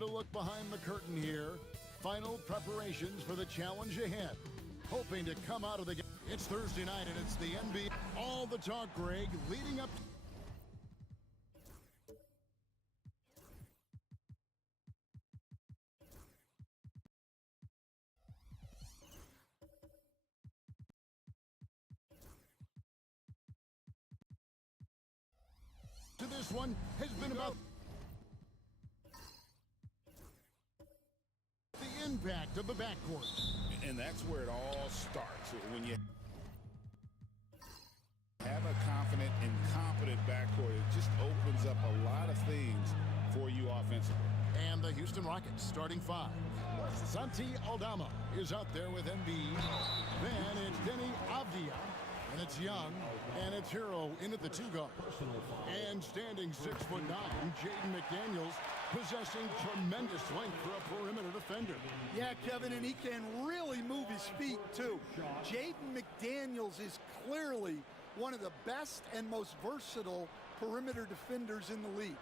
And a look behind the curtain here. Final preparations for the challenge ahead. Hoping to come out of the game. It's Thursday night and it's the NBA. All the talk, Greg, leading up to this one has been about the impact of the backcourt. And that's where it all starts. When you have a confident and competent backcourt, it just opens up a lot of things for you offensively. And the Houston Rockets starting five. Santi Aldama is out there with Embiid. Then it's Denny Avdia. And it's Young. And it's Hero in at the two guard. And standing 6'9", Jaden McDaniels, possessing tremendous length for a perimeter defender. Yeah, Kevin, and he can really move his feet, too. Jaden McDaniels is clearly one of the best and most versatile perimeter defenders in the league.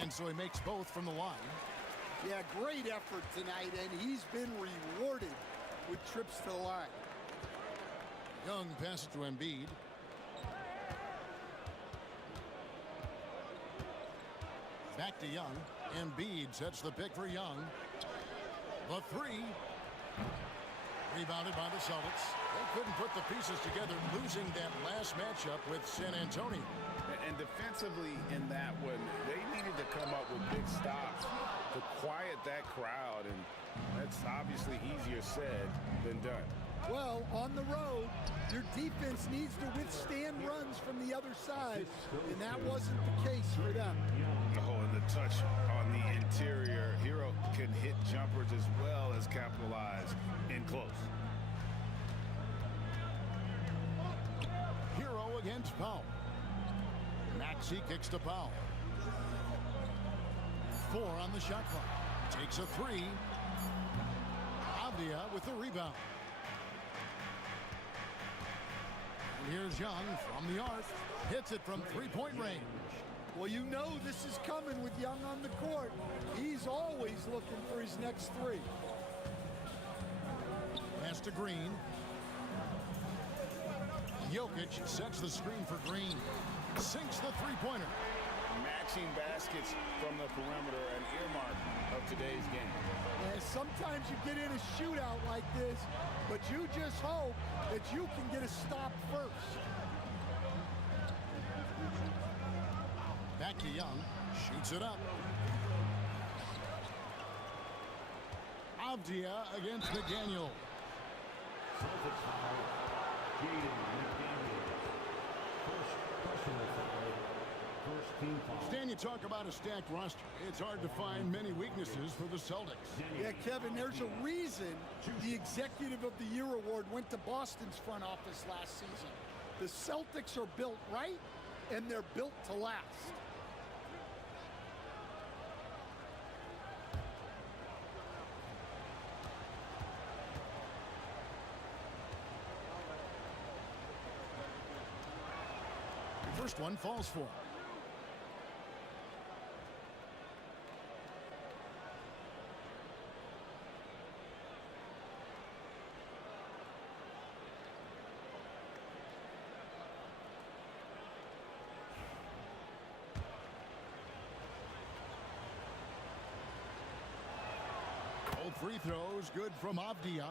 And so he makes both from the line. Yeah, great effort tonight, and he's been rewarded with trips to the line. Young passes to Embiid. Back to Young. Embiid sets the pick for Young. The three. Rebounded by the Celtics. They couldn't put the pieces together, losing that last matchup with San Antonio. And defensively in that one, they needed to come up with big stops to quiet that crowd, and that's obviously easier said than done. Well, on the road, your defense needs to withstand runs from the other side, and that wasn't the case for them. Oh, and the touch on the interior. Hero can hit jumpers as well as capitalize in close. Hero against Powell. Maxey kicks to Powell. 4 on the shot clock. Takes a 3. Avdia with the rebound. And here's Young from the arc. Hits it from three-point range. Well, you know this is coming with Young on the court. He's always looking for his next three. Pass to Green. Jokic sets the screen for Green. Sinks the three-pointer. Matching baskets from the perimeter, an earmark of today's game. And sometimes you get in a shootout like this, but you just hope that you can get a stop first. Back to Young. Shoots it up. Avdia against McDaniel. Stan, you talk about a stacked roster. It's hard to find many weaknesses for the Celtics. Yeah, Kevin, there's a reason the Executive of the Year award went to Boston's front office last season. The Celtics are built right, and they're built to last. First one falls for him. All free throws good from Avdia.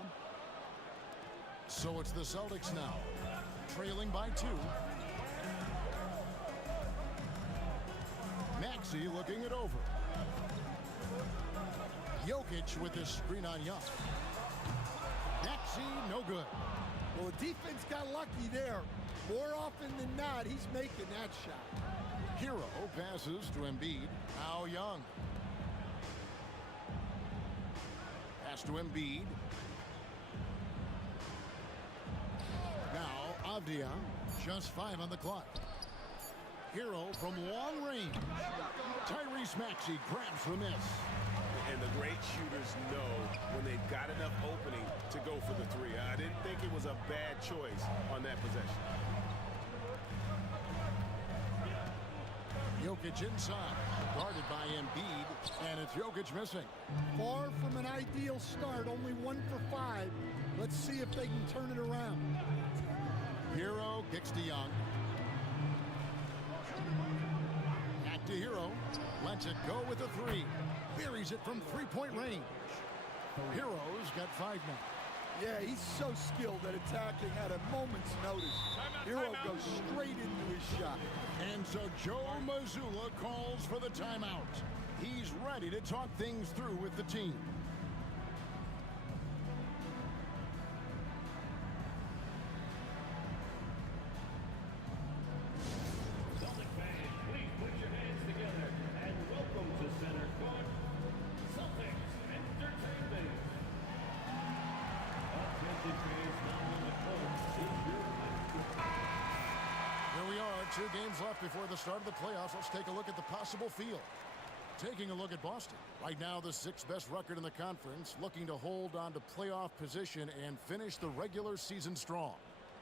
So it's the Celtics now, trailing by 2. Maxey looking it over. Jokic with this screen on Young. Maxey, no good. Well, the defense got lucky there. More often than not, he's making that shot. Hero passes to Embiid. Now Young. Pass to Embiid. Now Avdia. Just 5 on the clock. Hero from long range. Tyrese Maxey grabs the miss. And the great shooters know when they've got enough opening to go for the three. I didn't think it was a bad choice on that possession. Jokic inside, guarded by Embiid, and it's Jokic missing. Far from an ideal start, only 1 for 5. Let's see if they can turn it around. Hero kicks to Young. Back to Hero. Lets it go with a 3. Buries it from 3-point range. Hero's got 5 now. Yeah, he's so skilled at attacking at a moment's notice. Hero goes straight into his shot. And so Joe Mazzulla calls for the timeout. He's ready to talk things through with the team. Celtic fans, please put your hands together and welcome to center court, Celtics Entertainment. Attention fans, now on the court is your Here we are, 2 games left before the start of the playoffs. Let's take a look at the possible field. Taking a look at Boston. Right now, the 6th best record in the conference, looking to hold on to playoff position and finish the regular season strong.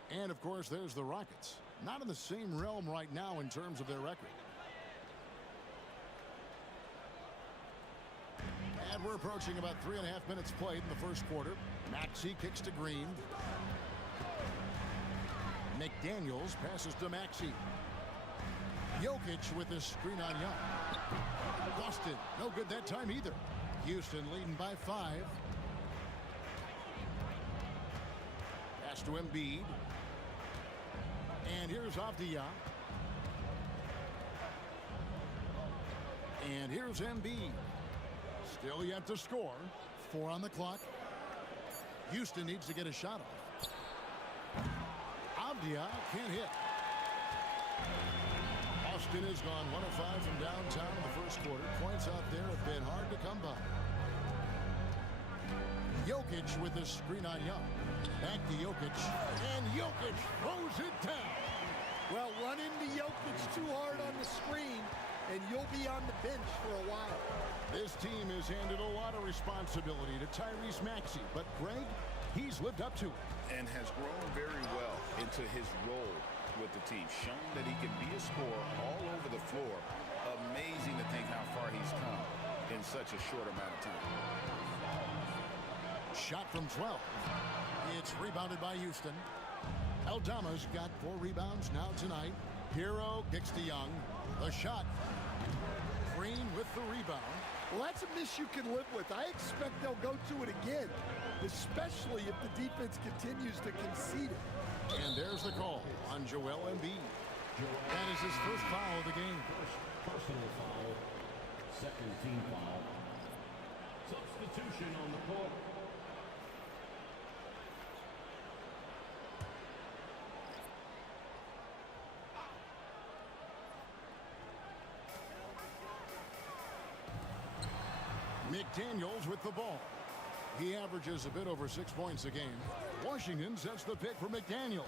And, of course, there's the Rockets. Not in the same realm right now in terms of their record. And we're approaching about 3.5 minutes played in the first quarter. Maxey kicks to Green. McDaniels passes to Maxey. Jokic with his screen on Young. Boston, no good that time either. Houston leading by 5. Pass to Embiid. And here's Avdia. And here's Embiid. Still yet to score. 4 on the clock. Houston needs to get a shot off. Avdia can't hit. Boston has gone 1 of 5 from downtown in the first quarter. Points out there have been hard to come by. Jokic with a screen on Young. Back to Jokic. And Jokic throws it down. Well, run into Jokic too hard on the screen, and you'll be on the bench for a while. This team has handed a lot of responsibility to Tyrese Maxey, but Greg, he's lived up to it. And has grown very well into his role with the team. Shown that he can be a scorer all over the floor. Amazing to think how far he's come in such a short amount of time. Shot from 12. It's rebounded by Houston. Aldama's got 4 rebounds now tonight. Hero kicks to Young. The shot. Green with the rebound. Well, that's a miss you can live with. I expect they'll go to it again, especially if the defense continues to concede it. And there's the call on Joel Embiid. That is his first foul of the game. first personal foul, second team foul. Substitution on the court. McDaniels with the ball. He averages a bit over 6 points a game. Washington sets the pick for McDaniel.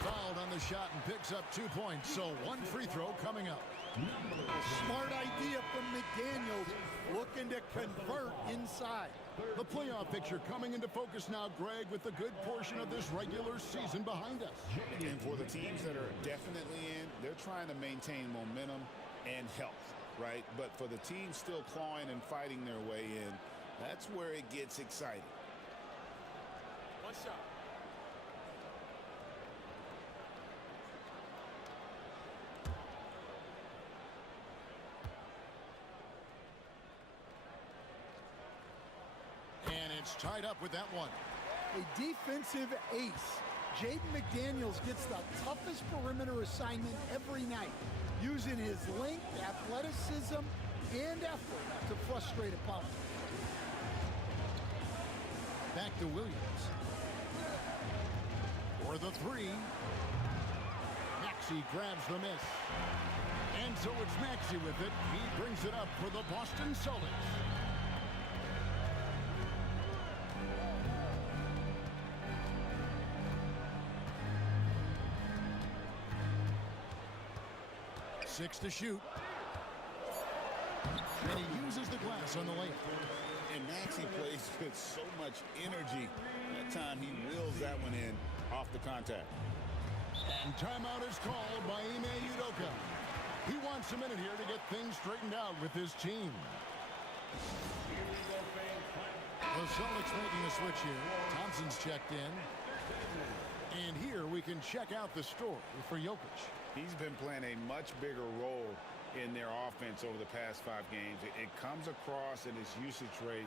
Fouled on the shot and picks up 2 points, so 1 free throw coming up. Smart idea from McDaniels, looking to convert inside. The playoff picture coming into focus now, Greg, with a good portion of this regular season behind us. And for the teams that are definitely in, they're trying to maintain momentum and health, right? But for the teams still clawing and fighting their way in, that's where it gets exciting. One shot. And it's tied up with that one. A defensive ace. Jaden McDaniels gets the toughest perimeter assignment every night, using his length, athleticism, and effort to frustrate opponents. Back to Williams. For the 3. Maxey grabs the miss. And so it's Maxey with it. He brings it up for the Boston Celtics. Six to shoot. And he uses the glass on the layup. And Maxey plays with so much energy. That time he reels that one in off the contact. And timeout is called by Ime Udoka. He wants a minute here to get things straightened out with his team. The Celtics making a switch here. Thompson's checked in. And here we can check out the story for Jokic. He's been playing a much bigger role in their offense over the past 5 games. It comes across in his usage rate,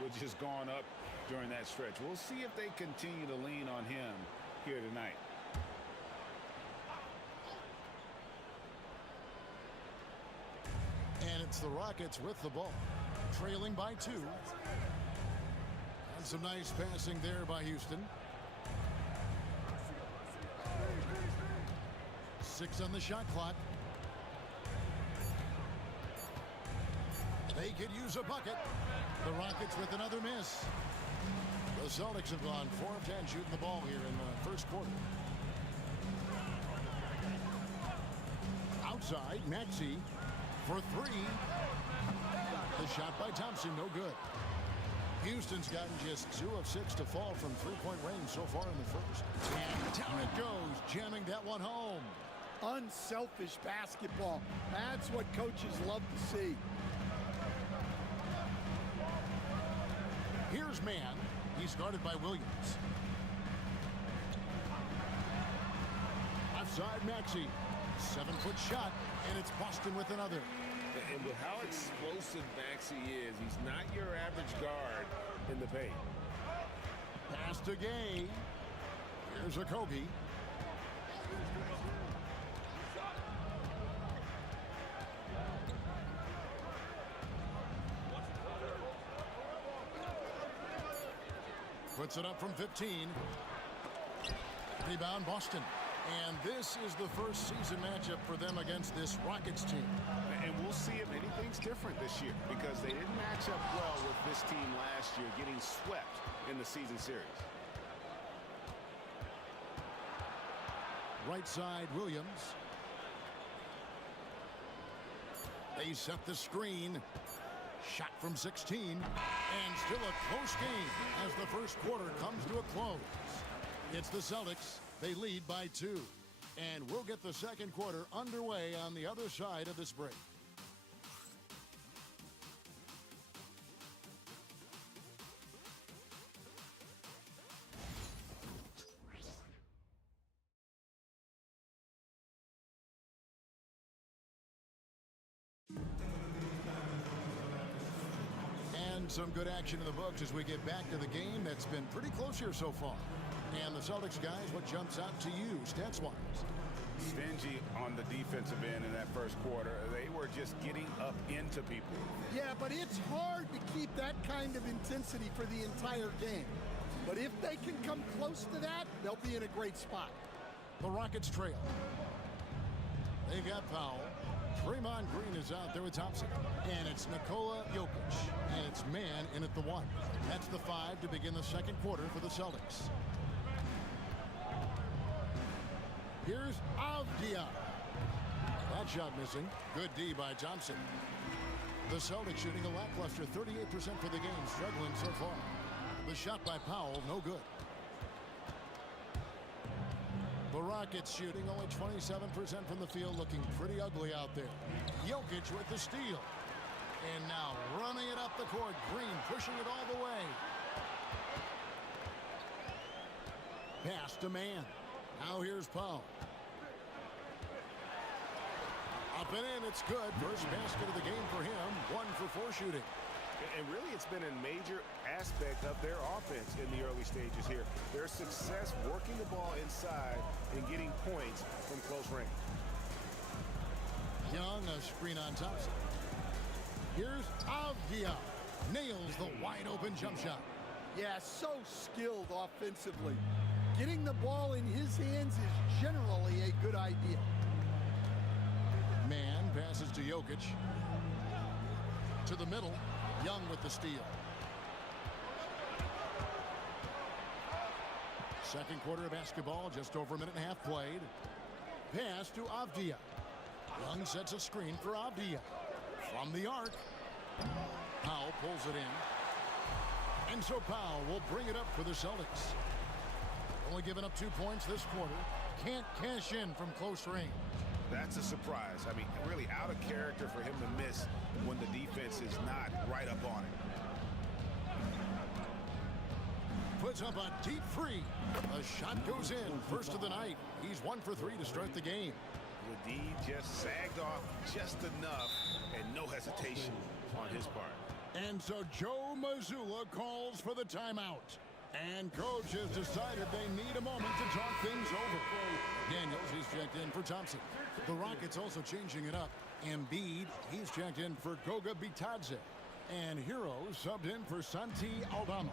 which has gone up during that stretch. We'll see if they continue to lean on him here tonight. And it's the Rockets with the ball, trailing by 2. And some nice passing there by Houston. 6 on the shot clock. They could use a bucket. The Rockets with another miss. The Celtics have gone 4 of 10 shooting the ball here in the first quarter. Outside, Maxey for 3. The shot by Thompson, no good. Houston's gotten just 2 of 6 to fall from 3-point range so far in the first. And down it goes, jamming that one home. Unselfish basketball. That's what coaches love to see. Here's Mann. He's guarded by Williams. Offside Maxey. 7-foot shot, and it's Boston with another. And with how explosive Maxey is, he's not your average guard in the paint. Pass to Gay. Here's a Kobe. Puts it up from 15. Rebound Boston. And this is the first season matchup for them against this Rockets team. And we'll see if anything's different this year because they didn't match up well with this team last year, getting swept in the season series. Right side, Williams. They set the screen. Shot from 16. And still a close game as the first quarter comes to a close. It's the Celtics. They lead by 2. And we'll get the second quarter underway on the other side of this break. And some good action in the books as we get back to the game that's been pretty close here so far. And the Celtics guys, what jumps out to you stats-wise? Stingy on the defensive end in that first quarter. They were just getting up into people. Yeah, but it's hard to keep that kind of intensity for the entire game. But if they can come close to that, they'll be in a great spot. The Rockets trail. They've got Powell. Draymond Green is out there with Thompson. And it's Nikola Jokic. And it's Mann in at the 1. That's the 5 to begin the second quarter for the Celtics. Here's Avdia. That shot missing. Good D by Thompson. The Celtics shooting a lackluster 38% for the game, struggling so far. The shot by Powell, no good. The Rockets shooting only 27% from the field, looking pretty ugly out there. Jokic with the steal. And now running it up the court. Green pushing it all the way. Pass to Mann. Now here's Powell. Up and in, it's good. First basket of the game for him. 1 for 4 shooting. And really, it's been a major aspect of their offense in the early stages here. Their success working the ball inside and getting points from close range. Young, a screen on Thompson. Here's Avdia. Nails the wide-open jump shot. Yeah, so skilled offensively. Getting the ball in his hands is generally a good idea. Mann passes to Jokic. To the middle. Young with the steal. Second quarter of basketball, just over a minute and a half played. Pass to Avdia. Young sets a screen for Avdia. From the arc. Powell pulls it in. And so Powell will bring it up for the Celtics. Only giving up 2 points this quarter. Can't cash in from close range. That's a surprise. I mean, really out of character for him to miss when the defense is not right up on it. Puts up a deep three. The shot goes in. First of the night. He's 1 for 3 to start the game. The D just sagged off just enough and no hesitation on his part. And so Joe Mazzulla calls for the timeout. And coach has decided they need a moment to talk things over. Daniels is checked in for Thompson. The Rockets also changing it up. Embiid, he's checked in for Goga Bitadze. And Hero subbed in for Santi Aldama.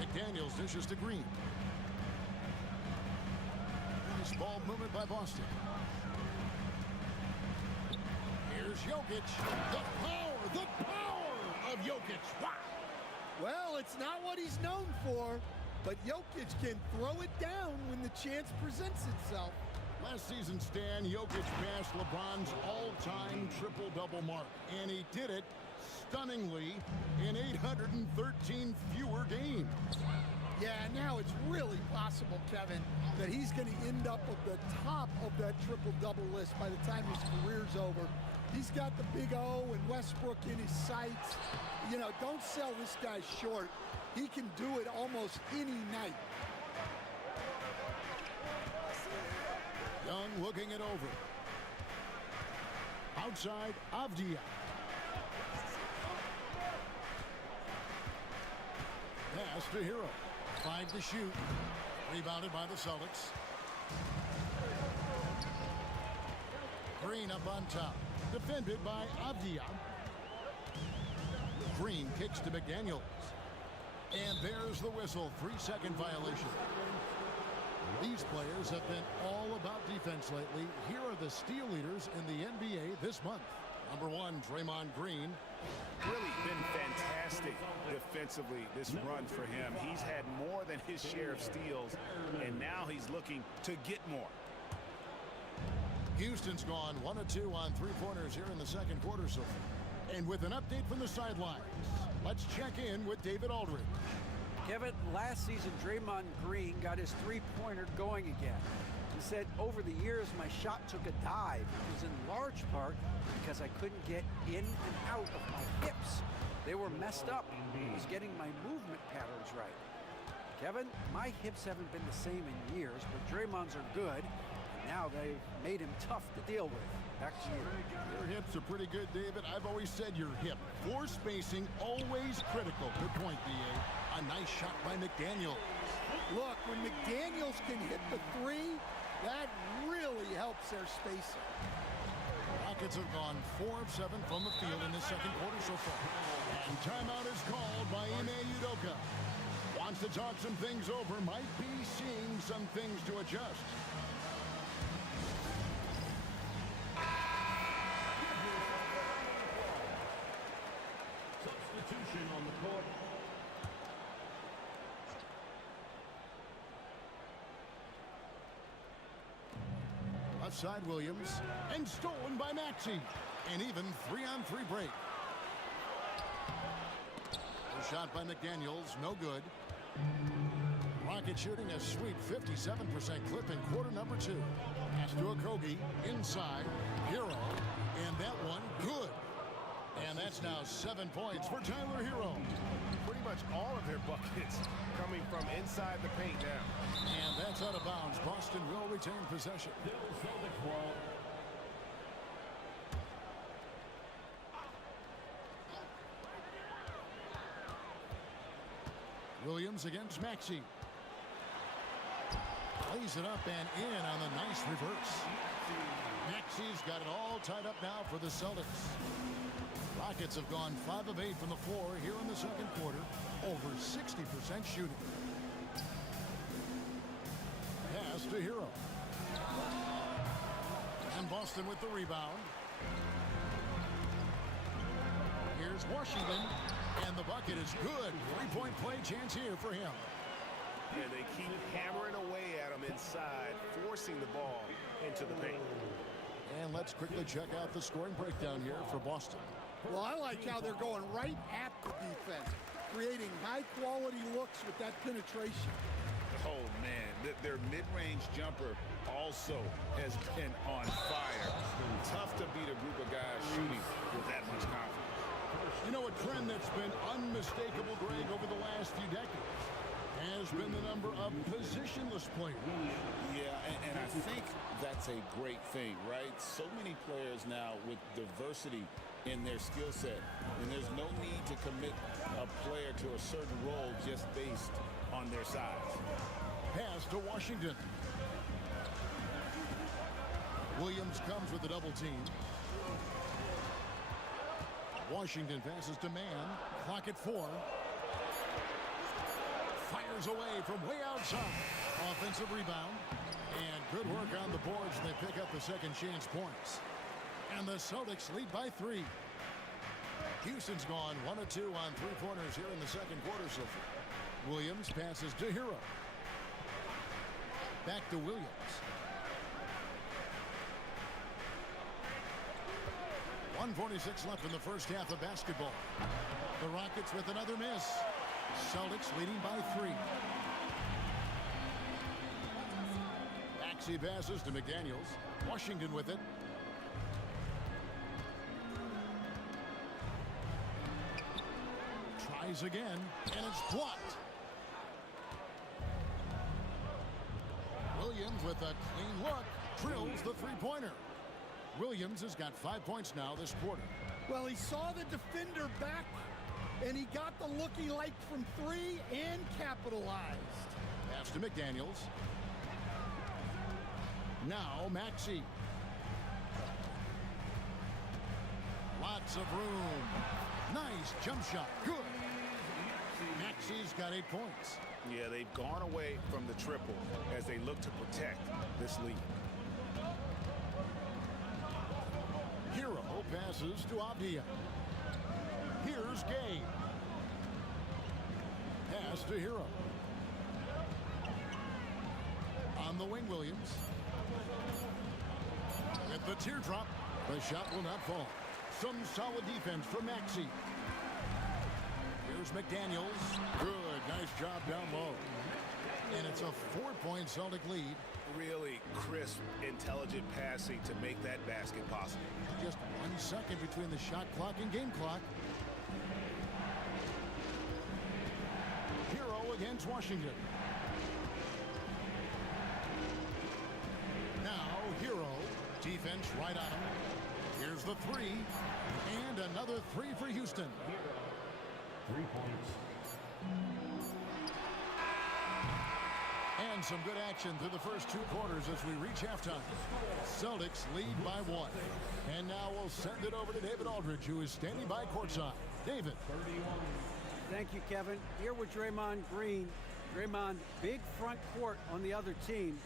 McDaniels dishes to Green. Nice ball movement by Boston. Here's Jokic. The power of Jokic. Wow. Well, it's not what he's known for, but Jokic can throw it down when the chance presents itself. Last season, Stan, Jokic passed LeBron's all-time triple-double mark, and he did it stunningly in 813 fewer games. Yeah, now it's really possible, Kevin, that he's going to end up at the top of that triple-double list by the time his career's over. He's got the big O and Westbrook in his sights. You know, don't sell this guy short. He can do it almost any night. Young looking it over. Outside, Avdia. Pass to Hero. 5 to shoot. Rebounded by the Celtics. Green up on top. Defended by Avdia. Green kicks to McDaniels. And there's the whistle. 3-second violation. These players have been all about defense lately. Here are the steal leaders in the NBA this month. Number 1, Draymond Green. Really been fantastic defensively this run for him. He's had more than his share of steals, and now he's looking to get more. Houston's gone 1 of 2 on 3-pointers here in the second quarter so far. And with an update from the sidelines, let's check in with David Aldridge. Kevin, last season, Draymond Green got his three-pointer going again. He said, over the years, my shot took a dive. It was in large part because I couldn't get in and out of my hips. They were messed up. I was getting my movement patterns right. Kevin, my hips haven't been the same in years, but Draymond's are good. And now they've made him tough to deal with. Back to you. Your hips are pretty good, David. I've always said your hip. Floor spacing, always critical. Good point, B.A. A nice shot by McDaniels. Look, when McDaniels can hit the three, that really helps their spacing. Rockets have gone 4 of 7 from the field in the second quarter so far. And timeout is called by Ime Udoka. Wants to talk some things over, might be seeing some things to adjust. Substitution on the court. Left side Williams, and stolen by Maxey. An even 3-on-3 break. The shot by McDaniels, no good. Rocket shooting a sweet 57% clip in quarter number 2. Pass to Okogie, inside, Hero, and that one good. And that's now 7 points for Tyler Hero. Pretty much all of their buckets coming from inside the paint now. And that's out of bounds. Boston will retain possession. Williams against Maxey. Lays it up and in on the nice reverse. Maxey's got it all tied up now for the Celtics. Rockets have gone 5 of 8 from the floor here in the second quarter. Over 60% shooting. Pass to Hero. And Boston with the rebound. Here's Washington. And the bucket is good. 3-point play chance here for him. And they keep hammering away at him inside, forcing the ball into the paint. And let's quickly check out the scoring breakdown here for Boston. Well, I like how they're going right at the defense, creating high-quality looks with that penetration. Oh, Oh, man, their mid-range jumper also has been on fire. Tough to beat a group of guys shooting with that much confidence. You know, a trend that's been unmistakable, Greg, over the last few decades has been the number of positionless players. Yeah, and I think that's a great thing, right? So many players now with diversity in their skill set, and there's no need to commit a player to a certain role just based on their size. Pass to Washington. Williams comes with a double team. Washington passes to man. Clock at 4. Fires away from way outside. Offensive rebound. And good work on the boards. They pick up the second chance points. And the Celtics lead by 3. Houston's gone 1 of 2 on three-pointers here in the second quarter so far. Williams passes to Hero. Back to Williams. 1:46 left in the first half of basketball. The Rockets with another miss. Celtics leading by 3. Maxey passes to McDaniels. Washington with it. Tries again, and it's blocked. Williams with a clean look drills the three-pointer. Williams has got 5 points now this quarter. Well, he saw the defender back, and he got the look he liked from 3 and capitalized. Pass to McDaniels. Now Maxey. Lots of room. Nice jump shot. Good. Maxey's got 8 points. Yeah, they've gone away from the triple as they look to protect this lead. Hero passes to Avdia. Here's Gay. Pass to Hero. On the wing, Williams. With the teardrop, the shot will not fall. Some solid defense from Maxey. Here's McDaniels. Good. Nice job down low. And it's a 4-point Celtic lead. Really crisp, intelligent passing to make that basket possible. Just 1 second between the shot clock and game clock. Hero against Washington. Now Hero. Defense right on him. Here's the 3. And another 3 for Houston. 3 points. And some good action through the first 2 quarters as we reach halftime. Celtics lead by 1. And now we'll send it over to David Aldridge, who is standing by courtside. David. 31. Thank you, Kevin. Here with Draymond Green. Draymond, big front court on the other team.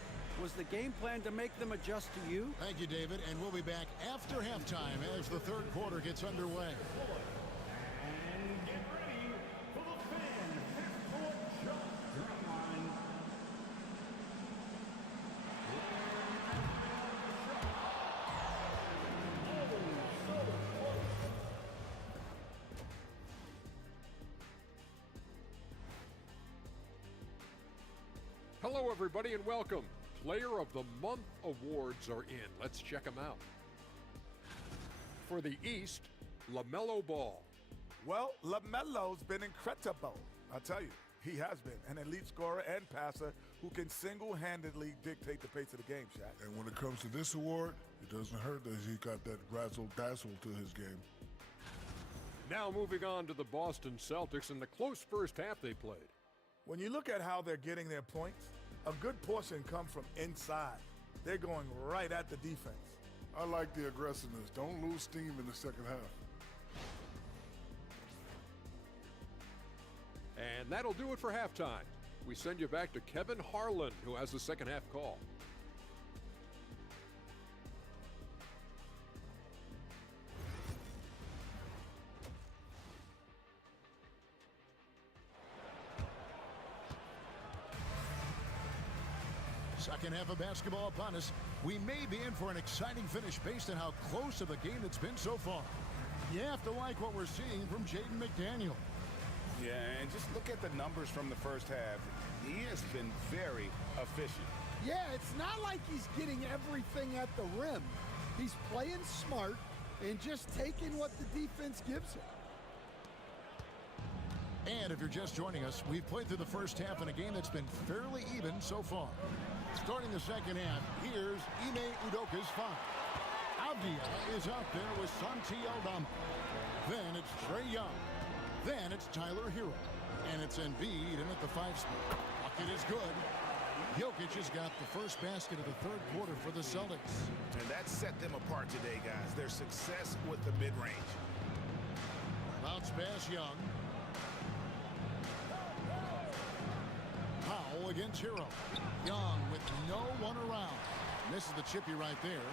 Was the game plan to make them adjust to you? Thank you, David. And we'll be back after halftime as the third quarter gets underway. And get ready for the fan half-court shot Draymond. Hello, everybody, and welcome. Player of the Month awards are in. Let's check them out. For the East, LaMelo Ball. Well, LaMelo's been incredible. I tell you, he has been an elite scorer and passer who can single-handedly dictate the pace of the game, Shaq. And when it comes to this award, it doesn't hurt that he got that razzle-dazzle to his game. Now moving on to the Boston Celtics and the close first half they played. When you look at how they're getting their points, a good portion comes from inside. They're going right at the defense. I like the aggressiveness. Don't lose steam in the second half. And that'll do it for halftime. We send you back to Kevin Harlan, who has the second half call. Second half of basketball upon us. We may be in for an exciting finish based on how close of a game it's been so far. You have to like what we're seeing from Jaden McDaniel. Yeah, and just look at the numbers from the first half. He has been very efficient. Yeah, it's not like he's getting everything at the rim. He's playing smart and just taking what the defense gives him. And if you're just joining us, we've played through the first half in a game that's been fairly even so far. Starting the second half, here's Ime Udoka's foul. Avdia is out there with Santi Aldama. Then it's Trae Young. Then it's Tyler Hero. And it's Embiid in at the 5 spot. Bucket is good. Jokic has got the first basket of the third quarter for the Celtics. And that set them apart today, guys. Their success with the mid-range. Bounce pass Young. Powell against Hero. Young with no one around. Misses the chippy right there.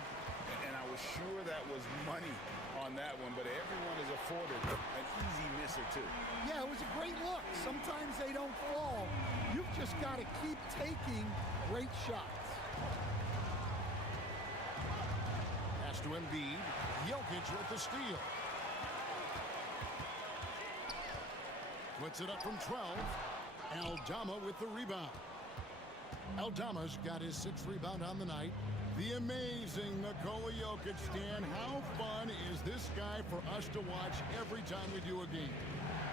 And I was sure that was money on that one, but everyone is afforded an easy miss or two. Yeah, it was a great look. Sometimes they don't fall. You've just got to keep taking great shots. Pass to Embiid. Jokic with the steal. Puts it up from 12. Aldama with the rebound. Aldama's got his 6th rebound on the night. The amazing Nikola Jokic, Stan. How fun is this guy for us to watch every time we do a game?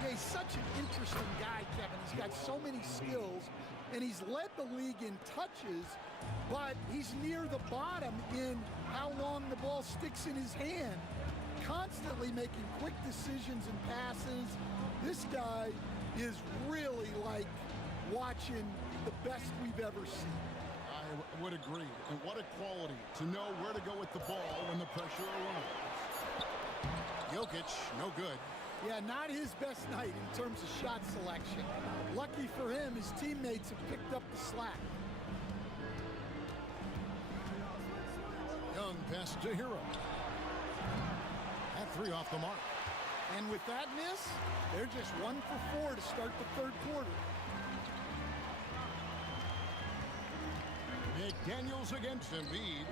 Yeah, he's such an interesting guy, Kevin. He's got so many skills, and he's led the league in touches, but he's near the bottom in how long the ball sticks in his hand. Constantly making quick decisions and passes. This guy is really like watching the best we've ever seen. I would agree. And what a quality to know where to go with the ball when the pressure arrives. Jokic, no good. Yeah, not his best night in terms of shot selection. Lucky for him, his teammates have picked up the slack. Young pass to Hero. That 3 off the mark. And with that miss, they're just 1 for 4 to start the third quarter. McDaniels against Embiid.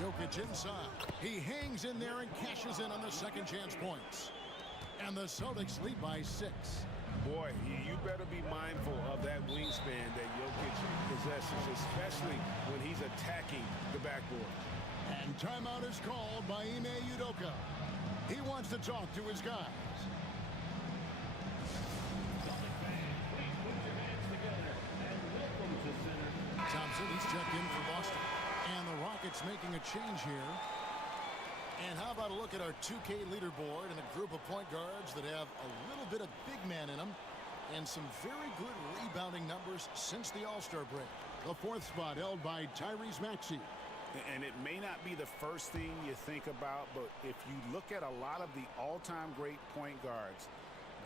Jokic inside. He hangs in there and cashes in on the second chance points. And the Celtics lead by 6. Boy, you better be mindful of that wingspan that Jokic possesses, especially when he's attacking the backboard. And timeout is called by Ime Udoka. He wants to talk to his guys. Thompson, he's checked in for Boston. And the Rockets making a change here. And how about a look at our 2K leaderboard and a group of point guards that have a little bit of big man in them and some very good rebounding numbers since the All-Star break. The 4th spot held by Tyrese Maxey. And it may not be the first thing you think about, but if you look at a lot of the all-time great point guards,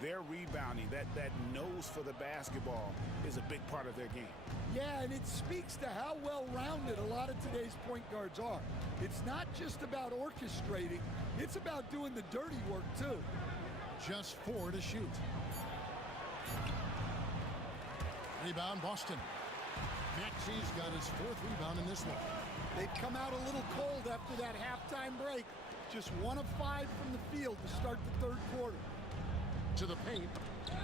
their rebounding, that nose for the basketball is a big part of their game. Yeah, and it speaks to how well-rounded a lot of today's point guards are. It's not just about orchestrating, it's about doing the dirty work, too. Just 4 to shoot. Rebound, Boston. Maxey's got his 4th rebound in this one. They've come out a little cold after that halftime break. Just 1 of 5 from the field to start the third quarter. To the paint.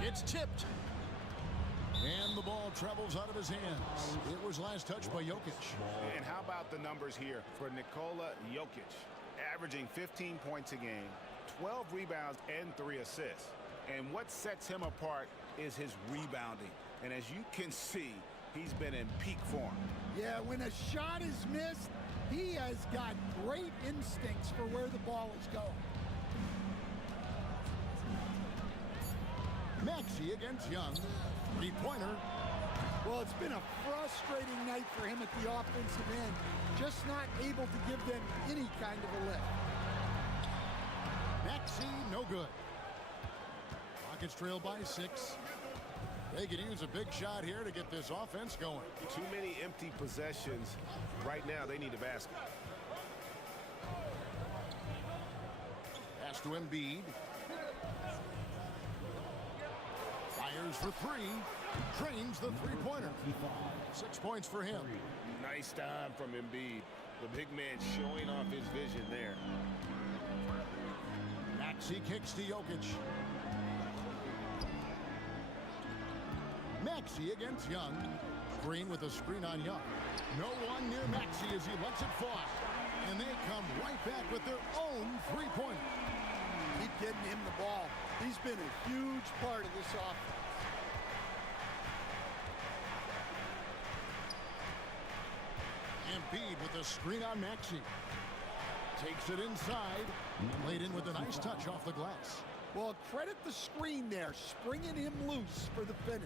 It's tipped. And the ball travels out of his hands. It was last touched by Jokic. And how about the numbers here for Nikola Jokic? Averaging 15 points a game, 12 rebounds, and 3 assists. And what sets him apart is his rebounding. And as you can see, he's been in peak form. Yeah, when a shot is missed, he has got great instincts for where the ball is going. Maxey against Young. 3-pointer. Well, it's been a frustrating night for him at the offensive end. Just not able to give them any kind of a lift. Maxey, no good. Rockets trail by 6. They could use a big shot here to get this offense going. Too many empty possessions. Right now, they need a basket. Pass to Embiid. Fires for 3. Drains the 3-pointer. 6 points for him. Nice time from Embiid. The big man showing off his vision there. Maxey kicks to Jokic. Maxey against Young. Green with a screen on Young. No one near Maxey as he lets it fly. And they come right back with their own three-pointer. Keep getting him the ball. He's been a huge part of this offense. Embiid with a screen on Maxey. Takes it inside. Laid in with a nice touch off the glass. Well, credit the screen there, springing him loose for the finish.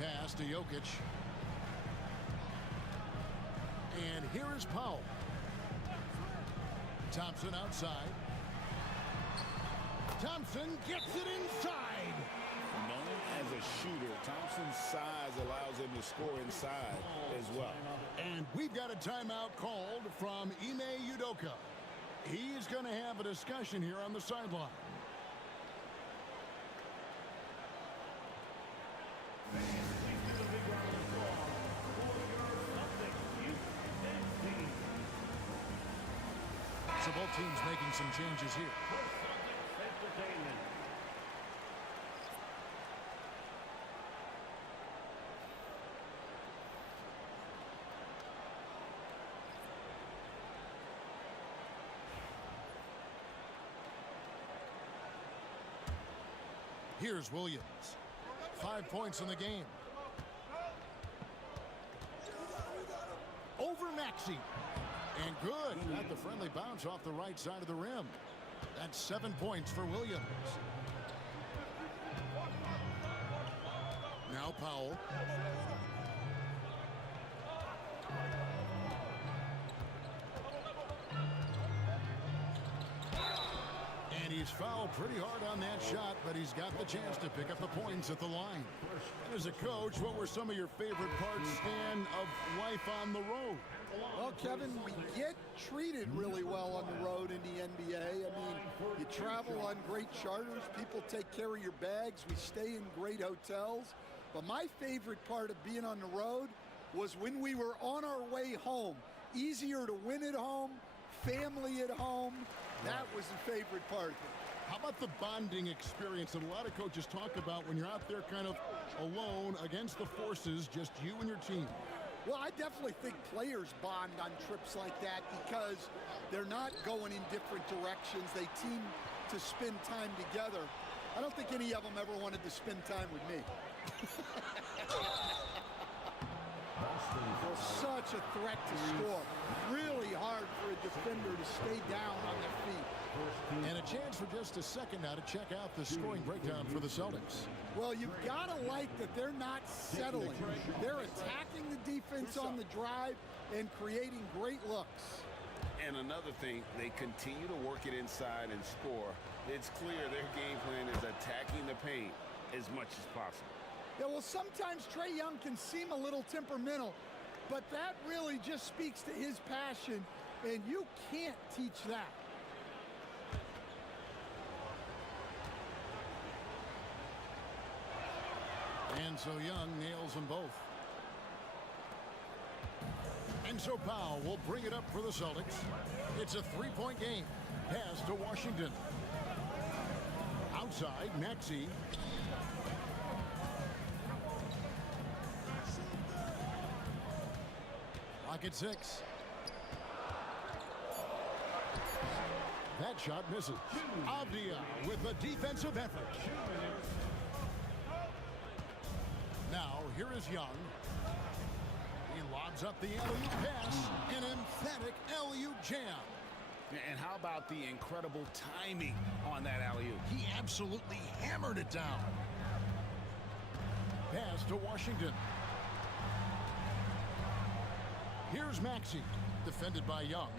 Pass to Jokic. And here is Powell. Thompson outside. Thompson gets it inside. Known as a shooter, Thompson's size allows him to score inside as well. And we've got a timeout called from Ime Udoka. He's going to have a discussion here on the sideline. So both teams making some changes here. Here's Williams. 5 points in the game. Over Maxey. And good. Got the friendly bounce off the right side of the rim. That's 7 points for Williams. Now Powell. And he's fouled pretty hard on that shot, but he's got the chance to pick up the points at the line. And as a coach, what were some of your favorite parts, Stan, of life on the road? Well, Kevin, we get treated really well on the road in the NBA. I mean, you travel on great charters. People take care of your bags. We stay in great hotels. But my favorite part of being on the road was when we were on our way home. Easier to win at home, family at home. That was the favorite part of it. How about the bonding experience that a lot of coaches talk about when you're out there kind of alone against the forces, just you and your team? Well, I definitely think players bond on trips like that because they're not going in different directions. They team to spend time together. I don't think any of them ever wanted to spend time with me. Well, such a threat to score. Really hard for a defender to stay down on their feet. And a chance for just a second now to check out the scoring breakdown for the Celtics. Well, you've got to like that they're not settling. They're attacking the defense on the drive and creating great looks. And another thing, they continue to work it inside and score. It's clear their game plan is attacking the paint as much as possible. Yeah, well, sometimes Trae Young can seem a little temperamental, but that really just speaks to his passion, and you can't teach that. And so Young nails them both. And so Powell will bring it up for the Celtics. It's a three-point game. Pass to Washington. Outside, Maxey. Clock at 6. That shot misses. Avdia with a defensive effort. Now, here is Young. He lobs up the alley-oop pass. An emphatic alley-oop jam. And how about the incredible timing on that alley-oop? He absolutely hammered it down. Pass to Washington. Here's Maxey, defended by Young.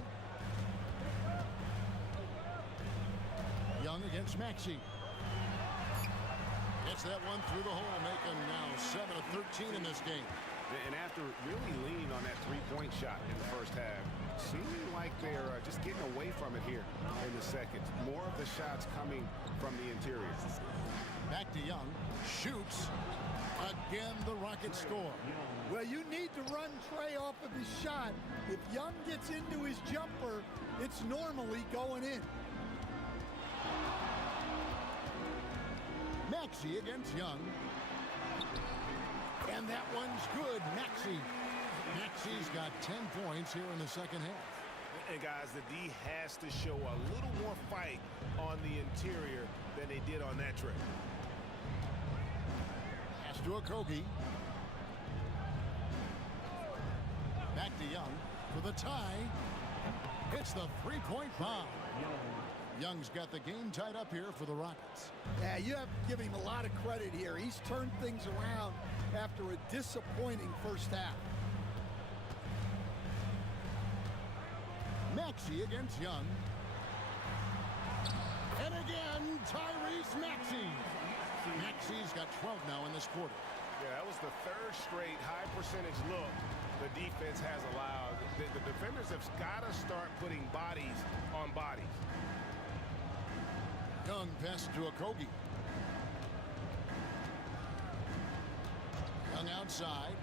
Young against Maxey. Gets that one through the hole, making now 7 of 13 in this game. And after really leaning on that three-point shot in the first half, seeming like they're just getting away from it here in the second. More of the shots coming from the interior. Back to Young. Shoots. Again, the Rockets score. Well, you need to run Trae off of his shot. If Young gets into his jumper, it's normally going in. Maxey against Young. And that one's good. Maxey's got 10 points here in the second half. And guys, the D has to show a little more fight on the interior than they did on that trip. Pass to Okogie. Back to Young for the tie. It's the three-point bomb. Young's got the game tied up here for the Rockets. Yeah, you have to give him a lot of credit here. He's turned things around after a disappointing first half. Maxey against Young. And again, Tyrese Maxey. Maxey's got 12 now in this quarter. Yeah, that was the third straight high percentage look the defense has allowed. The defenders have got to start putting bodies on bodies. Young passes to Okogie. Young outside.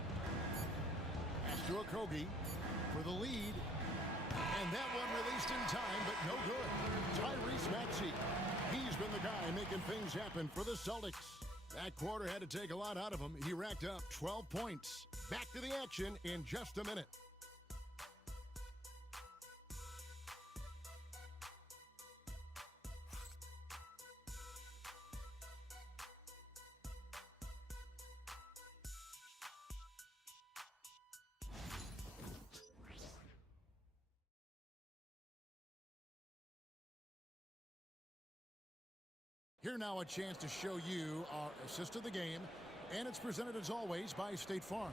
Pass to Okogie for the lead. And that one released in time, but no good. Tyrese Maxey. He's been the guy making things happen for the Celtics. That quarter had to take a lot out of him. He racked up 12 points. Back to the action in just a minute. Here now a chance to show you our assist of the game, and it's presented as always by State Farm.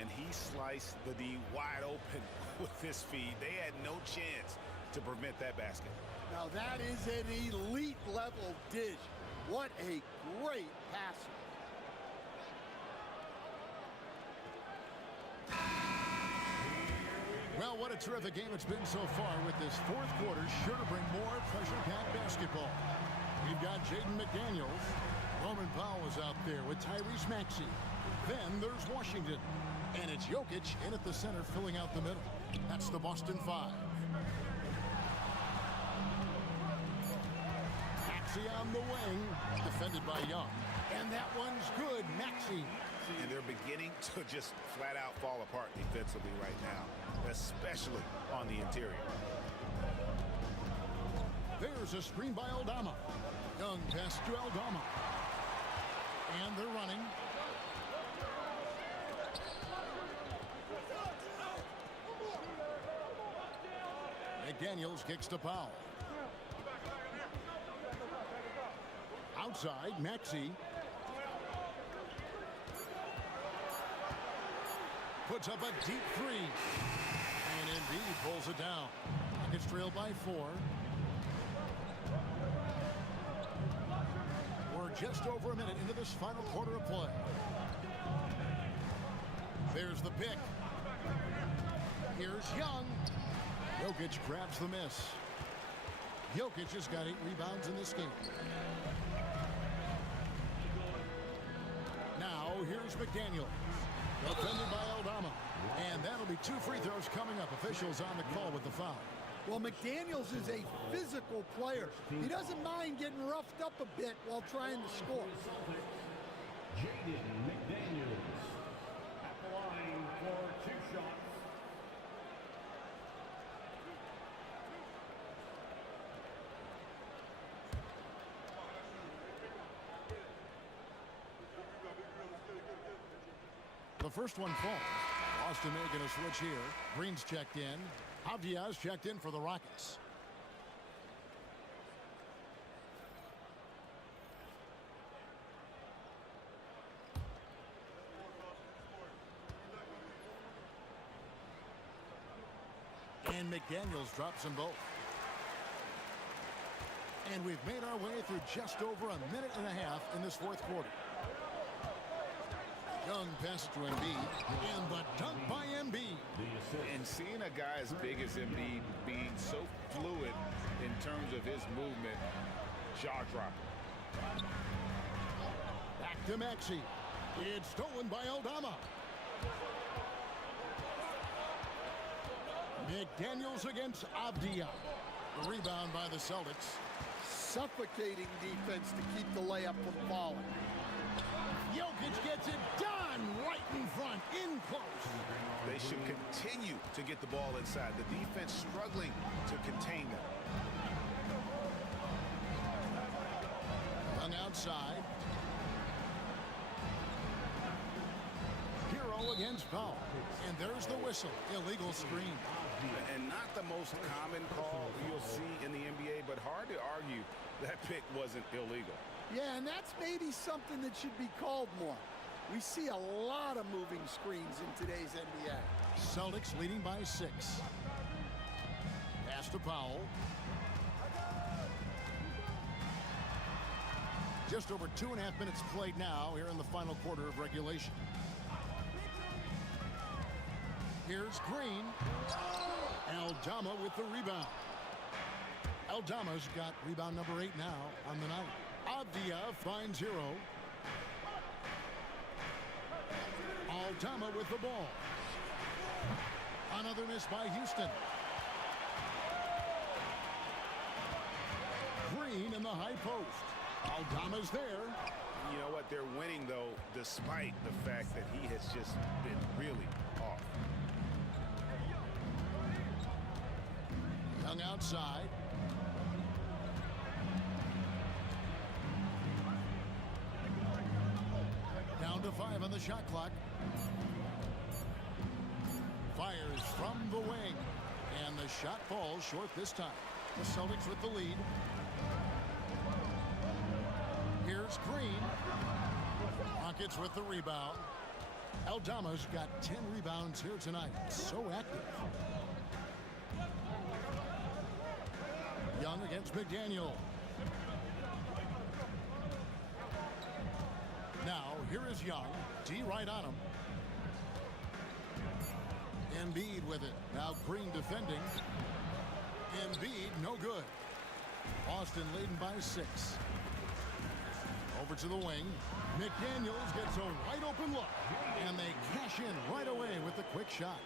And he sliced the D wide open with his feed. They had no chance to prevent that basket. Now that is an elite level dish. What a great passer. Well, what a terrific game it's been so far, with this fourth quarter sure to bring more pressure-packed basketball. We've got Jaden McDaniels. Norman Powell is out there with Tyrese Maxey. Then there's Washington. And it's Jokic in at the center, filling out the middle. That's the Boston Five. Maxey on the wing, defended by Young. And that one's good, Maxey. And they're beginning to just flat out fall apart defensively right now, especially on the interior. There's a screen by Aldama. Young pass to Aldama. And they're running. McDaniels kicks to Powell. Outside, Maxey. Puts up a deep three. And Embiid pulls it down. Rockets trail by 4. We're just over a minute into this final quarter of play. There's the pick. Here's Young. Jokic grabs the miss. Jokic has got 8 rebounds in this game. Now here's McDaniels. Defended by Aldama. And that'll be 2 free throws coming up. Officials on the call with the foul. Well, McDaniels is a physical player. He doesn't mind getting roughed up a bit while trying to score. Jaden McDaniels at the line for 2 shots. The first one falls. Boston making a switch here. Green's checked in. Avdia's checked in for the Rockets. And McDaniels drops them both. And we've made our way through just over a minute and a half in this fourth quarter. Young passes to Embiid, and the dunk by Embiid. And seeing a guy as big as Embiid being so fluid in terms of his movement, jaw-dropping. Back to Maxey. It's stolen by Aldama. McDaniels against Avdia. The rebound by the Celtics. suffocating defense to keep the layup from falling. Jokic gets it done right in front, in close. They should continue to get the ball inside. The defense struggling to contain them. Young outside. Hero against foul. And there's the whistle. Illegal screen. And not the most common call you'll see in the NBA, but hard to argue that pick wasn't illegal. Yeah, and that's maybe something that should be called more. We see a lot of moving screens in today's NBA. Celtics leading by 6. Pass to Powell. Just over 2.5 minutes played now here in the final quarter of regulation. Here's Green. Aldama with the rebound. Aldama's got rebound number 8 now on the night. Avdia finds Hero. Aldama with the ball. Another miss by Houston. Green in the high post. Aldama's there. You know what? They're winning, though, despite the fact that he has just been really off. Young outside. Down to 5 on the shot clock. Fires from the wing. And the shot falls short this time. The Celtics with the lead. Here's Green. Rockets with the rebound. Aldama's got 10 rebounds here tonight. So active. Young against McDaniel. Now, here is Young. D right on him. Embiid with it. Now Green defending. Embiid, no good. Boston leading by 6. Over to the wing. McDaniels gets a wide open look. And they cash in right away with the quick shot.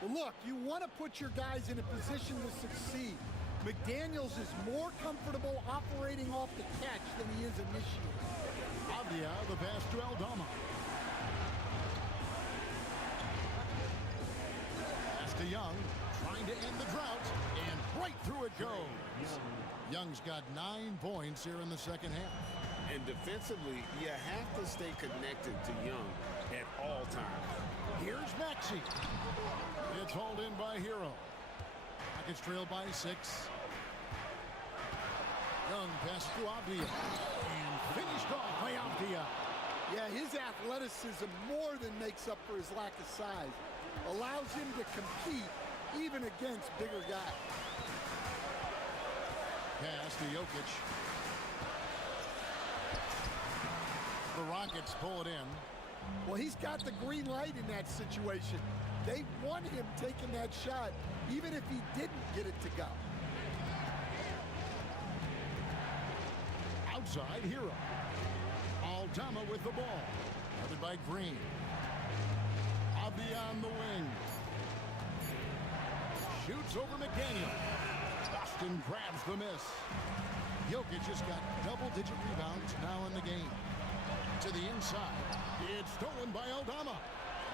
Well, look, you want to put your guys in a position to succeed. McDaniels is more comfortable operating off the catch than he is initiating. Avdia, the pass to Aldama. Pass to Young, trying to end the drought, and right through it goes. Young's got 9 points here in the second half. And defensively, you have to stay connected to Young at all times. Here's Maxey. It's hauled in by Hero. Rockets trail by 6. Young pass to Avdia. And finished off by Avdia. Yeah, his athleticism more than makes up for his lack of size. Allows him to compete even against bigger guys. Pass to Jokic. The Rockets pull it in. Well, he's got the green light in that situation. They want him taking that shot, even if he didn't get it to go. Outside, Hero. Aldama with the ball. Covered by Green. Avdia on the wing. Shoots over McDaniel. Boston grabs the miss. Jokic has got double-digit rebounds now in the game. To the inside. It's stolen by Aldama.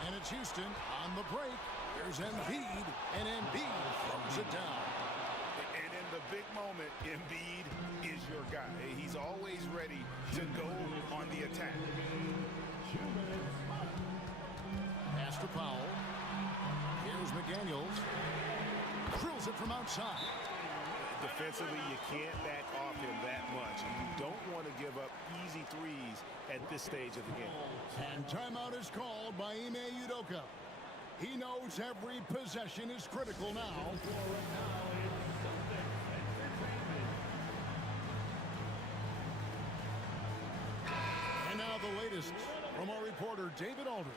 And it's Houston on the break. Here's Embiid. And Embiid throws it down. And in the big moment, Embiid is your guy. He's always ready to go on the attack. Pass to Powell. Here's McDaniels. Drills it from outside. Defensively, you can't back off him that much. You don't want to give up easy threes at this stage of the game. And timeout is called by Ime Udoka. He knows every possession is critical now. And now the latest from our reporter, David Aldridge.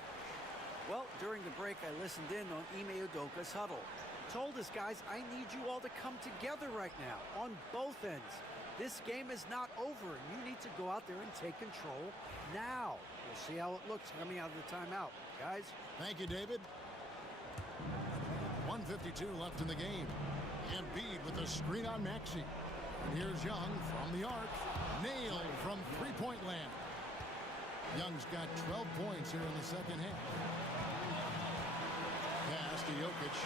Well, during the break, I listened in on Ime Udoka's huddle. Told his guys, I need you all to come together right now on both ends. This game is not over, and you need to go out there and take control now. We'll see how it looks coming out of the timeout. Guys? Thank you, David. 1:52 left in the game. Embiid with a screen on Maxey. And here's Young from the arc. Nailed from three-point land. Young's got 12 points here in the second half. Pass to Jokic.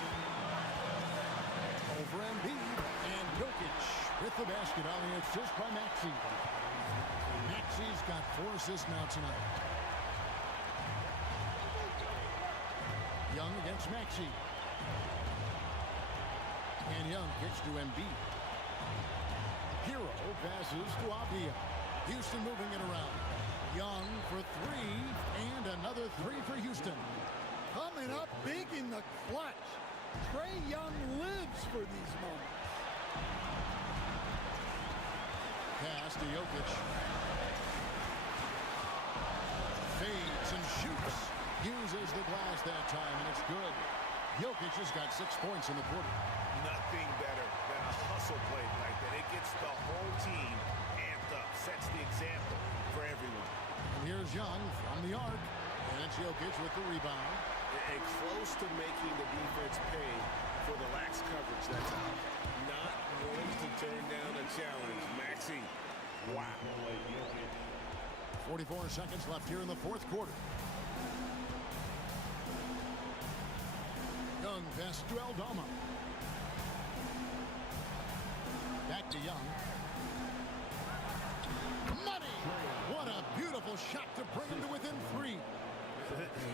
Over Embiid. And Jokic with the basket on the assist by Maxey. Maxey's got 4 assists now tonight. Young against Maxey. And Young kicks to Embiid. Hero passes to Avdia. Houston moving it around. Young for 3, and another 3 for Houston. Coming up big in the clutch. Trae Young lives for these moments. Pass to Jokic. Fades and shoots. Uses the glass that time, and it's good. Jokic has got 6 points in the quarter. Nothing better than a hustle play like that. It gets the whole team amped up, sets the example for everyone. And here's Young from the arc. And it's Jokic with the rebound. And close to making the defense pay for the lax coverage that's out. Not going to turn down a challenge. Maxey, wow. 44 seconds left here in the fourth quarter. Young pass to Aldama. Back to Young. Money! What a beautiful shot to bring him to within 3.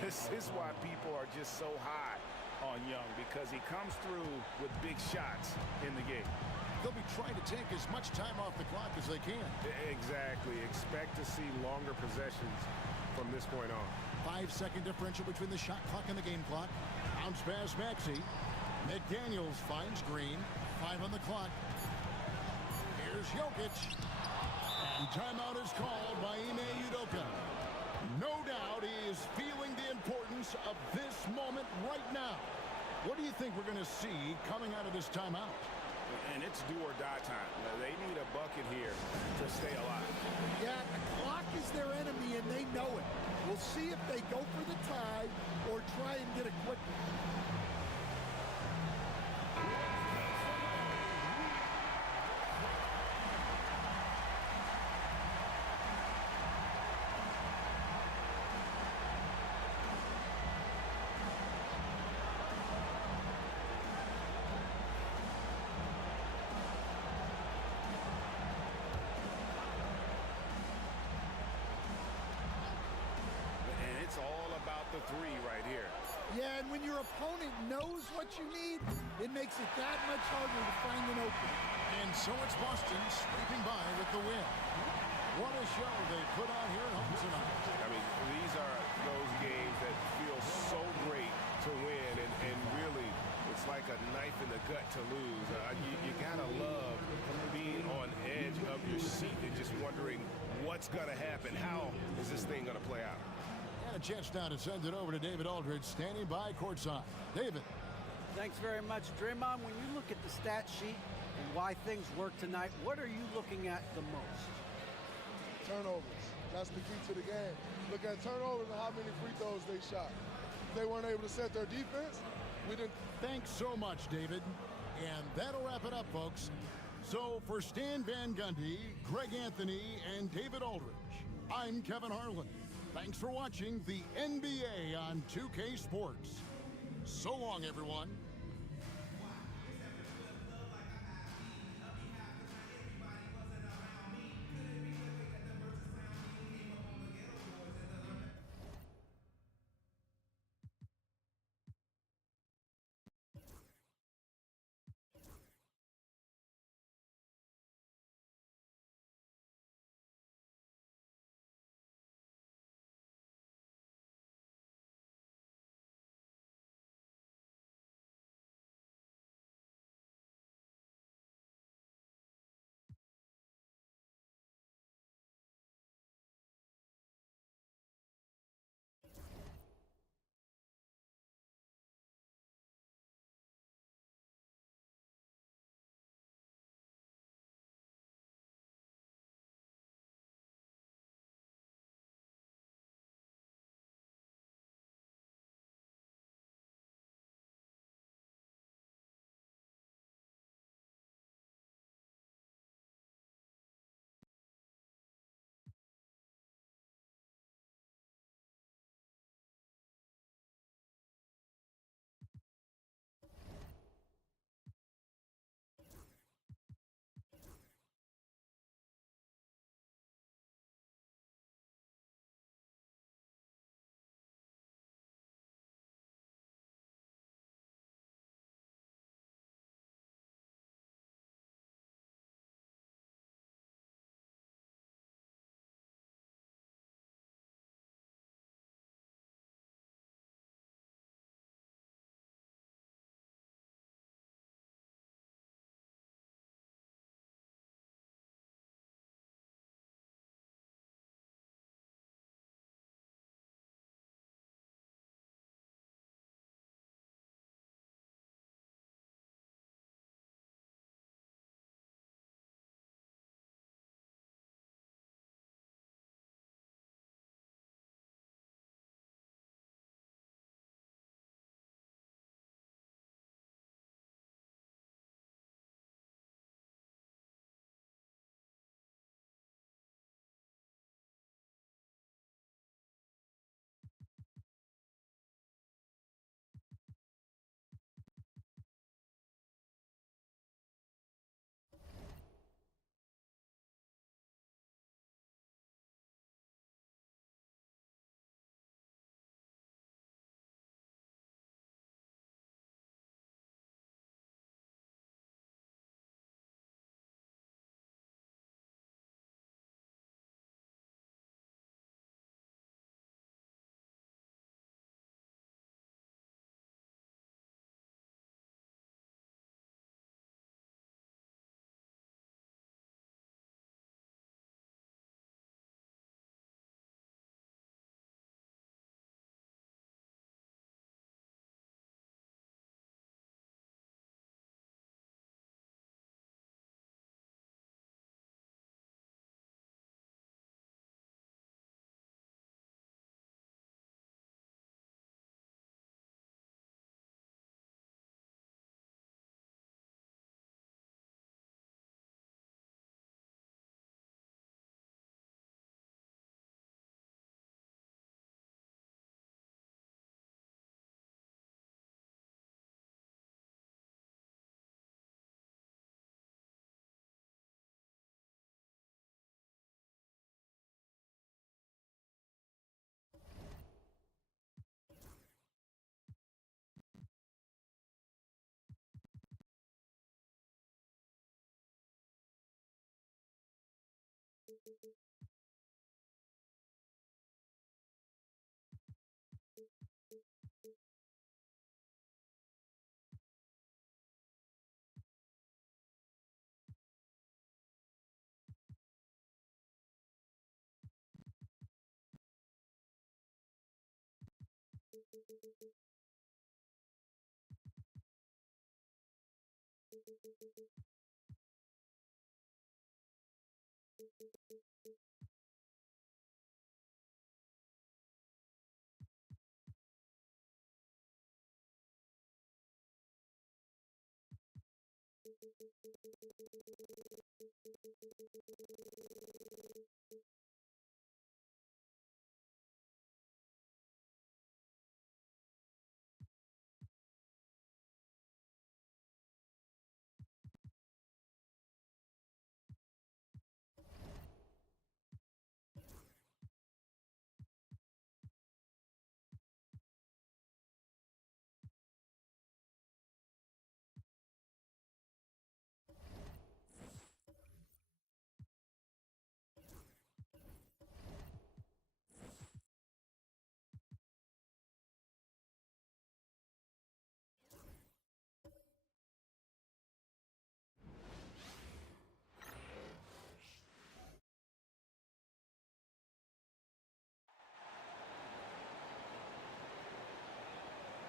This is why people are just so high on Young, because he comes through with big shots in the game. They'll be trying to take as much time off the clock as they can. Exactly. Expect to see longer possessions from this point on. 5-second differential between the shot clock and the game clock. Bounce pass Maxey. McDaniels finds Green. 5 on the clock. Here's Jokic. And timeout is called by Ime Udoka. No doubt he is feeling the importance of this moment right now. What do you think we're going to see coming out of this timeout? And it's do or die time. They need a bucket here to stay alive. Yeah, the clock is their enemy, and they know it. We'll see if they go for the tie or try and get a quick one. It's all about the 3 right here. Yeah, and when your opponent knows what you need, it makes it that much harder to find an opening. And so it's Boston scraping by with the win. What a show they put on here at home tonight. I mean, these are those games that feel so great to win, and really, it's like a knife in the gut to lose. You gotta love being on edge of your seat and just wondering what's gonna happen. How is this thing gonna play out? And a chance now to send it over to David Aldridge, standing by courtside. David. Thanks very much, Draymond. When you look at the stat sheet and why things work tonight, what are you looking at the most? Turnovers. That's the key to the game. Look at turnovers and how many free throws they shot. If they weren't able to set their defense, we didn't. Thanks so much, David. And that'll wrap it up, folks. So for Stan Van Gundy, Greg Anthony, and David Aldridge, I'm Kevin Harlan. Thanks for watching the NBA on 2K Sports. So long, everyone.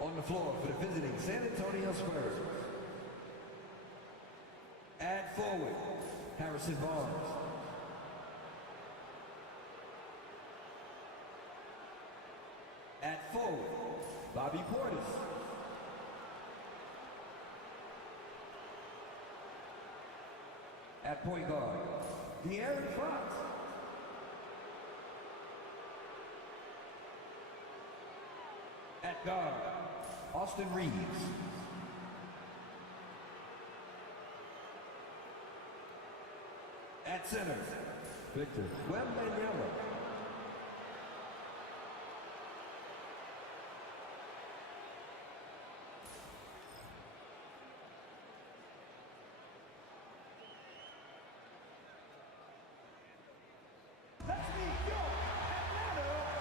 On the floor for the visiting San Antonio Spurs. At forward, Harrison Barnes. At forward, Bobby Portis. At point guard, De'Aaron Fox. At guard, Austin Reeves. At center, Victor Wembanyama.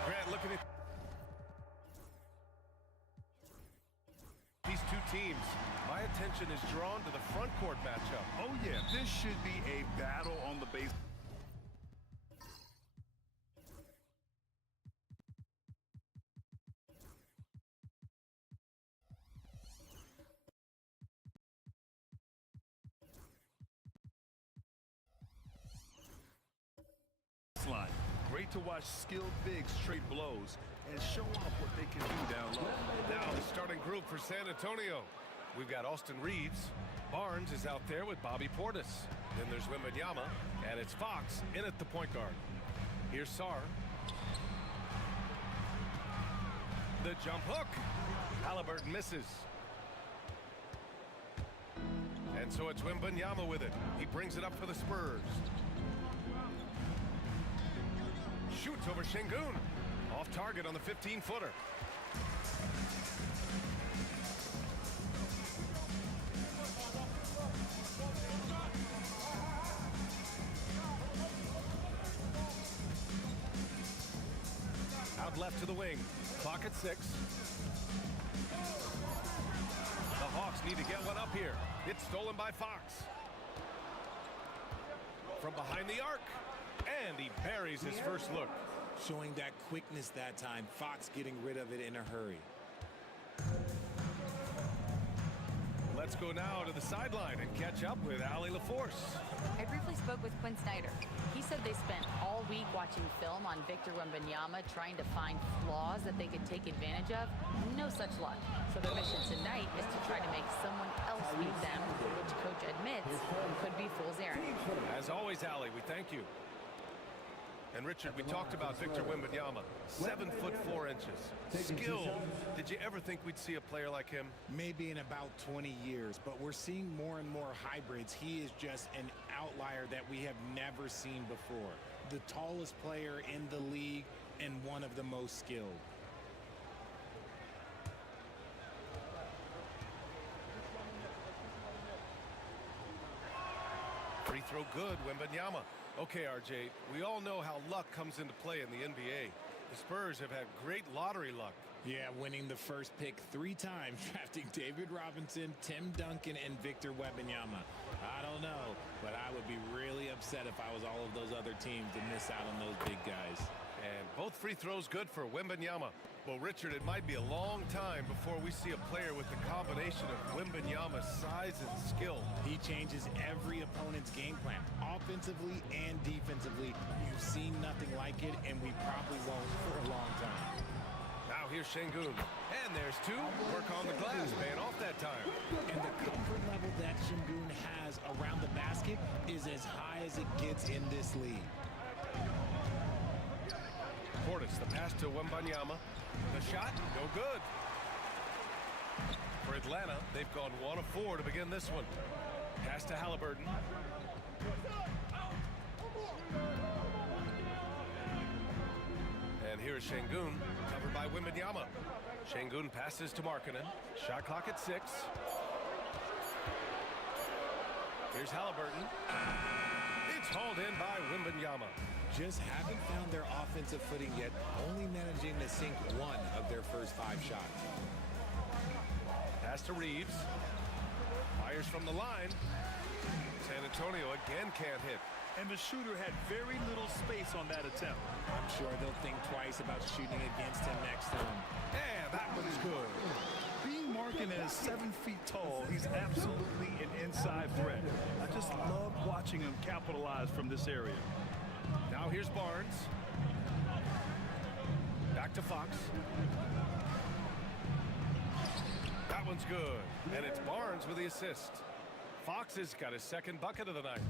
Grant, looking at these two teams, my attention is drawn to the front court matchup. Oh, yeah, this should be a battle on the base. Line. Great to watch skilled bigs trade blows and show off what they can do down low. Now the starting group for San Antonio. We've got Austin Reeves. Barnes is out there with Bobby Portis. Then there's Wembanyama, and it's Fox in at the point guard. Here's Sarr. The jump hook. Halliburton misses. And so it's Wembanyama with it. He brings it up for the Spurs. Shoots over Şengün. Off target on the 15-footer. Out left to the wing. Clock at 6. The Hawks need to get one up here. It's stolen by Fox. From behind the arc. And he buries his first look. Showing that quickness that time. Fox getting rid of it in a hurry. Let's go now to the sideline and catch up with Allie LaForce. I briefly spoke with Quinn Snyder. He said they spent all week watching film on Victor Wembanyama, trying to find flaws that they could take advantage of. No such luck. So their mission tonight is to try to make someone else beat them, which coach admits could be fool's errand. As always, Allie, we thank you. And Richard, we talked about Victor Wembanyama, 7 foot 4 inches. Skilled. Did you ever think we'd see a player like him? Maybe in about 20 years, but we're seeing more and more hybrids. He is just an outlier that we have never seen before. The tallest player in the league and one of the most skilled. Free throw good, Wembanyama. Okay, RJ, we all know how luck comes into play in the NBA. The Spurs have had great lottery luck. Yeah, winning the first pick 3 times, drafting David Robinson, Tim Duncan, and Victor Wembanyama. I don't know, but I would be really upset if I was all of those other teams to miss out on those big guys. And both free throws good for Wembanyama. Well, Richard, it might be a long time before we see a player with the combination of Wembanyama's size and skill. He changes every opponent's game plan, offensively and defensively. You've seen nothing like it, and we probably won't for a long time. Now here's Şengün. And there's 2. Work on the glass, paying off that time. And the comfort level that Şengün has around the basket is as high as it gets in this league. Portis, the pass to Wembanyama. The shot, no good. For Atlanta, they've gone 1 of 4 to begin this one. Pass to Halliburton. And here's Şengün, covered by Wembanyama. Şengün passes to Markkanen. Shot clock at 6. Here's Halliburton. It's hauled in by Wembanyama. Just haven't found their offensive footing yet, only managing to sink 1 of their first 5 shots. Pass to Reeves. Fires from the line. San Antonio again can't hit. And the shooter had very little space on that attempt. I'm sure they'll think twice about shooting against him next time. And that one's good. Being Markkanen is 7 feet tall, he's absolutely an inside threat. I just love watching him capitalize from this area. Now here's Barnes. Back to Fox. That one's good. And it's Barnes with the assist. Fox has got his second bucket of the night.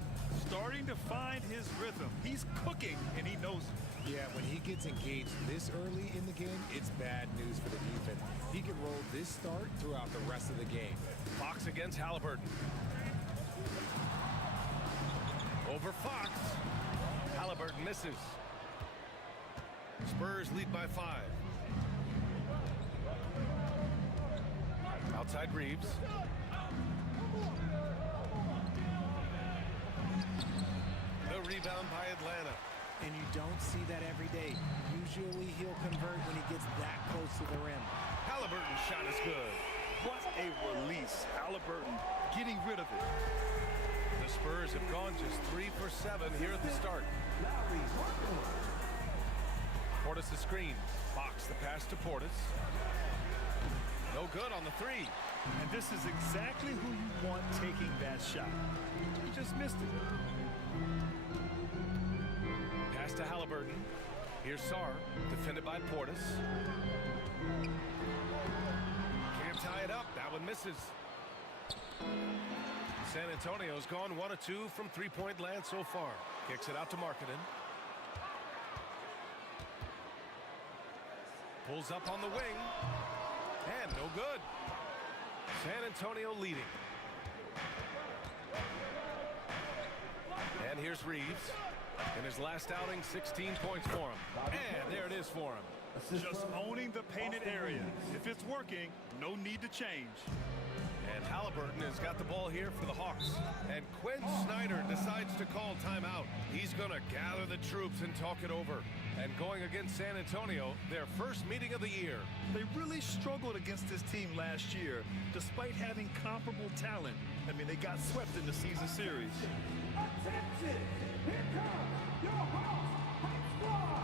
Starting to find his rhythm. He's cooking, and he knows it. Yeah, when he gets engaged this early in the game, it's bad news for the defense. He can roll this start throughout the rest of the game. Fox against Halliburton. Over Fox. Halliburton misses. Spurs lead by 5. Outside Reeves. The rebound by Atlanta. And you don't see that every day. Usually he'll convert when he gets that close to the rim. Halliburton's shot is good. What a release. Halliburton getting rid of it. The Spurs have gone just 3 for 7 here at the start. Portis the screen. Fox the pass to Portis. No good on the 3. And this is exactly who you want taking that shot. He just missed it. Pass to Halliburton. Here's Sarr, defended by Portis. Can't tie it up. That one misses. San Antonio's gone 1 of 2 from 3-point land so far. Kicks it out to Markkanen. Pulls up on the wing. And no good. San Antonio leading. And here's Reeves. In his last outing, 16 points for him. And there it is for him. Just owning the painted area. If it's working, no need to change. And Halliburton has got the ball here for the Hawks. And Quinn Snyder decides to call timeout. He's going to gather the troops and talk it over. And going against San Antonio, their first meeting of the year. They really struggled against this team last year, despite having comparable talent. I mean, they got swept in the season series. Attention! Here comes your Hawks squad!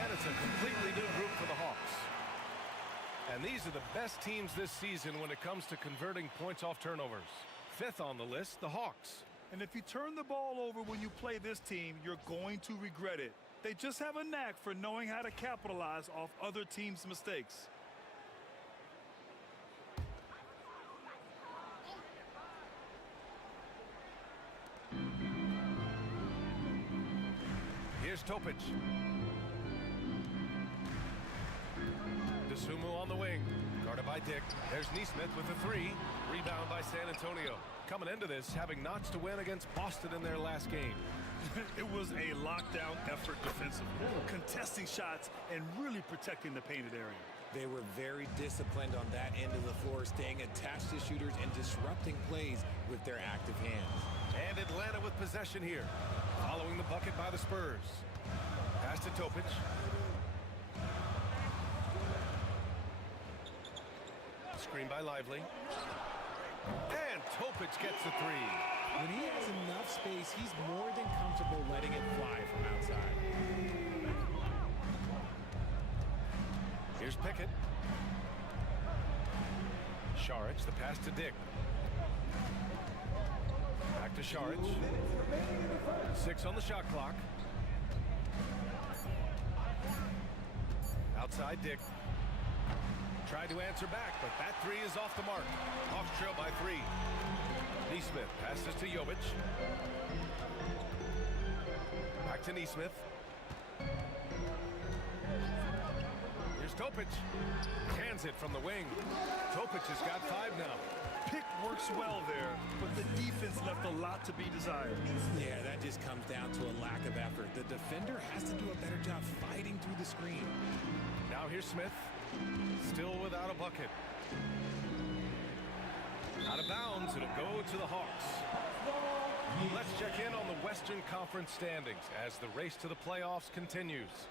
And it's a completely new group for the Hawks. And these are the best teams this season when it comes to converting points off turnovers. 5th on the list, the Hawks. And if you turn the ball over when you play this team, you're going to regret it. They just have a knack for knowing how to capitalize off other teams' mistakes. Here's Topic. DeSumo on the wing. Guarded by Dick. There's Neesmith with the 3. Rebound by San Antonio. Coming into this, having knots to win against Boston in their last game. It was a lockdown effort defensively, contesting shots and really protecting the painted area. They were very disciplined on that end of the floor, staying attached to shooters and disrupting plays with their active hands. And Atlanta with possession here. Following the the bucket by the Spurs. Pass to Topic. Screen by Lively. And Topic gets the three. When he has enough space, he's more than comfortable letting it fly from outside. Here's Pickett. Šarić, the pass to Dick. Back to Šarić. 6 on the shot clock. Outside Dick. Tried to answer back, but that three is off the mark. Hawks trail by 3. Neesmith passes to Jovic. Back to Neesmith. Here's Topic. Hands it from the wing. Topic has got 5 now. Pick works well there, but the defense left a lot to be desired. Yeah, that just comes down to a lack of effort. The defender has to do a better job fighting through the screen. Now here's Smith. Still without a bucket. Out of bounds, it'll go to the Hawks. Let's check in on the Western Conference standings as the race to the playoffs continues.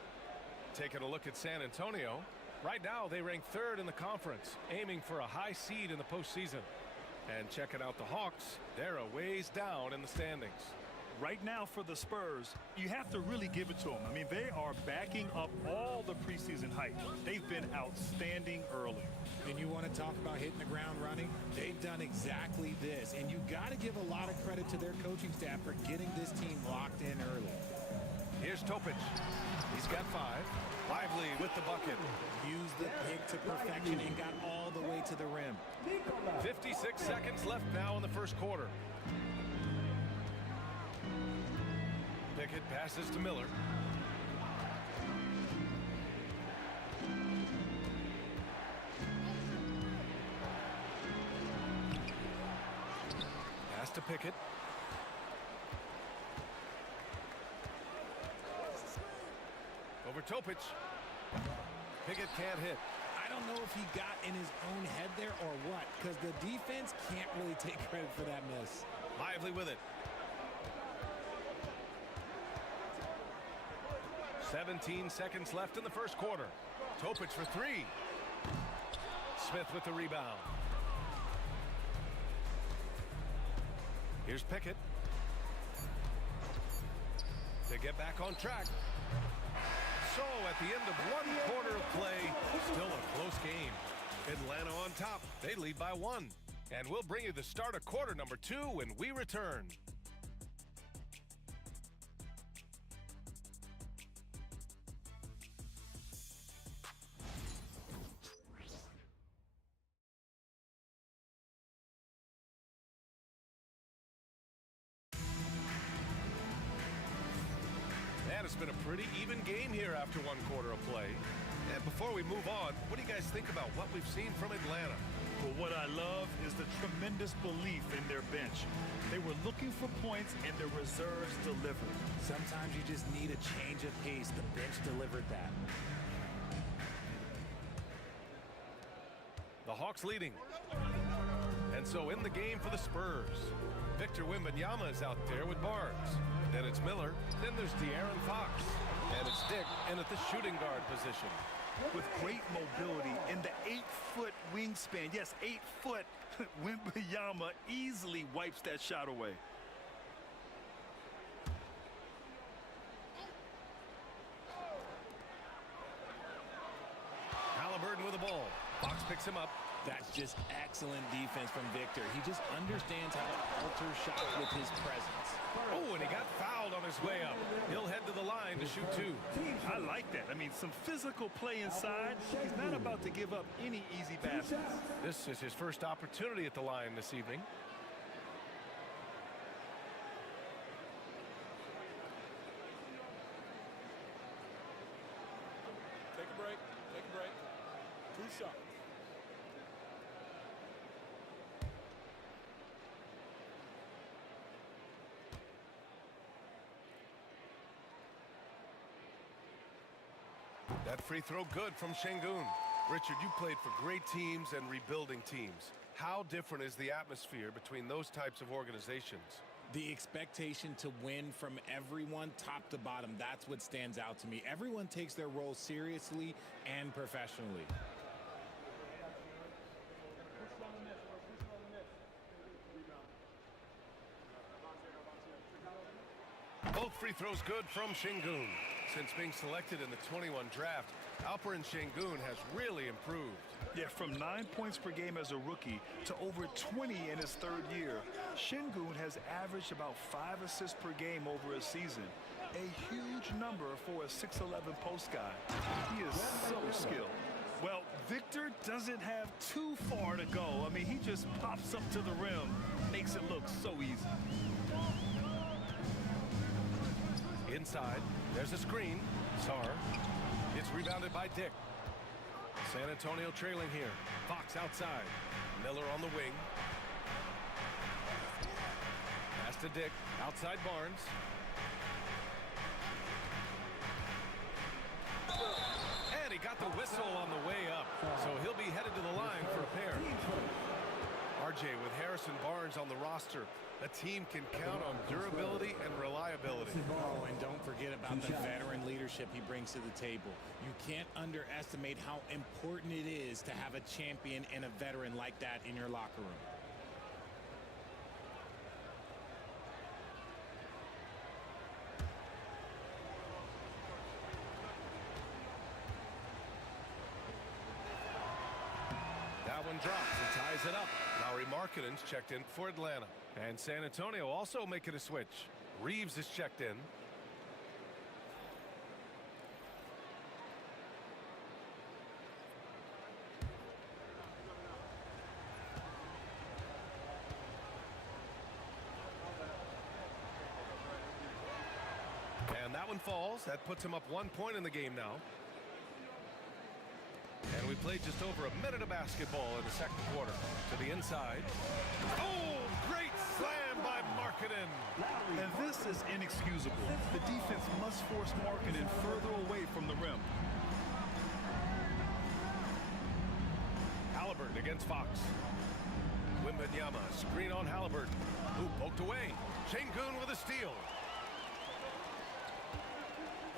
Taking a look at San Antonio. Right now, they rank 3rd in the conference, aiming for a high seed in the postseason. And checking out the Hawks, they're a ways down in the standings. Right now for the Spurs, you have to really give it to them. I mean, they are backing up all the preseason hype. They've been outstanding early. And you want to talk about hitting the ground running? They've done exactly this. And you got to give a lot of credit to their coaching staff for getting this team locked in early. Here's Topic. He's got 5. Lively with the bucket. Used the pick to perfection and got all the way to the rim. 56 seconds left now in the first quarter. Pickett passes to Miller. Pass to Pickett. Over Topic. Pickett can't hit. I don't know if he got in his own head there or what, because the defense can't really take credit for that miss. Lively with it. 17 seconds left in the first quarter. Topic for 3. Smith with the rebound. Here's Pickett. To get back on track. So at the end of 1 quarter of play, still a close game. Atlanta on top. They lead by 1. And we'll bring you the start of quarter number 2 when we return. It's been a pretty even game here after 1 quarter of play. And before we move on, what do you guys think about what we've seen from Atlanta? Well, what I love is the tremendous belief in their bench. They were looking for points, and their reserves delivered. Sometimes you just need a change of pace. The bench delivered that. The Hawks leading. And so in the game for the Spurs, Victor Wembanyama is out there with Barnes. Then it's Miller. Then there's De'Aaron Fox. And it's Dick in at the shooting guard position. With great mobility and the 8-foot wingspan, yes, 8 foot, Wembanyama easily wipes that shot away. Halliburton with the ball. Fox picks him up. That's just excellent defense from Victor. He just understands how to alter shots with his presence. Oh, and he got fouled on his way up. He'll head to the line to shoot 2. I like that. I mean, some physical play inside. He's not about to give up any easy baskets. This is his first opportunity at the line this evening. Take a break. Take a break. 2 shots. That free throw good from Şengün. Richard, you played for great teams and rebuilding teams. How different is the atmosphere between those types of organizations? The expectation to win from everyone top to bottom, that's what stands out to me. Everyone takes their role seriously and professionally. Both free throws good from Şengün. Since being selected in the 21 draft, Alperen Şengün has really improved. Yeah, from 9 points per game as a rookie to over 20 in his third year, Şengün has averaged about 5 assists per game over a season. A huge number for a 6'11 post guy. He is so skilled. Well, Victor doesn't have too far to go. I mean, he just pops up to the rim, makes it look so easy. Inside, there's a screen. Sarr. It's rebounded by Dick. San Antonio trailing here. Fox outside. Miller on the wing. Pass to Dick. Outside Barnes. And he got the whistle on the way up. So he'll be headed to the line for a pair. RJ with Harrison Barnes on the roster. A team can count on durability and reliability. Oh, and don't forget about the veteran leadership he brings to the table. You can't underestimate how important it is to have a champion and a veteran like that in your locker room. That one drops and ties it up. Lauri Markkanen's checked in for Atlanta. And San Antonio also making a switch. Reeves is checked in. And that one falls. That puts him up 1 point in the game now. And we played just over a minute of basketball in the second quarter. To the inside. Oh, great slam by Markkanen. And this is inexcusable. The defense must force Markkanen further away from the rim. Halliburton against Fox. Wembanyama, screen on Halliburton. Who poked away. Şengün with a steal.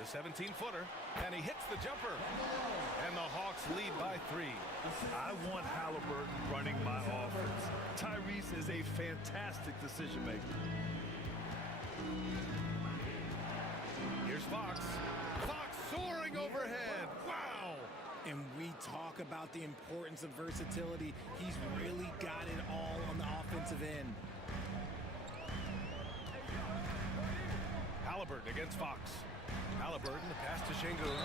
The 17-footer, and he hits the jumper. And the Hawks lead by 3. I want Halliburton running my offense. Tyrese is a fantastic decision maker. Here's Fox. Fox soaring overhead. Wow. And we talk about the importance of versatility. He's really got it all on the offensive end. Halliburton against Fox. Halliburton, the pass to Şengün.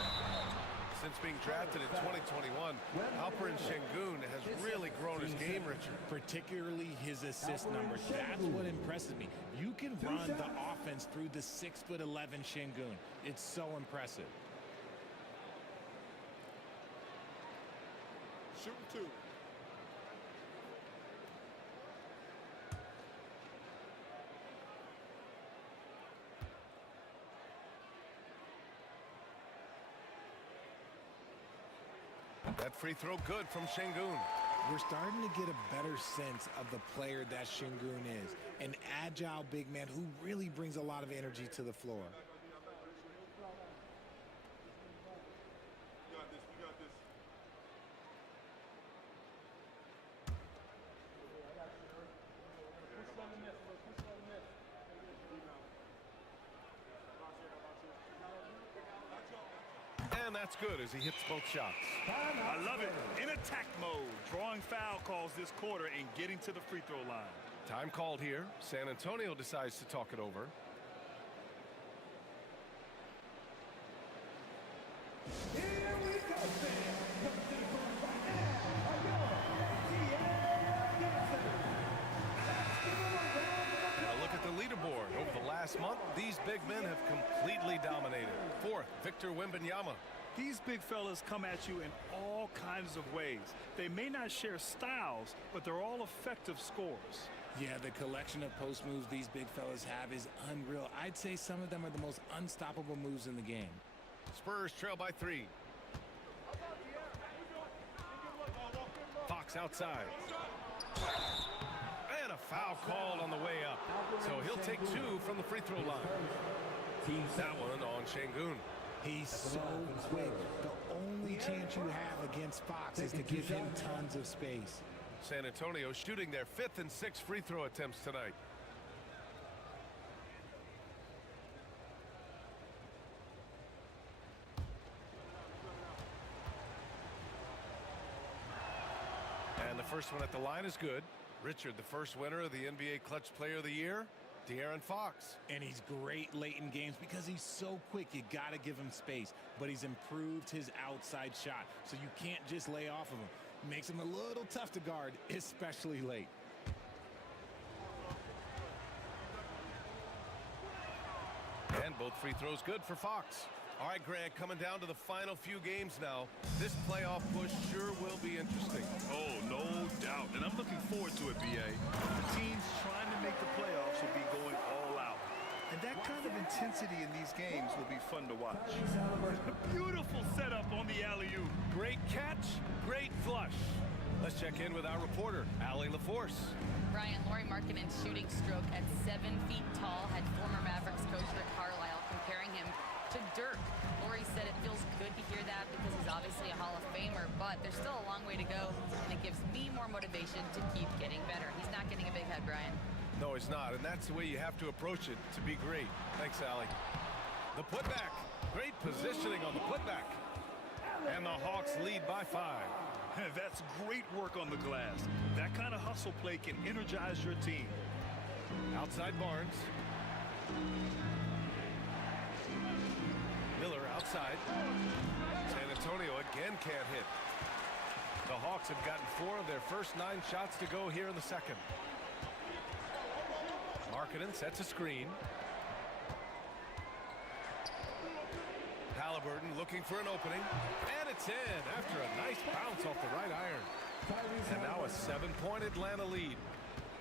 Since being drafted in 2021, Alperen Şengün has really grown his game, Richard. Particularly his assist numbers. That's what impresses me. You can run the offense through the 6'11" Şengün. It's so impressive. Shooting 2. That free throw good from Şengün. We're starting to get a better sense of the player that Şengün is. An agile big man who really brings a lot of energy to the floor. And that's good as he hits both shots. I love it. In attack mode, drawing foul calls this quarter and getting to the free throw line. Time called here. San Antonio decides to talk it over. Here we go, And a look at the leaderboard. Over the last month, these big men have completely dominated. Fourth, Victor Wembanyama. These big fellas come at you in all kinds of ways. They may not share styles, but they're all effective scorers. Yeah, the collection of post moves these big fellas have is unreal. I'd say some of them are the most unstoppable moves in the game. Spurs trail by 3. Fox outside. And a a foul called on the way up. So he'll take 2 from the free throw line. That one on Şengün. He's so quick. The only chance you have against Fox is to give him tons of space. San Antonio shooting their 5th and 6th free throw attempts tonight. And the first one at the line is good. Richard, the first winner of the NBA Clutch Player of the Year, De'Aaron Fox. And he's great late in games because he's so quick. You got to give him space. But he's improved his outside shot, so you can't just lay off of him. Makes him a little tough to guard, especially late. And both free throws good for Fox. All right, Grant, coming down to the final few games now. This playoff push sure will be interesting. Oh, no doubt. And I'm looking forward to it, B.A. The teams trying to make the playoffs will be going all out. And that kind of intensity in these games will be fun to watch. A beautiful setup on the alley-oop. Great catch, great flush. Let's check in with our reporter, Allie LaForce. Brian, Lauri Markkanen's shooting stroke at 7 feet tall had former Mavericks coach Rick Carlisle comparing him to Dirk. Lauri said it feels good to hear that because he's obviously a Hall of Famer, but there's still a long way to go, and it gives me more motivation to keep getting better. He's not getting a big head, Brian. No, he's not, and that's the way you have to approach it to be great. Thanks, Allie. The putback. Great positioning on the putback. And the Hawks lead by 5. That's great work on the glass. That kind of hustle play can energize your team. Outside Barnes. Miller outside. San Antonio again can't hit. The Hawks have gotten 4 of their first 9 shots to go here in the second. Markkanen sets a screen. Halliburton looking for an opening. And it's in after a nice bounce off the right iron. And now a 7-point Atlanta lead.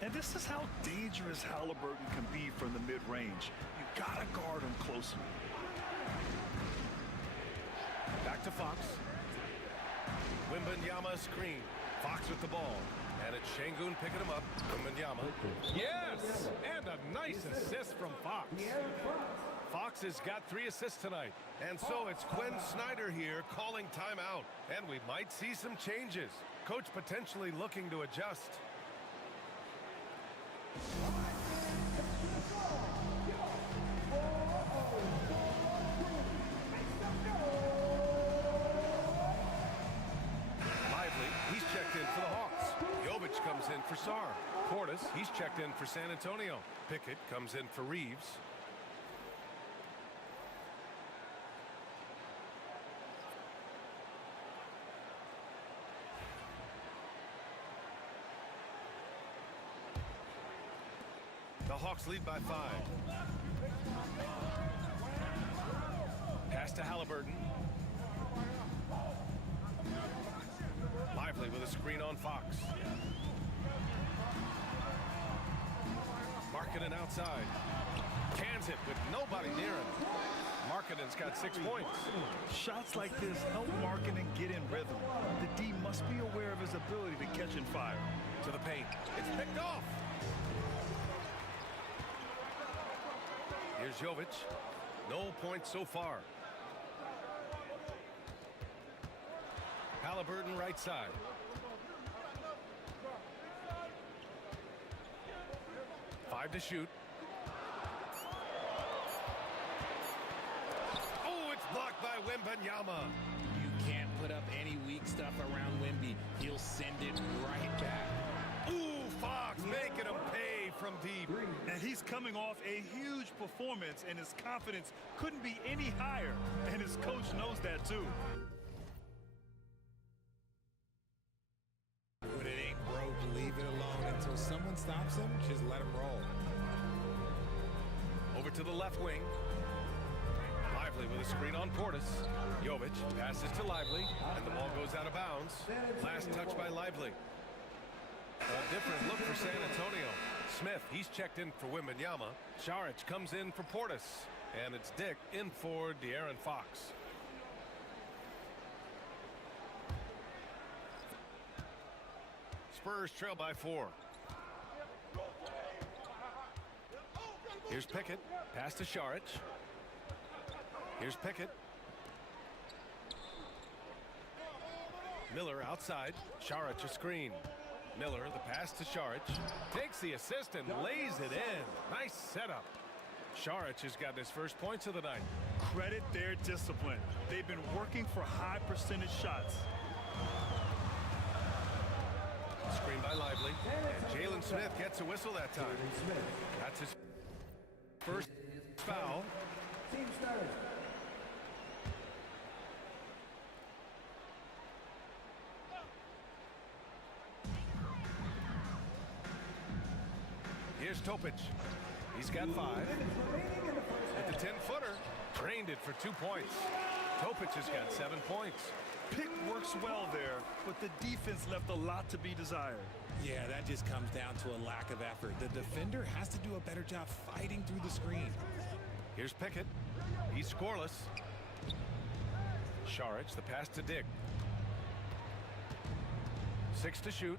And this is how dangerous Halliburton can be from the mid-range. You gotta guard him closely. Back to Fox. Wembanyama screen. Fox with the ball. And it's Şengün picking him up. Wembanyama. Yes! And a nice assist from Fox. Fox has got 3 assists tonight. And so it's Quinn Snyder here calling timeout. And we might see some changes. Coach potentially looking to adjust. Lively, he's checked in for the Hawks. Jovic comes in for Sarr. Portis, he's checked in for San Antonio. Pickett comes in for Reeves. The Hawks lead by 5. Pass to Halliburton. Lively with a screen on Fox. Markkanen outside. Cans it with nobody near him. Markkanen's got 6 points. Shots like this help Markkanen get in rhythm. The D must be aware of his ability to catch and fire. To the paint. It's picked off. Here's Jovic. No points so far. Halliburton right side. Five to shoot. Oh, it's blocked by Wembanyama. You can't put up any weak stuff around Wemby. He'll send it right back. Ooh, Fox making him pay from deep. And he's coming off a huge performance, and his confidence couldn't be any higher. And his coach knows that too. When it ain't broke, leave it alone. Until someone stops him, just let him roll. Over to the left wing. Lively with a screen on Portis. Jovic passes to Lively, and the ball goes out of bounds. Last touch by Lively. A different look for San Antonio. Smith, he's checked in for Wembanyama. Šarić comes in for Portis. And it's Dick in for De'Aaron Fox. Spurs trail by 4. Here's Pickett. Pass to Šarić. Here's Pickett. Miller outside. Šarić a screen. Miller, the pass to Šarić. Takes the assist and lays it in. Nice setup. Šarić has gotten his first points of the night. Credit their discipline. They've been working for high percentage shots. Screen by Lively. And Jalen Smith gets a whistle that time. That's his first foul. Team started. Here's Topic. He's got 5. At the 10-footer, drained it for 2 points. Topic has got 7 points. Pick works well there, but the defense left a lot to be desired. Yeah, that just comes down to a lack of effort. The defender has to do a better job fighting through the screen. Here's Pickett. He's scoreless. Šarić, the pass to Dick. 6 to shoot.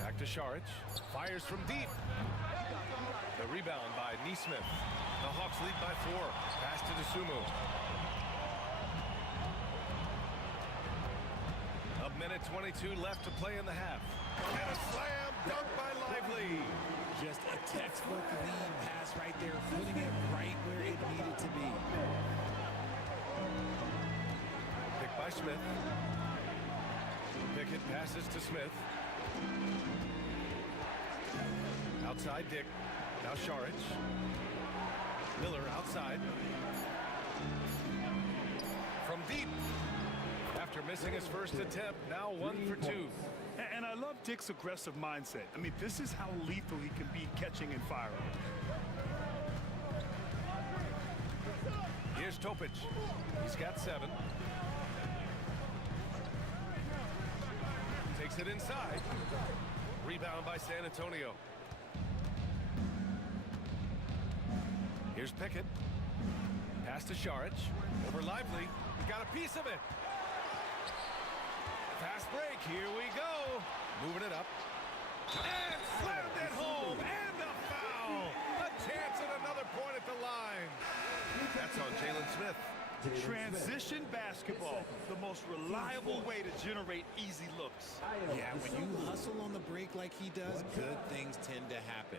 Back to Šarić. Fires from deep. The rebound by Neesmith. The Hawks lead by 4. Pass to Dosunmu. A minute 22 left to play in the half. And a slam dunk by Lively. Just a textbook lead pass right there, putting it right where it needed to be. Picked by Smith. Pickett passes to Smith. Outside Dick. Now Šarić. Miller outside. From deep. After missing his first attempt, now 1 for 2. And I love Dick's aggressive mindset. I mean, this is how lethal he can be catching and firing. Here's Topic. He's got 7. Takes it inside. Rebound by San Antonio. Here's Pickett. Pass to Šarić. Over Lively. Got a piece of it. Fast break. Here we go. Moving it up. And slammed it home. And a foul. A chance at another point at the line. That's on Jalen Smith. Transition basketball, the most reliable way to generate easy looks. Yeah, when you hustle on the break like he does, good things tend to happen.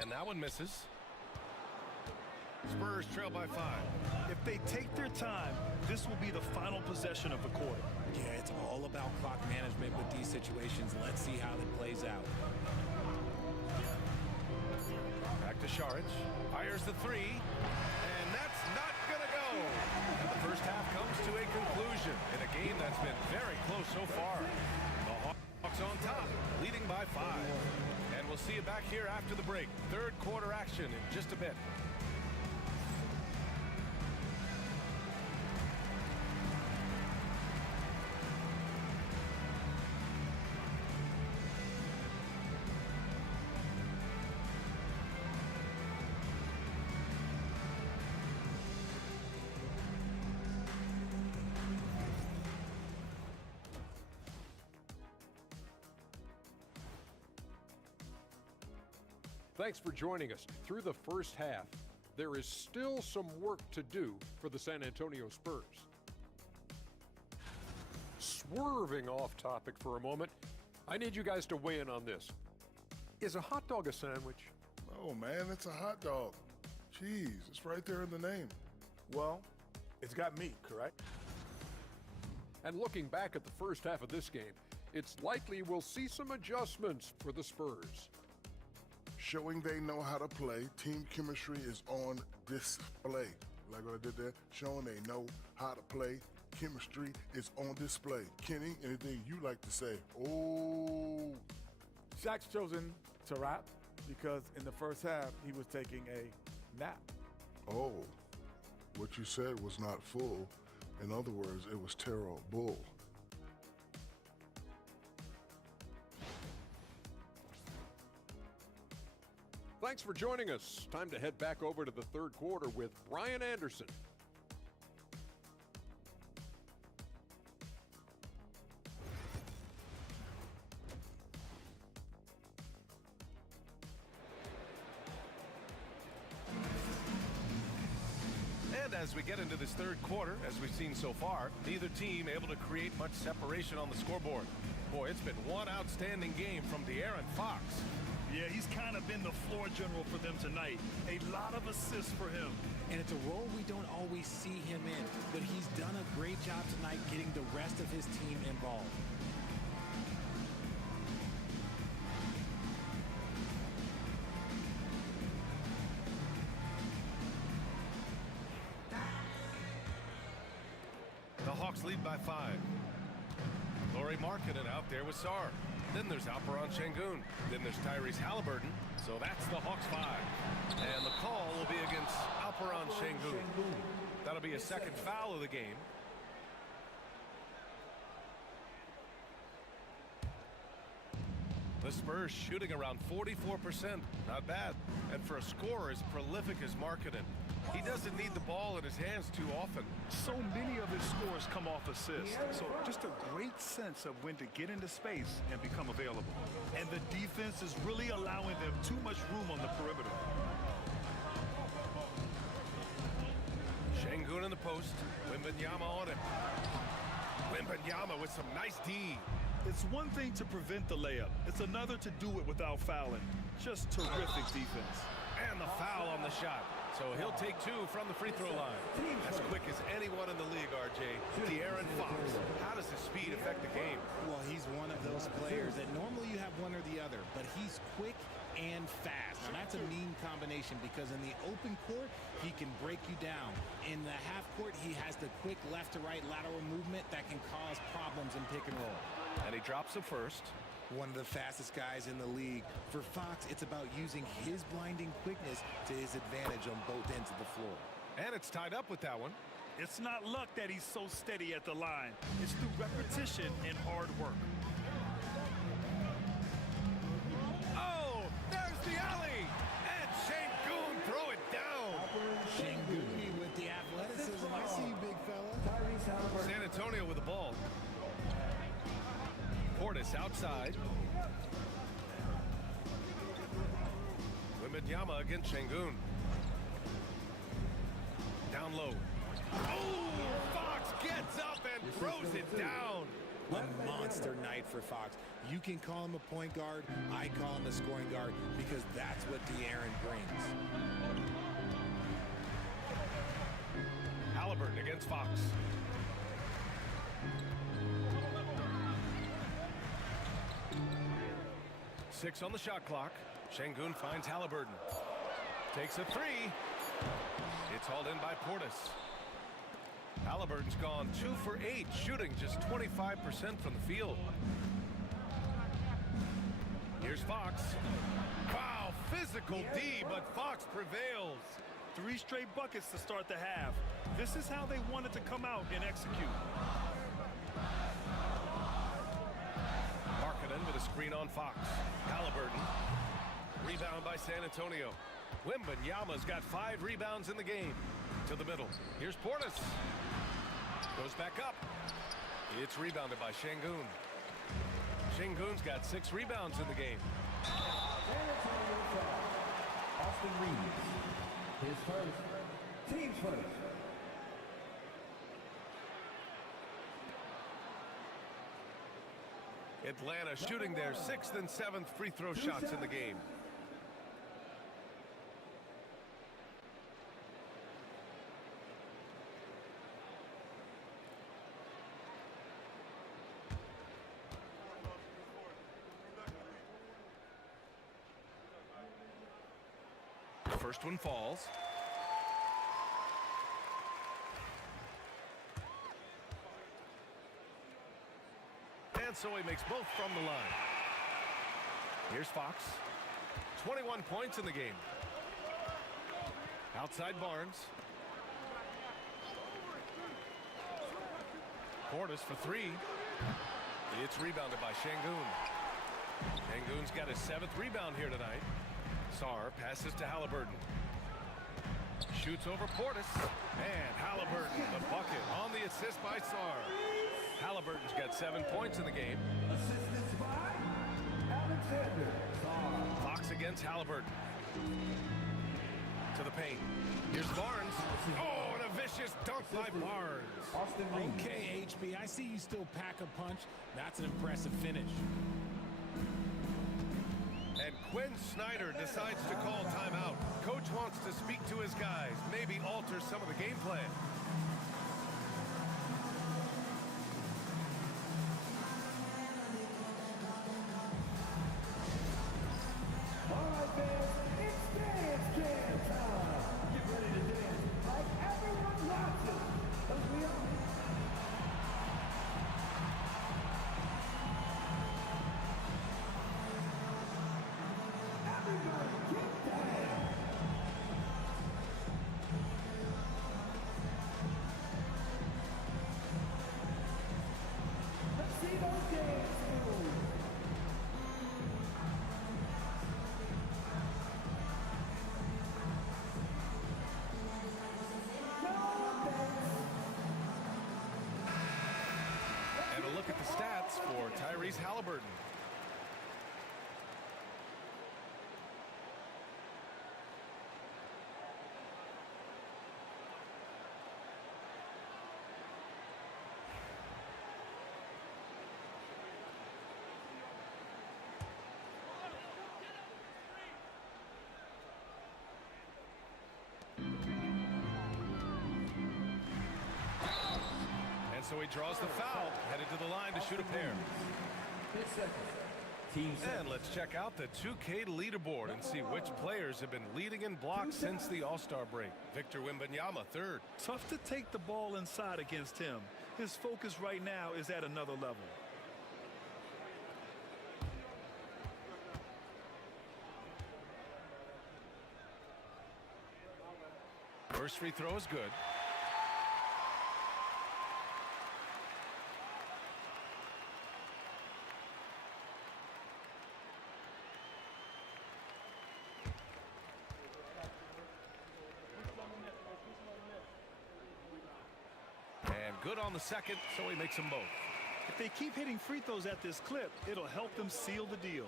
And that one misses. Spurs trail by 5. If they take their time, this will be the final possession of the quarter. Yeah, it's all about clock management with these situations. Let's see how it plays out. Back to Šarić. Fires the 3. And that's not going to go. And the first half comes to a conclusion in a game that's been very close so far. The Hawks on top, leading by 5. And we'll see you back here after the break. Third quarter action in just a bit. Thanks for joining us. Through the first half, there is still some work to do for the San Antonio Spurs. Swerving off topic for a moment, I need you guys to weigh in on this. Is a hot dog a sandwich? Oh, man, it's a hot dog. Cheese, it's right there in the name. Well, it's got meat, correct? And looking back at the first half of this game, it's likely we'll see some adjustments for the Spurs. Showing they know how to play, team chemistry is on display. Like what I did there, showing they know how to play, chemistry is on display. Kenny, anything you like to say? Oh. Shaq's chosen to rap because in the first half, he was taking a nap. Oh, what you said was not full. In other words, it was terrible. Thanks for joining us. Time to head back over to the third quarter with Brian Anderson And as we get into this third quarter, as we've seen so far, neither team able to create much separation on the scoreboard. Boy, it's been one outstanding game from De'Aaron Fox. Yeah, he's kind of been the floor general for them tonight. A lot of assists for him. And it's a role we don't always see him in, but he's done a great job tonight getting the rest of his team involved. The Hawks lead by 5. Lauri Markkanen out there with Sarr. Then there's Alperen Şengün. Then there's Tyrese Halliburton. So that's the Hawks 5. And the call will be against Alperen Şengün. That'll be a second foul of the game. The Spurs shooting around 44%. Not bad. And for a scorer as prolific as Markkanen, he doesn't need the ball in his hands too often. So many of his scores come off assists. So just a great sense of when to get into space and become available. And the defense is really allowing them too much room on the perimeter. Şengün in the post. Wembanyama on him. Wembanyama with some nice D. It's one thing to prevent the layup. It's another to do it without fouling. Just terrific defense. And the foul on the shot. So he'll take 2 from the free throw line. As quick as anyone in the league, RJ. De'Aaron Fox. How does his speed affect the game? Well, he's one of those players that normally you have one or the other, but he's quick and fast. Now, that's a mean combination because in the open court, he can break you down. In the half court, he has the quick left to right lateral movement that can cause problems in pick and roll. And he drops the first. One of the fastest guys in the league. For Fox, it's about using his blinding quickness to his advantage on both ends of the floor. And it's tied up with that one. It's not luck that he's so steady at the line. It's through repetition and hard work. Oh, there's the alley. And Şengün throw it down. Şengün with the athleticism. I see you, big fella. San Antonio with the ball. Portis outside. Wembanyama against Şengün. Down low. Oh, Fox gets up and throws it down. A monster night for Fox. You can call him a point guard. I call him a scoring guard because that's what De'Aaron brings. Halliburton against Fox. Six on the shot clock. Şengün finds Halliburton. Takes a 3. It's hauled in by Portis. Halliburton's gone 2 for 8, shooting just 25% from the field. Here's Fox. Wow, physical D, but Fox prevails. 3 straight buckets to start the half. This is how they wanted to come out and execute. Markkanen with a screen on Fox. Halliburton. Rebound by San Antonio. Wembanyama's got 5 rebounds in the game. To the middle. Here's Portis. Goes back up. It's rebounded by Şengün. Şengün's got 6 rebounds in the game. Austin Reeves. His first. Team's first. Atlanta shooting their 6th and 7th free throw shots in the game. The first one falls. And so he makes both from the line. Here's Fox. 21 points in the game. Outside Barnes. Portis for 3. It's rebounded by Şengün. Şengün's got his 7th rebound here tonight. Sarr passes to Halliburton. Shoots over Portis. And Halliburton, the bucket on the assist by Sarr. Halliburton's got 7 points in the game. Assistance by Alexander. Fox against Halliburton. To the paint. Here's Barnes. Oh, and a vicious dunk by Barnes. Okay, HB, I see you still pack a punch. That's an impressive finish. And Quinn Snyder decides to call timeout. Coach wants to speak to his guys, maybe alter some of the game plan. All right, fans, it's dance jam time. Get ready to dance like everyone watches. Because we are. Everybody get down. Let's see those dance moves. And a look at the stats for Tyrese Halliburton. And so he draws the foul, headed to the line to shoot a pair. And let's check out the 2K leaderboard and see which players have been leading in blocks since the All-Star break. Victor Wembanyama, third. Tough to take the ball inside against him. His focus right now is at another level. First free throw is good. And good on the second, so he makes them both. If they keep hitting free throws at this clip, it'll help them seal the deal.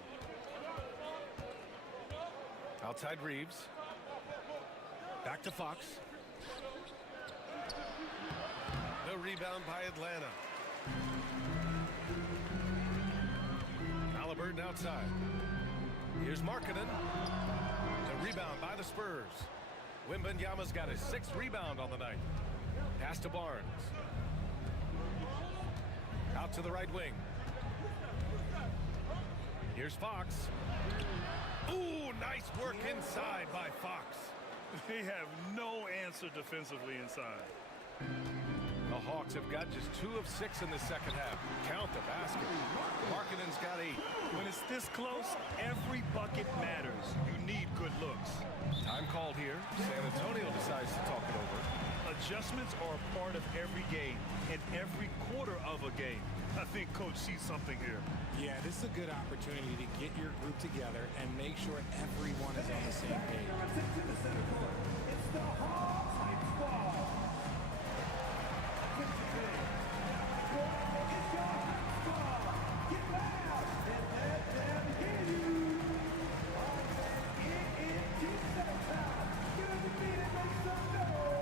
Outside Reeves. Back to Fox. The rebound by Atlanta. Halliburton outside. Here's Markkanen. The rebound by the Spurs. Wembanyama's got his 6th rebound on the night. Pass to Barnes. Out to the right wing. Here's Fox. Ooh, nice work inside by Fox. They have no answer defensively inside. The Hawks have got just 2 of 6 in the second half. Count the basket. Markkanen's got 8. When it's this close, every bucket matters. You need good looks. Time called here. San Antonio decides to talk it over. Adjustments are a part of every game and every quarter of a game. I think Coach sees something here. Yeah, this is a good opportunity to get your group together and make sure everyone is on the same page. It's the Hawks ball. It's your ball. Get loud and let them hear you. All right, it is G7 time. Get on your feet and make some noise.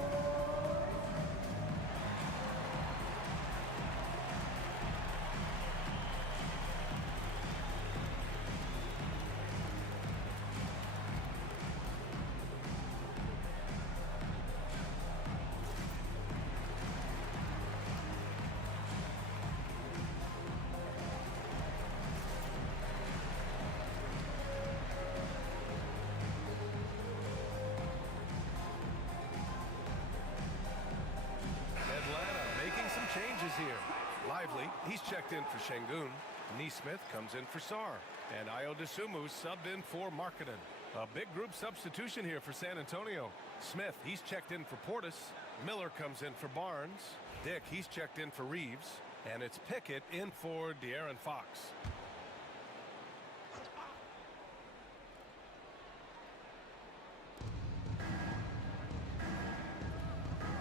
Changes here. Lively, he's checked in for Şengün. Neesmith comes in for Sarr. And Ayo Dosunmu subbed in for Markkanen. A big group substitution here for San Antonio. Smith, he's checked in for Portis. Miller comes in for Barnes. Dick, he's checked in for Reeves. And it's Pickett in for De'Aaron Fox.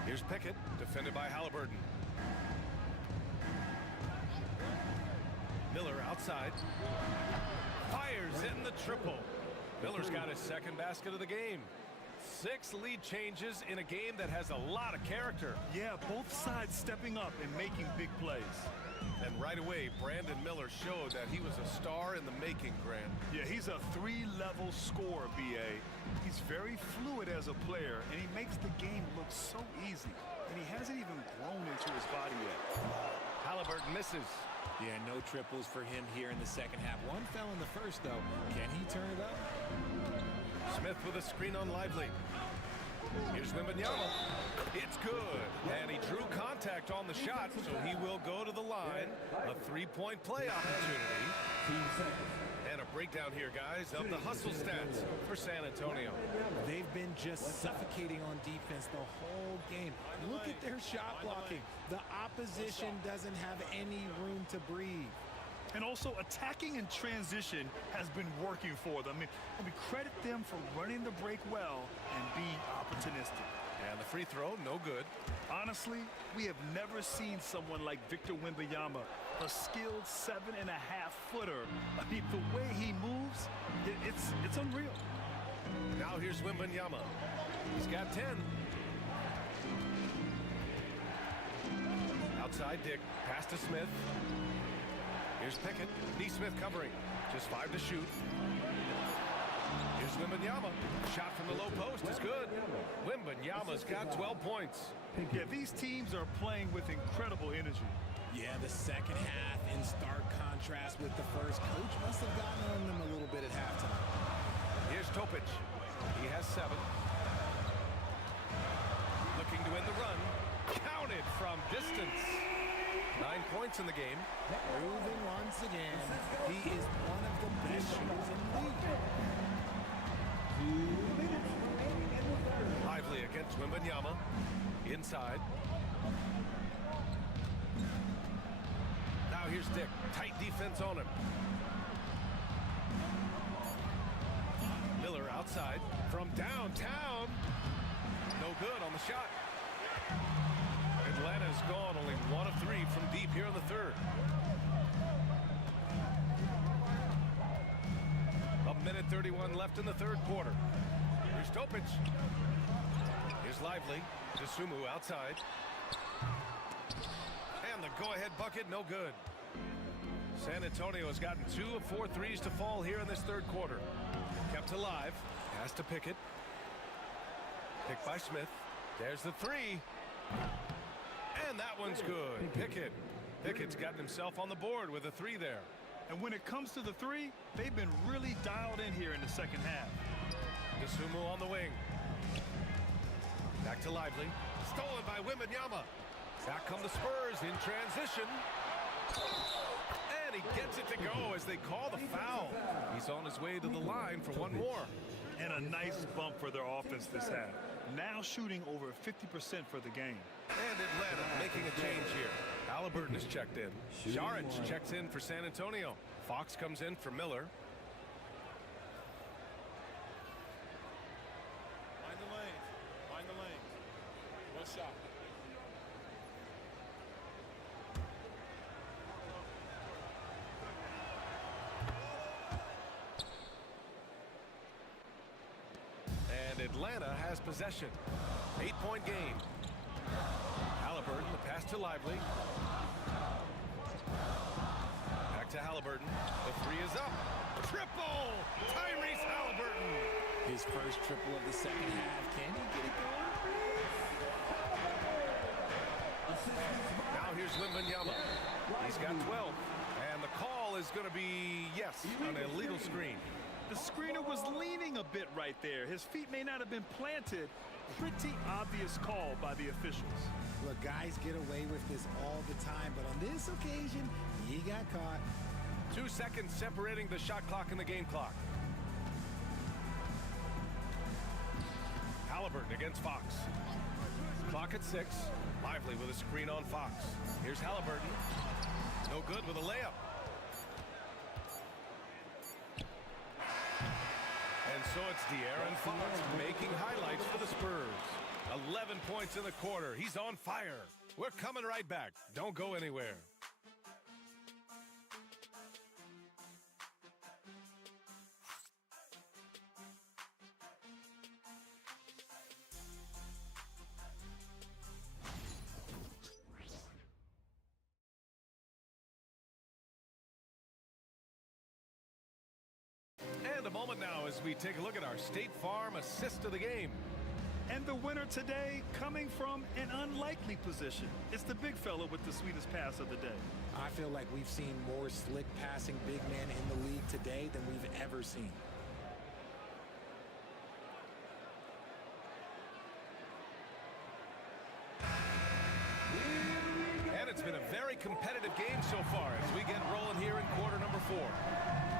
Here's Pickett, defended by Halliburton. Miller outside. Fires in the triple. Miller's got his 2nd basket of the game. 6 lead changes in a game that has a lot of character. Yeah, both sides stepping up and making big plays. And right away, Brandon Miller showed that he was a star in the making, Grant. Yeah, he's a 3-level scorer, B.A. He's very fluid as a player, and he makes the game look so easy. And he hasn't even grown into his body yet. Halliburton misses. Yeah, no triples for him here in the second half. One fell in the first, though. Can he turn it up? Smith with a screen on Lively. Here's Wembanyama. It's good. And he drew contact on the shot, so he will go to the line. A 3-point play opportunity. And a breakdown here, guys, of the hustle stats for San Antonio. They've been just suffocating on defense the whole game. Look at their shot blocking. The opposition doesn't have any room to breathe. And also, attacking in transition has been working for them. I mean, credit them for running the break well and being opportunistic. And the free throw, no good. Honestly, we have never seen someone like Victor Wembanyama, a skilled 7.5-footer. I mean, the way he moves, it's unreal. Now here's Wembanyama. He's got 10. Outside Dick, pass to Smith. Here's Pickett. Neesmith covering. Just 5 to shoot. Here's Wembanyama. Shot from the low post is good. Wembanyama's got 12 points. Yeah, these teams are playing with incredible energy. Yeah, the second half in stark contrast with the first. Coach must have gotten on them a little bit at halftime. Here's Topic. He has 7. Looking to win the run. Counted from distance. 9 points in the game. Proving once again, he is one of the best shooters in the league. 2 minutes remaining in the third. Lively against Wembanyama. Inside. Now here's Dick. Tight defense on him. Miller outside. From downtown. No good on the shot. Atlanta's gone only 1 of 3 from deep here in the third. A minute 31 left in the third quarter. Here's Topic. Here's Lively. Sumu outside. And the go-ahead bucket, no good. San Antonio has gotten 2 of 4 threes to fall here in this third quarter. Kept alive. Pass to Pickett. Picked by Smith. There's the 3. And that one's good. Pickett's gotten himself on the board with a 3 there. And when it comes to the 3, they've been really dialed in here in the second half. Sumu on the wing. Back to Lively. Stolen by Wembanyama. Back come the Spurs in transition. And he gets it to go as they call the foul. He's on his way to the line for one more. And a nice bump for their offense this half. Now shooting over 50% for the game. And Atlanta making a change here. Halliburton is checked in. Saric checks in for San Antonio. Fox comes in for Miller. Find the lanes. Find the lanes. No shot. And Atlanta has possession. 8-point game. Halliburton, the pass to Lively. Back to Halliburton. The 3 is up. Triple! Tyrese Halliburton. His first triple of the second half. Can he get it going? Now here's Wembanyama. He's got 12. And the call is going to be, yes, an illegal screen. The screener was leaning a bit right there. His feet may not have been planted. Pretty obvious call by the officials. Look, guys get away with this all the time, but on this occasion, he got caught. 2 seconds separating the shot clock and the game clock. Halliburton against Fox. Clock at 6. Lively with a screen on Fox. Here's Halliburton. No good with a layup. And so it's De'Aaron Fox making highlights for the Spurs. 11 points in the quarter. He's on fire. We're coming right back. Don't go anywhere. And a moment now as we take a look at our State Farm assist of the game. And the winner today coming from an unlikely position. It's the big fella with the sweetest pass of the day. I feel like we've seen more slick passing big men in the league today than we've ever seen. And it's been a very competitive game so far as we get rolling here in quarter number 4.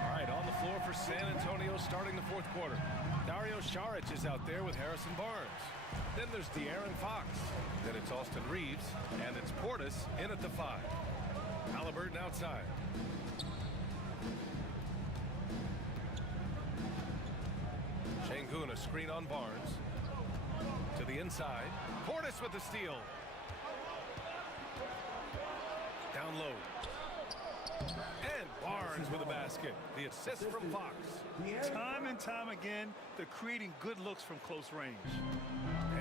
All right, on the floor for San Antonio starting the fourth quarter. Dario Saric is out there with Harrison Barnes. Then there's De'Aaron Fox. Then it's Austin Reeves. And it's Portis in at the 5. Halliburton outside. Şengün a screen on Barnes. To the inside. Portis with the steal. Down low. And Barnes with a basket. The assist from Fox. Time and time again, they're creating good looks from close range.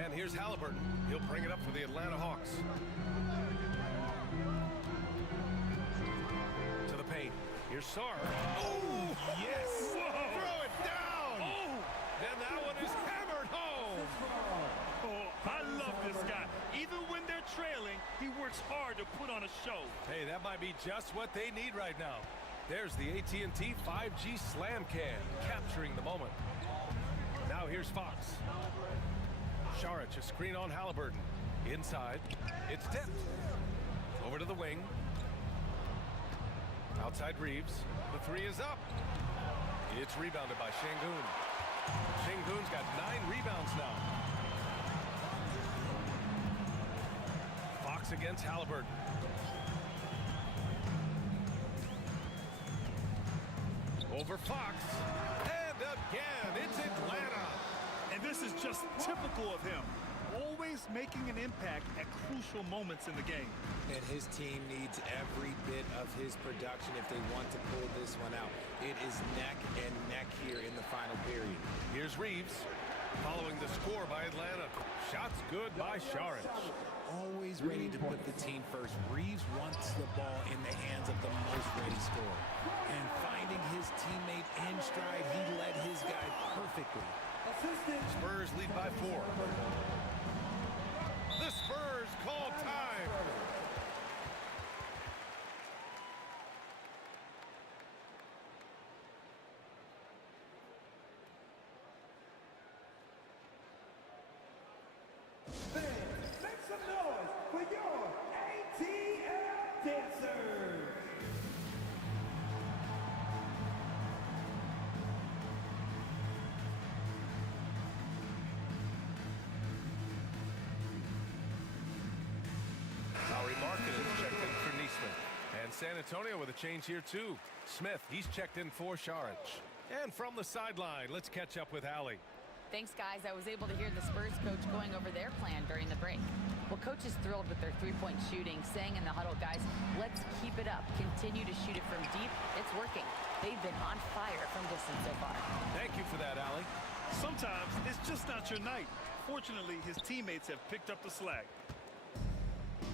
And here's Halliburton. He'll bring it up for the Atlanta Hawks. To the paint. Here's Sarr. Oh, yes. Whoa. Throw it down. Oh. And that one is hammered home. Oh, I love this guy. Even when they're trailing, he works hard to put on a show. Hey, that might be just what they need right now. There's the AT&T 5G Slam Cam, capturing the moment. Now here's Fox. Saric, a screen on Halliburton. Inside, it's tipped. Over to the wing. Outside Reeves. The 3 is up. It's rebounded by Şengün. Şengün's got 9 rebounds now. Fox against Halliburton. Over Fox. And again, it's Atlanta. And this is just typical of him. Always making an impact at crucial moments in the game. And his team needs every bit of his production if they want to pull this one out. It is neck and neck here in the final period. Here's Reeves. Following the score by Atlanta. Shots good by Saric. Always ready to put the team first. Reeves wants the ball in the hands of the most ready scorer. And finding his teammate in stride, he led his guy perfectly. Spurs lead by 4. The Spurs call time. Make some noise for your ATL dancers. Lauri Markkanen checked in for Neesmith. And San Antonio with a change here too. Smith, he's checked in for Saric. And from the sideline, let's catch up with Allie. Thanks, guys. I was able to hear the Spurs coach going over their plan during the break. Well, coach is thrilled with their three-point shooting, saying in the huddle, guys, let's keep it up. Continue to shoot it from deep. It's working. They've been on fire from distance so far. Thank you for that, Allie. Sometimes it's just not your night. Fortunately, his teammates have picked up the slack.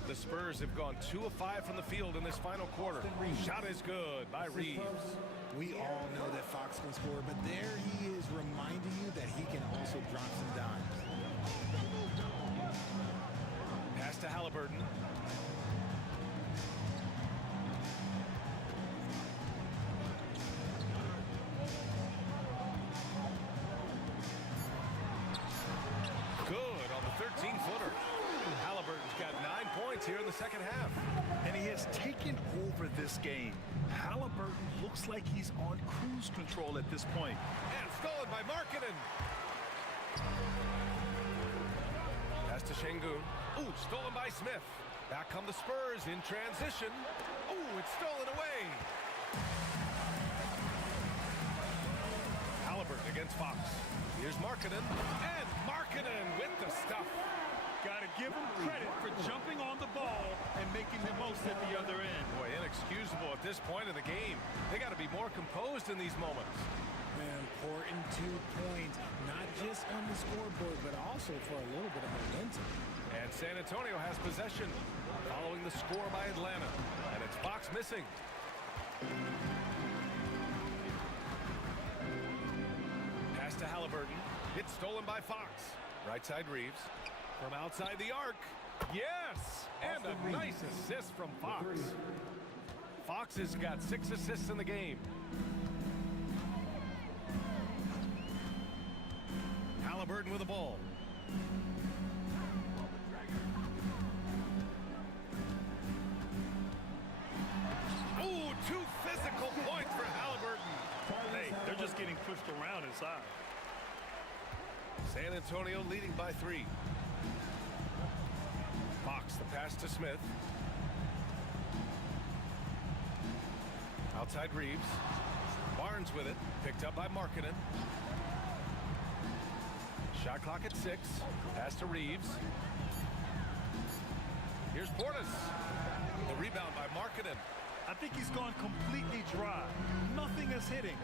The Spurs have gone 2 of 5 from the field in this final quarter. Shot is good by Reeves. We all know that Fox can score, but there he is reminding you that he can also drop some dimes. Pass to Halliburton. Good on the 13-footer. Halliburton's got 9 points here in the second half. And he has taken over this game. Halliburton looks like he's on cruise control at this point. And stolen by Markkanen. Pass to Şengün. Ooh, stolen by Smith. Back come the Spurs in transition. Ooh, it's stolen away. Halliburton against Fox. Here's Markkanen. And Markkanen with the stuff. Got to give him credit for jumping on the ball and making the most at the other end. Boy, inexcusable at this point of the game. They got to be more composed in these moments. An important 2 points, not just on the scoreboard, but also for a little bit of momentum. And San Antonio has possession following the score by Atlanta. And it's Fox missing. to Halliburton. It's stolen by Fox. Right side Reeves. From outside the arc. Yes! And a nice assist from Fox. Fox has got 6 assists in the game. Halliburton with the ball. Ooh, 2 physical points for Halliburton. Hey, they're just getting pushed around inside. San Antonio leading by 3. Fox, the pass to Smith. Outside Reeves. Barnes with it. Picked up by Markkanen. Shot clock at 6. Pass to Reeves. Here's Portis. The rebound by Markkanen. I think he's gone completely dry. Nothing is hitting.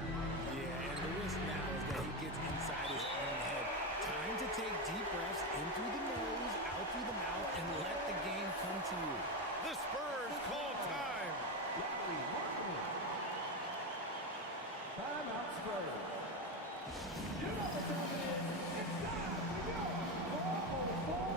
Yeah, and the risk now is that he gets inside his own head. Time to take deep breaths in through the nose, out through the mouth, and let the game come to you. The Spurs call time. Timeout Spurs. You know what time it is. It's time to go. For the ball.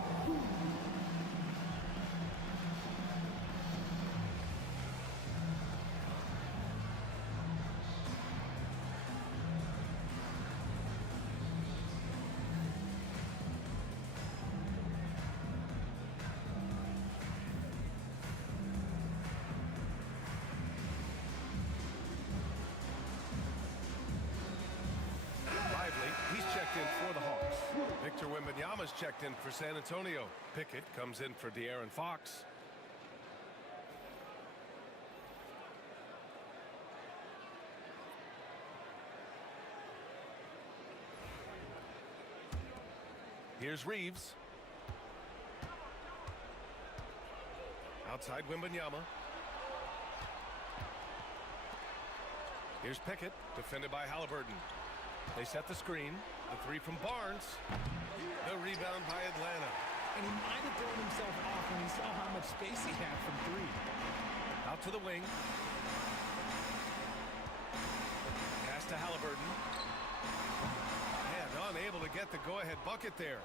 He's checked in for the Hawks. Victor Wembanyama's checked in for San Antonio. Pickett comes in for De'Aaron Fox. Here's Reeves. Outside Wembanyama. Here's Pickett, defended by Halliburton. They set the screen. The 3 from Barnes. The rebound by Atlanta. And he might have thrown himself off when he saw how much space he had from 3. Out to the wing. Pass to Halliburton. And unable to get the go-ahead bucket there.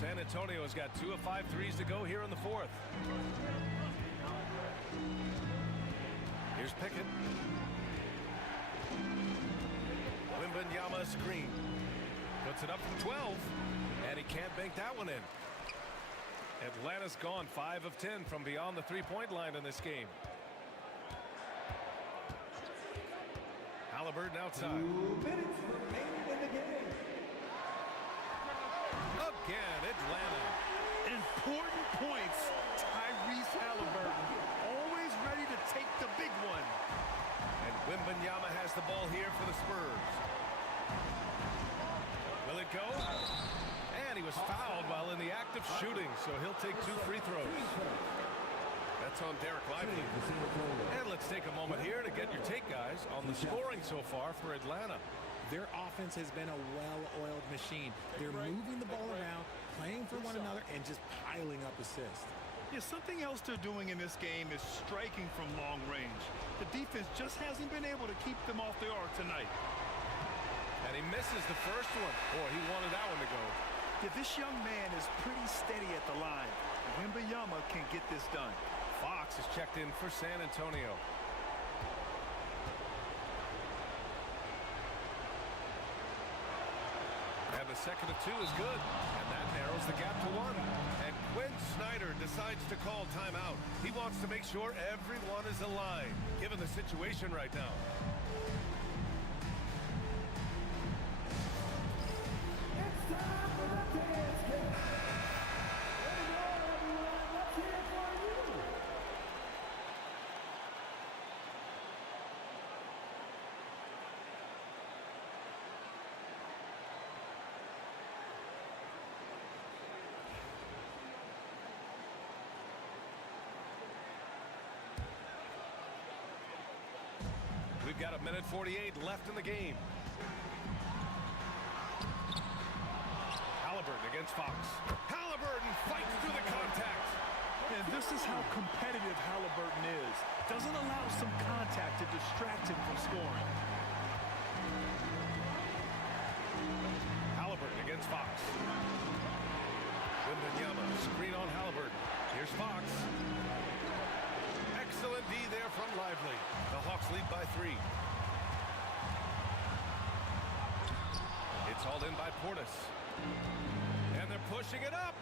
San Antonio has got 2 of 5 threes to go here in the 4th. Here's Pickett. Wembanyama screen. Puts it up from 12. And he can't bank that one in. Atlanta's gone 5 of 10 from beyond the 3-point line in this game. Halliburton outside. 2 minutes remaining in the game. Again, Atlanta. Important points. Tyrese Halliburton. Always ready to take the big one. And Wembanyama has the ball here for the Spurs. Will it go? And he was fouled while in the act of shooting, so he'll take 2 free throws. That's on Derek Lively. And let's take a moment here to get your take, guys, on the scoring so far for Atlanta. Their offense has been a well-oiled machine. They're moving the ball around, playing for one another, and just piling up assists. Yeah, something else they're doing in this game is striking from long range. The defense just hasn't been able to keep them off the arc tonight. And he misses the first one. Boy, he wanted that one to go. Yeah, this young man is pretty steady at the line. Wembanyama can get this done. Fox is checked in for San Antonio. And the second of 2 is good. And that narrows the gap to 1. And Quinn Snyder decides to call timeout. He wants to make sure everyone is aligned, given the situation right now. It's time for the dance game. Here we go, everyone. Let's hear it for you. We've got 1:48 left in the game. Halliburton against Fox. Halliburton fights through the contact. And this is how competitive Halliburton is. Doesn't allow some contact to distract him from scoring. three. It's hauled in by Portis. And they're pushing it up.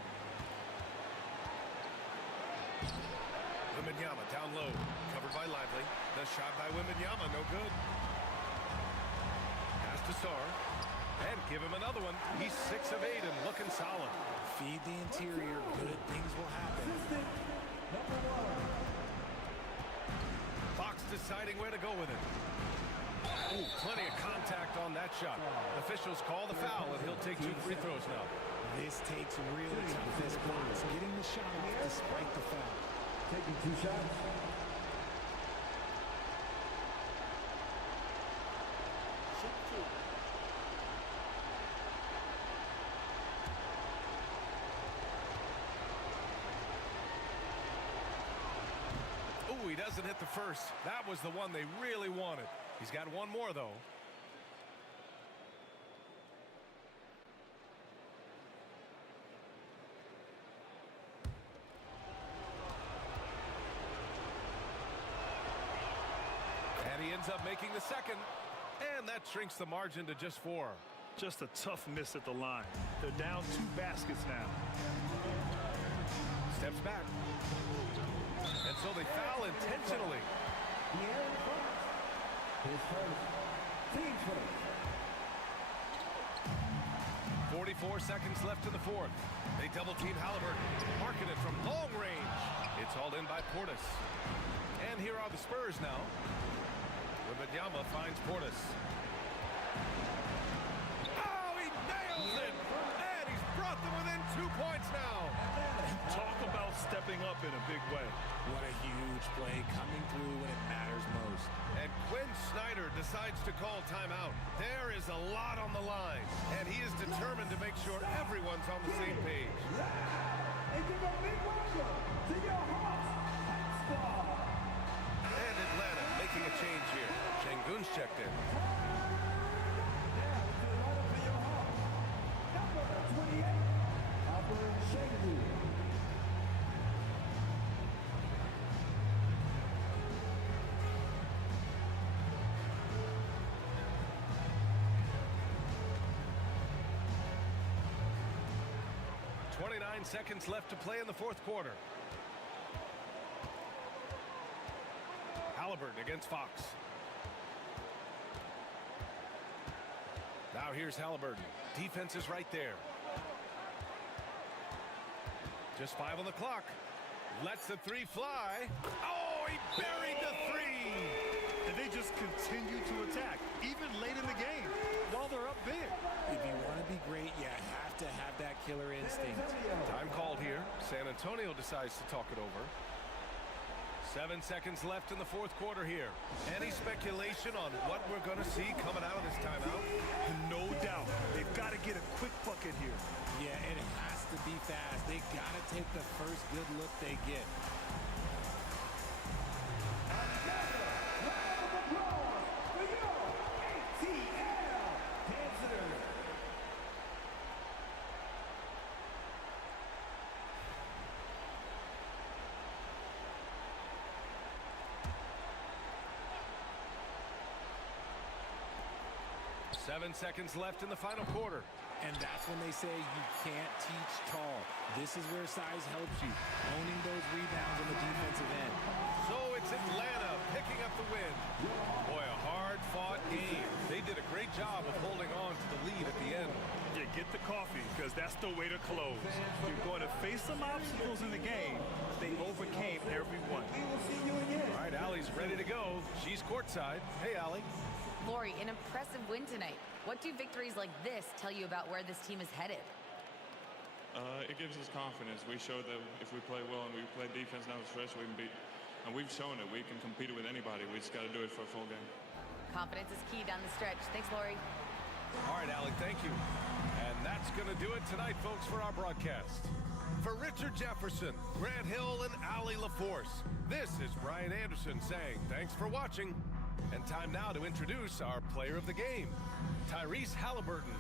Wembanyama down low. Covered by Lively. The shot by Wembanyama, no good. Pass to Sarr. And give him another one. He's 6 of 8 and looking solid. Feed the interior. Good things will happen. Fox deciding where to go with it. Ooh, plenty of contact on that shot. Officials call the foul, and he'll take 2 free throws now. This takes real toughness. Fox getting the shot off despite the foul. Taking 2 shots. Ooh, he doesn't hit the first. That was the one they really wanted. He's got one more, though. And he ends up making the second. And that shrinks the margin to just 4. Just a tough miss at the line. They're down 2 baskets now. Steps back. And so they foul intentionally. De'Aaron Fox. His first. Team first. 44 seconds left in the fourth. They double-team Halliburton. Marking it from long range. It's hauled in by Portis. And here are the Spurs now. Wembanyama finds Portis. Oh, he nails it! And he's brought them within 2 points now. Talk about stepping up in a big way. What a huge play coming through when it matters most. And Quinn Snyder decides to call timeout. There is a lot on the line, and he is determined to make sure everyone's on the same page. And give a big welcome to your Hawks squad. And Atlanta making a change here. Şengün's checked in. Now to the lineup for your Hawks. Number 28, Alperen Şengün. Seconds left to play in the fourth quarter. Halliburton against Fox. Now here's Halliburton. Defense is right there. Just 5 on the clock. Lets the 3 fly. Oh, he buried the 3. And they just continue to attack, even late in the game, while they're up big. If you want to be great, you have to have that killer instinct. Time called here. San Antonio decides to talk it over. 7 seconds left in the fourth quarter here. Any speculation on what we're going to see coming out of this timeout? No doubt. They've got to get a quick bucket here. Yeah, it has to be fast. They got to take the first good look they get. Seven seconds left in the final quarter. And that's when they say you can't teach tall. This is where size helps you, owning those rebounds on the defensive end. So it's Atlanta picking up the win. Boy, a hard-fought game. They did a great job of holding on to the lead at the end. Yeah, get the coffee, because that's the way to close. You're going to face some obstacles in the game. They overcame every one. All right, Allie's ready to go. She's courtside. Hey, Allie. Lori, an impressive win tonight. What do victories like this tell you about where this team is headed? It gives us confidence. We showed that if we play well and we play defense down the stretch, we can beat. And we've shown it. We can compete with anybody. We just got to do it for a full game. Confidence is key down the stretch. Thanks, Lori. All right, Allie, thank you. And that's going to do it tonight, folks, for our broadcast. For Richard Jefferson, Grant Hill, and Allie LaForce, this is Brian Anderson saying thanks for watching. And time now to introduce our player of the game, Tyrese Halliburton.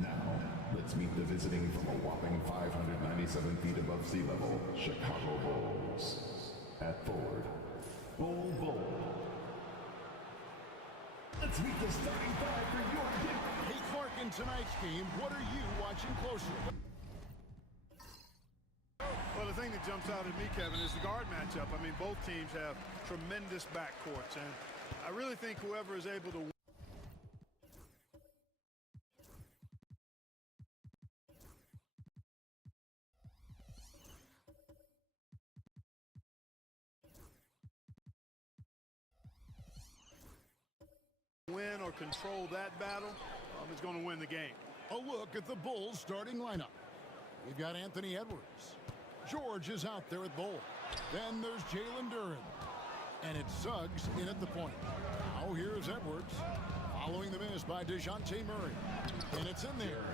Now, let's meet the visiting from a whopping 597 feet above sea level, Chicago Bulls. At forward, Bull. Let's meet the starting five for your game. Hey, Clark, in tonight's game, what are you watching closely? Well, the thing that jumps out at me, Kevin, is the guard matchup. I mean, both teams have tremendous backcourts, and I really think whoever is able to win or control that battle is going to win the game. A look at the Bulls starting lineup. We've got Anthony Edwards. George is out there at Bull. Then there's Jalen Duren. And it's Suggs in at the point. Now here's Edwards. Following the miss by DeJounte Murray. And it's in there.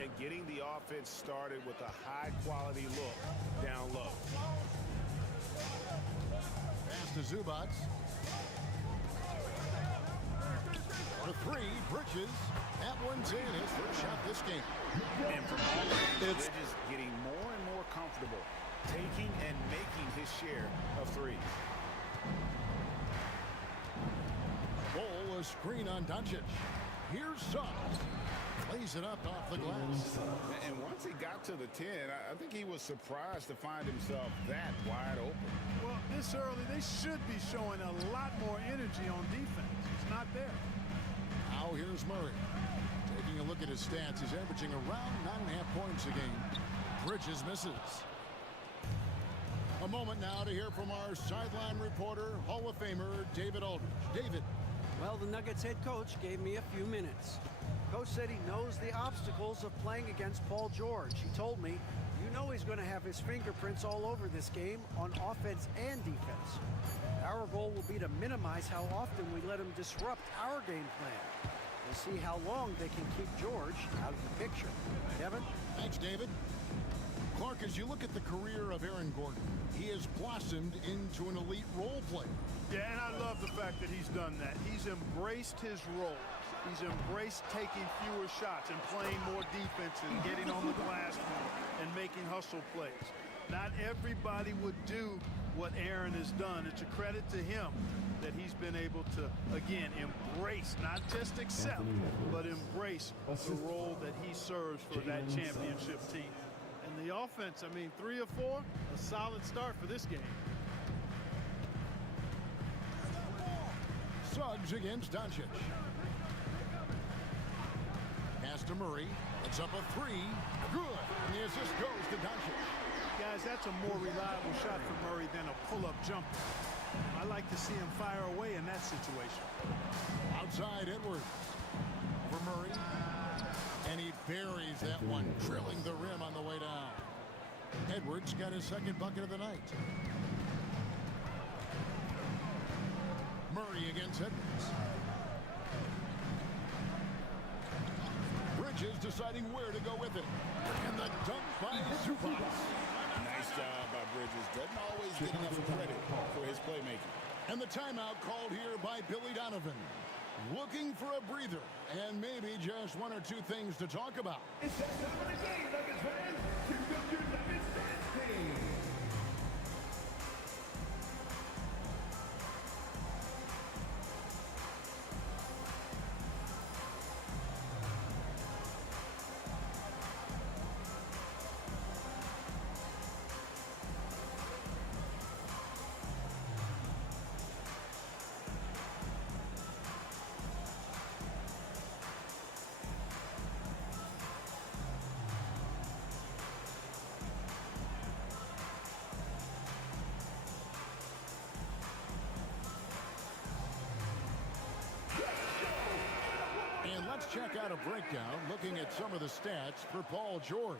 And getting the offense started with a high-quality look down low. Pass to Zubats. For three, Bridges. That one's in his first shot this game. And from all angles, Bridges getting more and more comfortable taking and making his share of threes. Bull, a screen on Doncic. Here's Suggs. Plays it up off the glass. And once he got to the 10, I think he was surprised to find himself that wide open. Well, this early, they should be showing a lot more energy on defense. It's not there. Now here's Murray. Taking a look at his stats, he's averaging around 9.5 points a game. Bridges misses. A moment now to hear from our sideline reporter, Hall of Famer David Aldridge. David. Well, the Nuggets head coach gave me a few minutes. Coach said he knows the obstacles of playing against Paul George. He told me, you know he's going to have his fingerprints all over this game on offense and defense. Our goal will be to minimize how often we let him disrupt our game plan. We'll see how long they can keep George out of the picture. Kevin? Thanks, David. Clark, as you look at the career of Aaron Gordon, he has blossomed into an elite role player. Yeah, and I love the fact that he's done that. He's embraced his role. He's embraced taking fewer shots and playing more defense and getting on the glass more and making hustle plays. Not everybody would do what Aaron has done. It's a credit to him that he's been able to, again, embrace, not just accept, but embrace the role that he serves for that championship team. And the offense, I mean, 3 of 4, a solid start for this game. Suggs against Doncic. Pass to Murray. It's up a 3. Good. And the assist goes to Doncic. Guys, that's a more reliable shot for Murray than a pull-up jumper. I like to see him fire away in that situation. Outside Edwards. For Murray. And he buries that one, drilling the rim on the way down. Edwards got his second bucket of the night. Murray against Edwards. Bridges deciding where to go with it. And the dunk by Zubats. Nice job by Bridges. Doesn't always get enough credit for his playmaking. And the timeout called here by Billy Donovan. Looking for a breather and maybe just 1 or 2 things to talk about. It's that time of the game, Nuggets fans. Cue up your Nuggets dance team. Let's check out a breakdown looking at some of the stats for Paul George.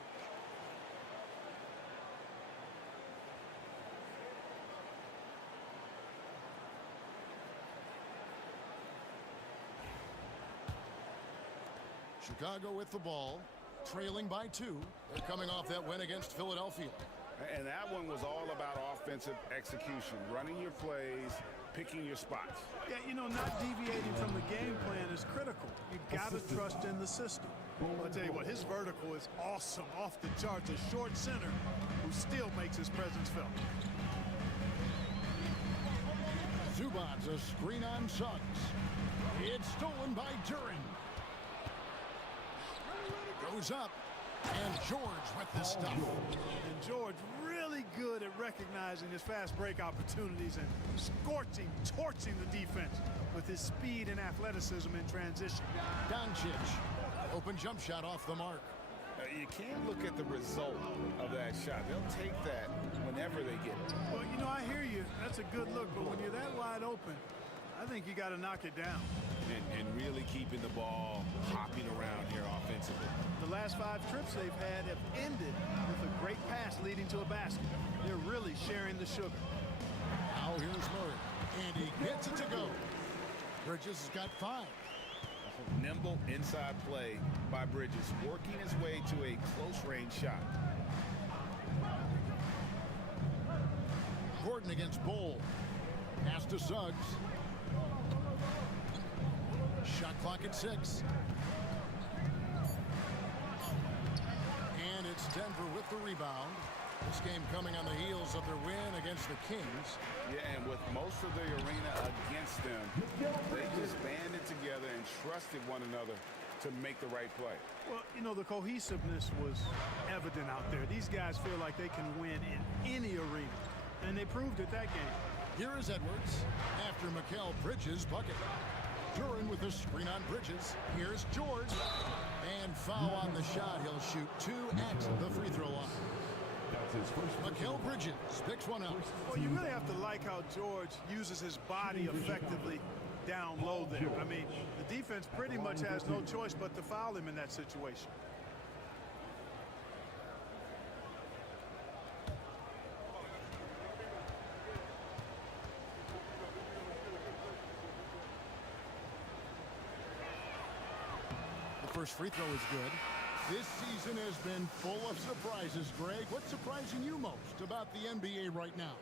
Chicago with the ball, trailing by 2. They're coming off that win against Philadelphia. And that one was all about offensive execution, running your plays, picking your spots. Yeah, you know, not deviating from the game plan is critical. You got to trust in the system. I'll tell you what, his vertical is awesome, off the charts. A short center who still makes his presence felt. Zubac's a screen on Suggs. It's stolen by Duran. Goes up, and George with the stuff. And George really good at recognizing his fast break opportunities and scorching, torching the defense with his speed and athleticism in transition. Doncic, open jump shot off the mark. You can't look at the result of that shot. They'll take that whenever they get it. Well, you know, I hear you. That's a good look, but when you're that wide open, I think you got to knock it down. And really keeping the ball hopping around here offensively. The last 5 trips they've had have ended with a great pass leading to a basket. They're really sharing the sugar. Now here's Murray, and he gets it to go. Bridges has got 5. Nimble inside play by Bridges, working his way to a close-range shot. Gordon against Bowl. Pass to Suggs. Shot clock at 6. And it's Denver with the rebound. This game coming on the heels of their win against the Kings. Yeah, and with most of the arena against them, they just banded together and trusted one another to make the right play. Well, you know, the cohesiveness was evident out there. These guys feel like they can win in any arena, and they proved it that game. Here is Edwards after Mikal Bridges' bucket. Duran with a screen on Bridges. Here's George. And foul on the shot. He'll shoot 2 at the free throw line. Mikal Bridges picks one up. Well, you really have to like how George uses his body effectively down low there. I mean, the defense pretty much has no choice but to foul him in that situation. First free throw is good. This season has been full of surprises, Greg. What's surprising you most about the NBA right now?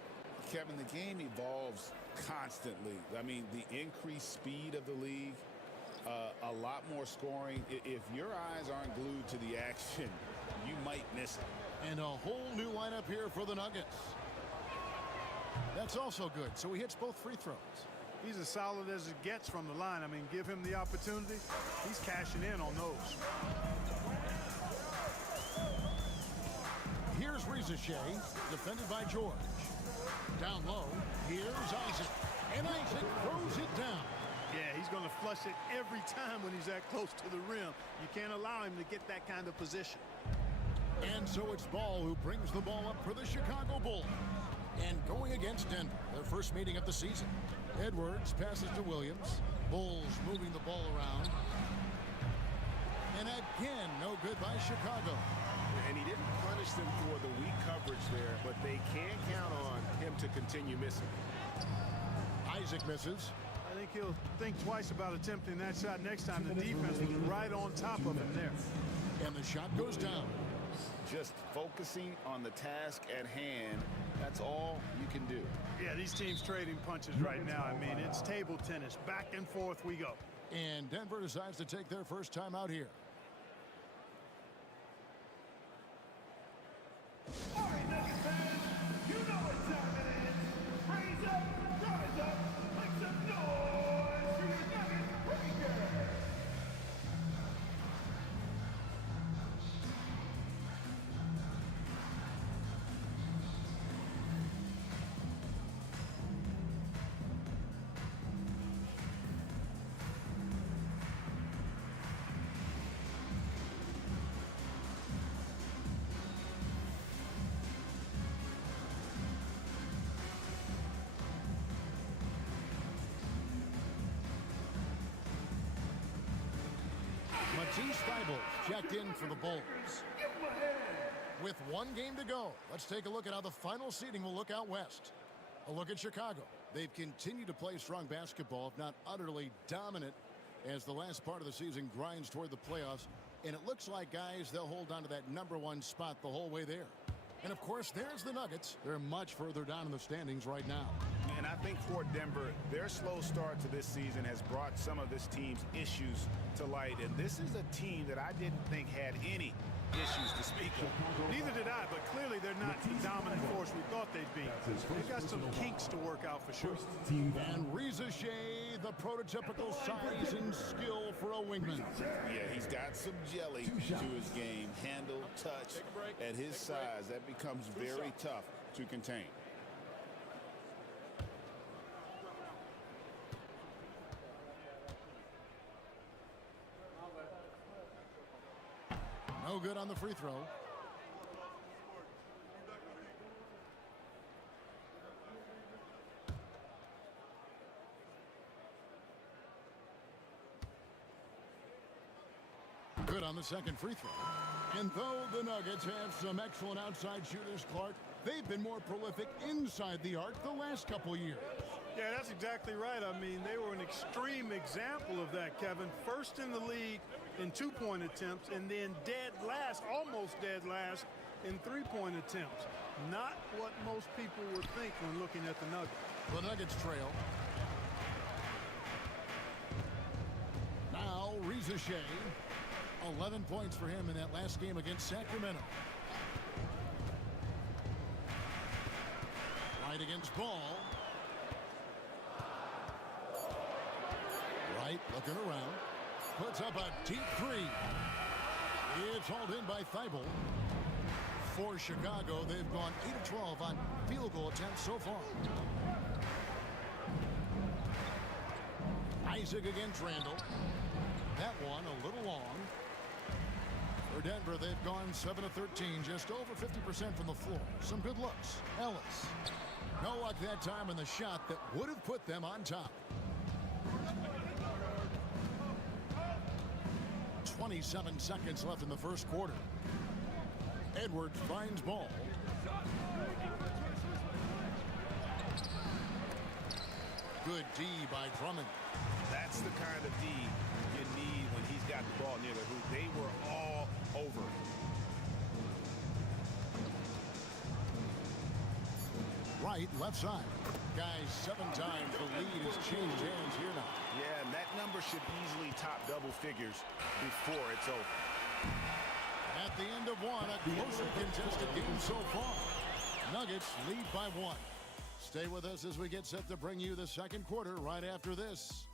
Kevin, the game evolves constantly. I mean, the increased speed of the league, a lot more scoring. If your eyes aren't glued to the action, you might miss it. And a whole new lineup here for the Nuggets. That's also good. So he hits both free throws. He's as solid as it gets from the line. I mean, give him the opportunity. He's cashing in on those. Here's Rizachet, defended by George. Down low, here's Isaac. And Isaac throws it down. Yeah, he's going to flush it every time when he's that close to the rim. You can't allow him to get that kind of position. And so it's Ball who brings the ball up for the Chicago Bulls. And going against Denver, their first meeting of the season. Edwards passes to Williams. Bulls moving the ball around. And again, no good by Chicago. And he didn't punish them for the weak coverage there, but they can't count on him to continue missing. Isaac misses. I think he'll think twice about attempting that shot next time. The defense was right on top of him there. And the shot goes down. Just focusing on the task at hand. That's all you can do. Yeah, these teams trading punches right now. I mean, it's table tennis. Back and forth we go. And Denver decides to take their first time out here. All right, Nuggets fans, you know what time it is. Raise up, rise up, make some noise for your Nuggets breaker. Matisse Thybulle checked in for the Bulls. With one game to go, let's take a look at how the final seeding will look out west. A look at Chicago. They've continued to play strong basketball, if not utterly dominant, as the last part of the season grinds toward the playoffs. And it looks like, guys, they'll hold on to that #1 spot the whole way there. And, of course, there's the Nuggets. They're much further down in the standings right now. And I think for Denver, their slow start to this season has brought some of this team's issues to light. And this is a team that I didn't think had any issues to speak of. Neither did I, but clearly they're not the dominant force we thought they'd be. They've got some kinks to work out for sure. And Reza Shea, the prototypical size and skill for a wingman. Yeah, he's got some jelly to his game. Handle, touch. At his size, that becomes very tough to contain. No good on the free throw. Good on the second free throw. And though the Nuggets have some excellent outside shooters, Clark, they've been more prolific inside the arc the last couple years. Yeah, that's exactly right. I mean, they were an extreme example of that, Kevin. First in the league in two-point attempts, and then dead last, almost dead last, in three-point attempts. Not what most people would think when looking at the Nuggets. The Nuggets trail. Now, Reza Shea. 11 points for him in that last game against Sacramento. Right against Ball. Right, looking around. Puts up a deep three. It's hauled in by Thybulle. For Chicago, they've gone 8 of 12 on field goal attempts so far. Isaac against Randall. That one a little long. For Denver, they've gone 7 of 13, just over 50% from the floor. Some good looks. Ellis. No luck that time in the shot that would have put them on top. 27 seconds left in the first quarter. Edwards finds Ball. Good D by Drummond. That's the kind of D you need when he's got the ball near the hoop. They were all over. Right, left side. Guys, 7 times the lead has changed hands here now. Yeah, and that number should easily top double figures before it's over. At the end of one, a closely contested game so far. Nuggets lead by 1. Stay with us as we get set to bring you the second quarter right after this.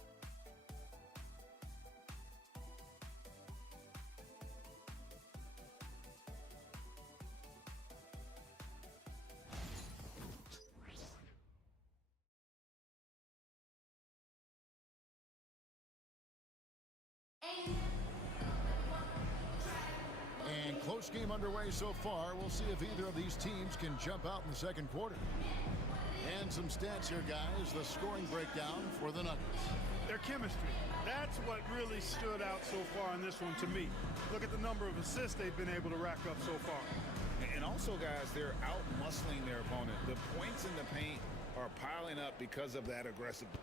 And close game underway so far. We'll see if either of these teams can jump out in the second quarter. And some stats here, guys. The scoring breakdown for the Nuggets. Their chemistry. That's what really stood out so far in this one to me. Look at the number of assists they've been able to rack up so far. And also, guys, they're out-muscling their opponent. The points in the paint are piling up because of that aggressiveness.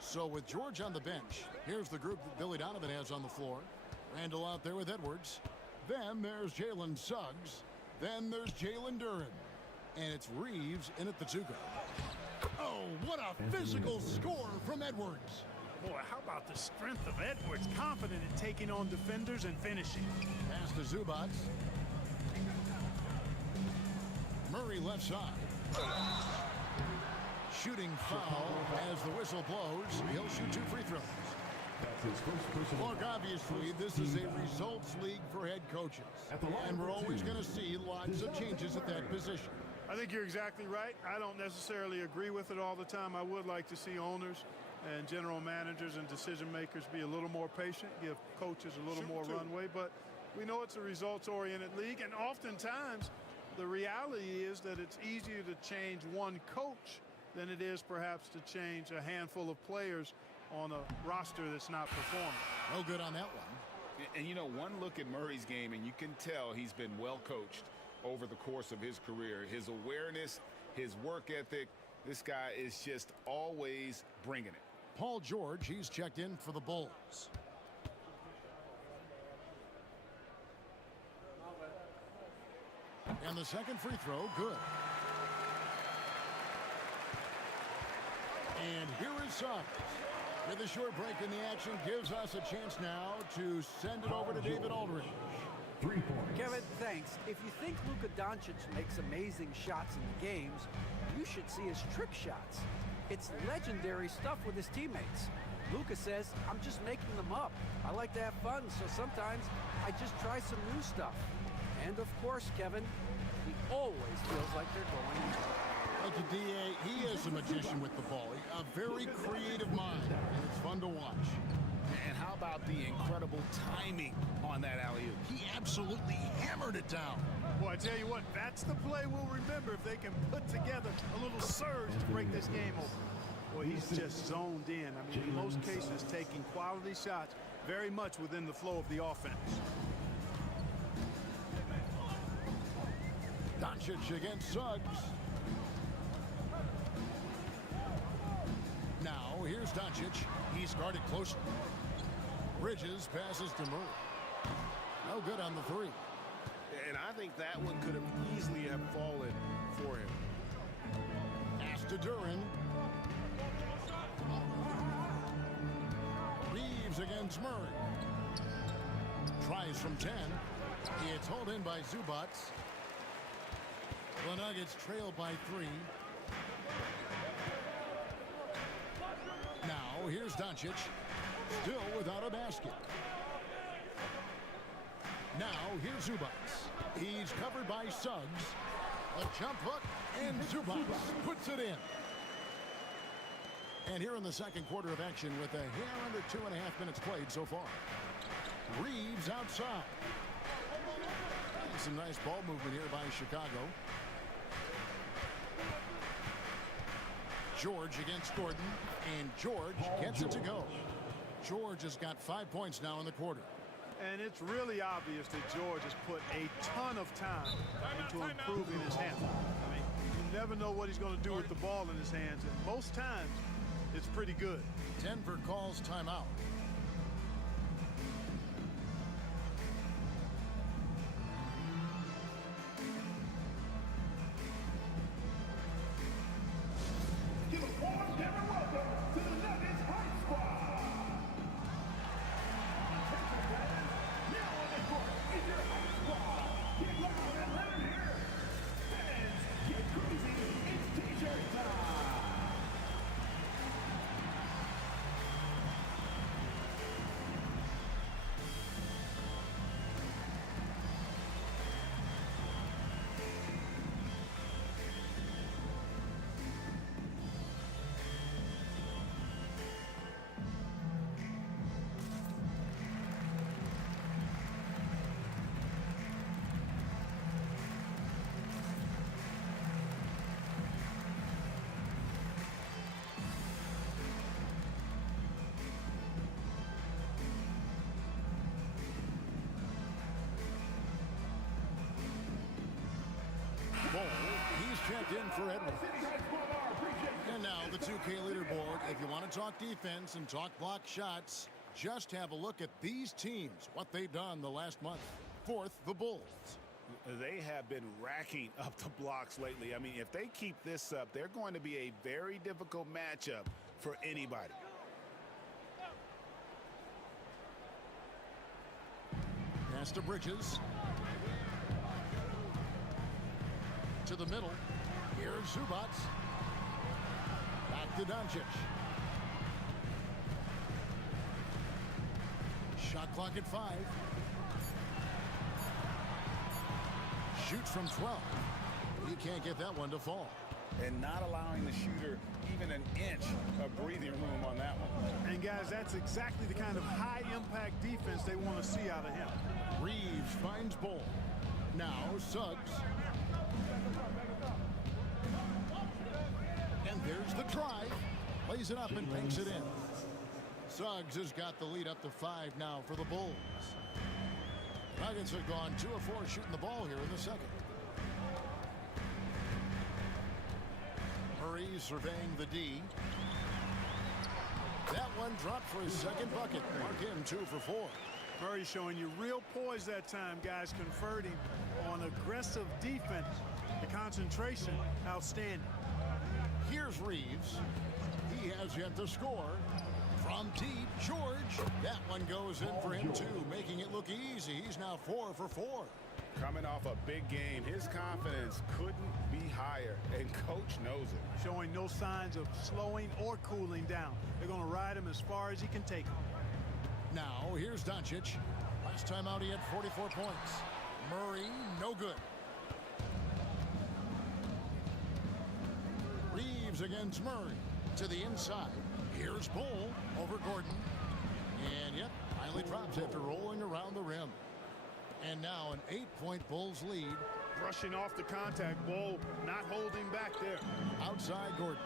So with George on the bench, here's the group that Billy Donovan has on the floor. Randall out there with Edwards. Then there's Jalen Suggs. Then there's Jalen Duren. And it's Reeves in at the 2 guard. Oh, what a physical score from Edwards. Boy, how about the strength of Edwards? Confident in taking on defenders and finishing. Pass to Zubac. Murray left side. Shooting foul as the whistle blows. He'll shoot 2 free throws. Look, obviously, this is a results league for head coaches. And we're always going to see lots of changes at that position. I think you're exactly right. I don't necessarily agree with it all the time. I would like to see owners and general managers and decision makers be a little more patient, give coaches a little more runway. But we know it's a results-oriented league, and oftentimes the reality is that it's easier to change one coach than it is perhaps to change a handful of players on a roster that's not performing. No good on that one. And you know, one look at Murray's game, and you can tell he's been well coached over the course of his career. His awareness, his work ethic, this guy is just always bringing it. Paul George, he's checked in for the Bulls. And the second free throw, good. And here is Suggs. With a short break in the action, gives us a chance now to send it over to David Aldridge. 3 points. Kevin, thanks. If you think Luka Doncic makes amazing shots in the games, you should see his trick shots. It's legendary stuff with his teammates. Luka says, I'm just making them up. I like to have fun, so sometimes I just try some new stuff. And of course, Kevin, he always feels like they're going. Thank you, D.A. He is a magician with the ball. A very creative mind, and it's fun to watch. And how about the incredible timing on that alley-oop? He absolutely hammered it down. Boy, I tell you what, that's the play we'll remember if they can put together a little surge to break this game open. Boy, he's just zoned in. I mean, in most cases, taking quality shots very much within the flow of the offense. Doncic against Suggs. Now, here's Doncic. He's guarded closely. Bridges passes to Murray. No good on the three. And I think that one could have easily have fallen for him. Pass to Duran. Reeves against Murray. Tries from 10. It's hauled in by Zubats. The Nuggets trail by 3. Now, here's Doncic. Still without a basket. Now, here's Zubats. He's covered by Suggs. A jump hook, and Zubats puts it in. And here in the second quarter of action with a hair under 2.5 minutes played so far. Reeves outside. And some nice ball movement here by Chicago. George against Gordon, and George gets it to go. George has got 5 points now in the quarter. And it's really obvious that George has put a ton of time into improving his handle. I mean, you never know what he's going to do with the ball in his hands, and most times it's pretty good. Denver calls timeout. Give a warm Denver welcome to the Nuggets Hype Squad. Attention fans, now on the court is your Hype Squad. Get loud and let them hear. Fans, get crazy. It's T-shirt time. He's checked in for Edwards. And now the 2K leaderboard. If you want to talk defense and talk block shots, just have a look at these teams, what they've done the last month. Fourth, the Bulls. They have been racking up the blocks lately. I mean, if they keep this up, they're going to be a very difficult matchup for anybody. Pass to Bridges. To the middle. Here's Zubats. Back to Doncic. Shot clock at 5. Shoots from 12. He can't get that one to fall. And not allowing the shooter even an inch of breathing room on that one. And guys, that's exactly the kind of high-impact defense they want to see out of him. Reeves finds Ball. Now Suggs. And there's the drive. Lays it up and banks it in. Suggs has got the lead up to 5 now for the Bulls. Nuggets have gone 2 of 4 shooting the ball here in the second. Murray surveying the D. That one dropped for his second bucket. Mark him 2 for 4. Murray showing you real poise that time, guys, converting on aggressive defense. The concentration, outstanding. Here's Reeves. He has yet to score. From deep, George. That one goes in for him, too, making it look easy. He's now 4 for 4. Coming off a big game, his confidence couldn't be higher, and coach knows it. Showing no signs of slowing or cooling down. They're going to ride him as far as he can take him. Now, here's Doncic. Last time out, he had 44 points. Murray, no good. Reeves against Murray. To the inside. Here's Bull over Gordon. And, yep, finally drops after rolling around the rim. And now an 8-point Bulls lead. Brushing off the contact. Bull not holding back there. Outside Gordon.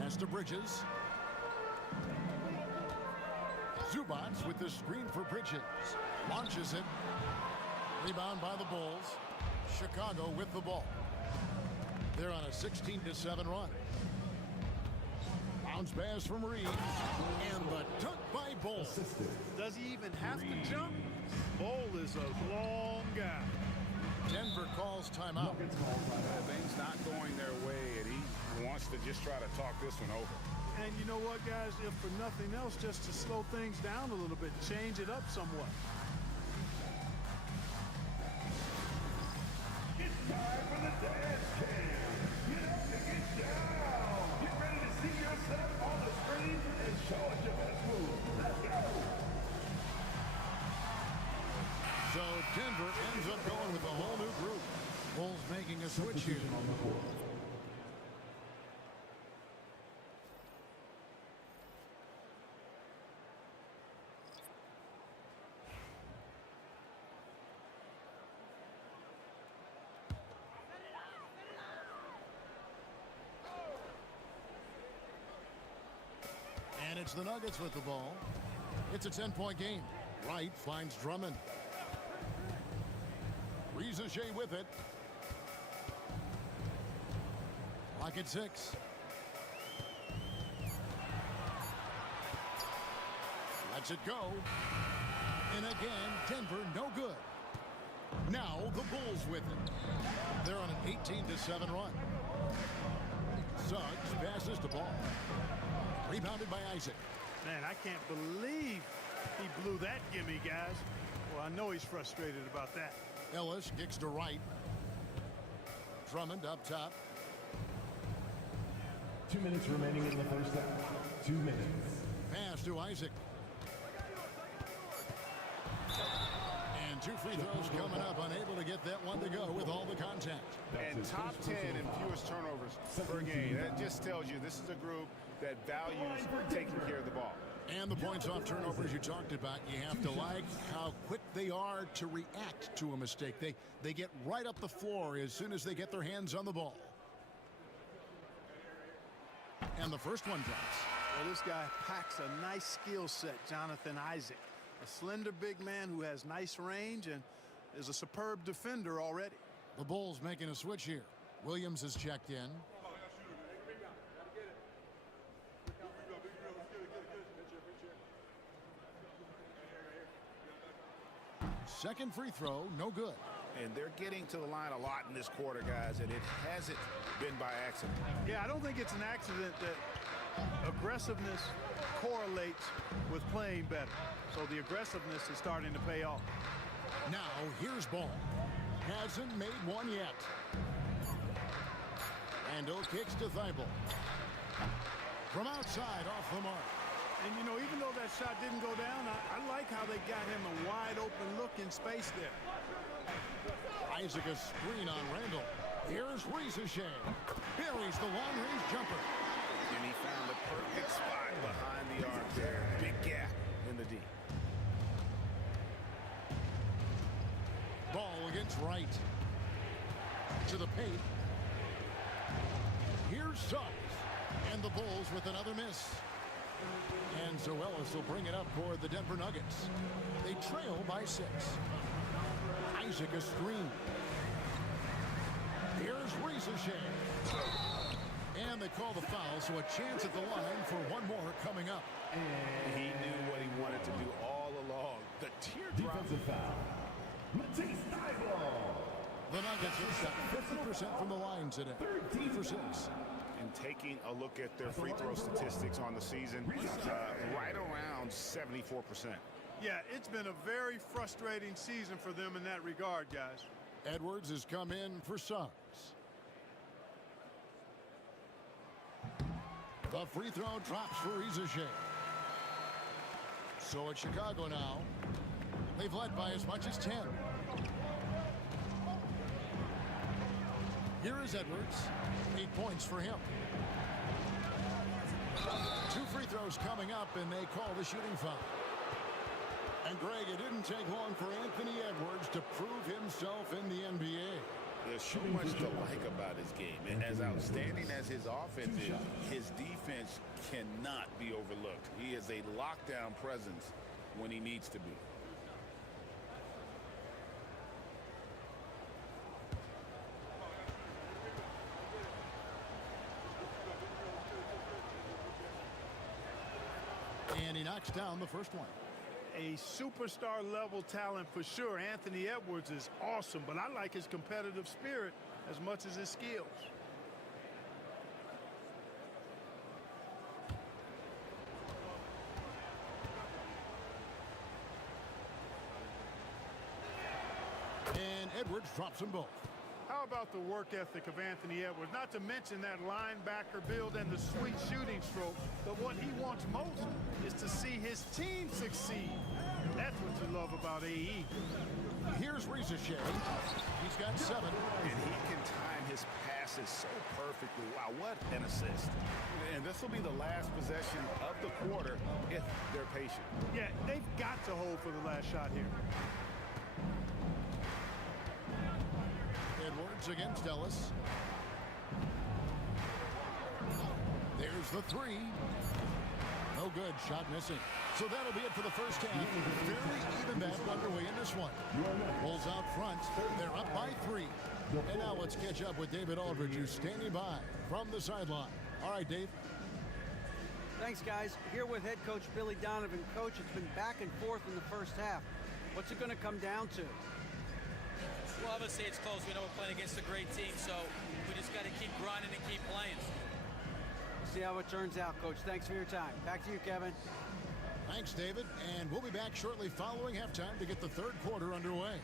Pass to Bridges. Zubats with the screen for Bridges. Launches it. Rebound by the Bulls. Chicago with the ball. They're on a 16-7 run. Bounce pass from Reeves. And the dunk by Bull. Does he even have to jump? Bull is a long guy. Denver calls timeout. Things not going their way, and he wants to just try to talk this one over. And you know what, guys? If for nothing else, just to slow things down a little bit, change it up somewhat. It's time for the dance cam. Get up and get down. Get ready to see yourself on the screen and show us your best move. Let's go. So Denver ends up going with a whole new group. Bulls making a switch here. And it's the Nuggets with the ball. It's a 10-point game. Wright finds Drummond. Riza with it. Lock at 6. Lets it go. And again, Denver no good. Now the Bulls with it. They're on an 18-7 run. Suggs passes the ball. Rebounded by Isaac. Man, I can't believe he blew that gimme, guys. Well, I know he's frustrated about that. Ellis kicks to Wright. Drummond up top. 2 minutes remaining in the first half. 2 minutes. Pass to Isaac. And 2 free throws coming up. Unable to get that one to go with all the contact. And top 10 in fewest turnovers per game. That just tells you this is a group that values taking care of the ball. And the points off turnovers you talked about, you have to like how quick they are to react to a mistake. They get right up the floor as soon as they get their hands on the ball. And the first one drops. Well, this guy packs a nice skill set, Jonathan Isaac. A slender big man who has nice range and is a superb defender already. The Bulls making a switch here. Williams has checked in. Second free throw, no good. And they're getting to the line a lot in this quarter, guys, and it hasn't been by accident. Yeah, I don't think it's an accident that aggressiveness correlates with playing better. So the aggressiveness is starting to pay off. Now, here's Ball. Hasn't made one yet. Randall kicks to Thibault. From outside, off the mark. And, you know, even though that shot didn't go down, I like how they got him a wide-open look in space there. Isaac a screen on Randall. Here's Riza. Buries the long-range jumper. And he found the perfect spot behind the arc there. Big gap in the D. Ball against Wright. To the paint. Here's Suggs. And the Bulls with another miss. And so Ellis will bring it up for the Denver Nuggets. trail by 6. Isaac a screen. Here's Riza. And they call the foul, so a chance at the line for one more coming up. He knew what he wanted to do all along. The teardrop. Defensive foul. The Nuggets have shot 50% from the line today. 3 for 6. And taking a look at their free throw statistics on the season, right around 74%. Yeah, it's been a very frustrating season for them in that regard, guys. Edwards has come in for Suggs. The free throw drops for Riza. So it's Chicago now. They've led by as much as 10. Here is Edwards. 8 points for him. 2 free throws coming up, and they call the shooting foul. And Greg, it didn't take long for Anthony Edwards to prove himself in the NBA. There's so much to like about his game. And as outstanding as his offense is, his defense cannot be overlooked. He is a lockdown presence when he needs to be. And he knocks down the first one. A superstar level talent for sure. Anthony Edwards is awesome, but I like his competitive spirit as much as his skills. And Edwards drops them both. How about the work ethic of Anthony Edwards? Not to mention that linebacker build and the sweet shooting stroke. But what he wants most is to see his team succeed. That's what you love about AE. Here's Riza. He's got 7. And he can time his passes so perfectly. Wow, what an assist. And this will be the last possession of the quarter if they're patient. Yeah, they've got to hold for the last shot here. Edwards against Ellis. There's the 3. No good. Shot missing. So that'll be it for the first half. Fairly even battle underway in this one. Bulls out front. They're up by 3. And now let's catch up with David Aldridge, who's standing by from the sideline. All right, Dave. Thanks, guys. Here with head coach Billy Donovan. Coach, it's been back and forth in the first half. What's it going to come down to? Well, obviously it's close. We know we're playing against a great team, so we just got to keep grinding and keep playing. See how it turns out, Coach. Thanks for your time. Back to you, Kevin. Thanks, David. And we'll be back shortly following halftime to get the third quarter underway.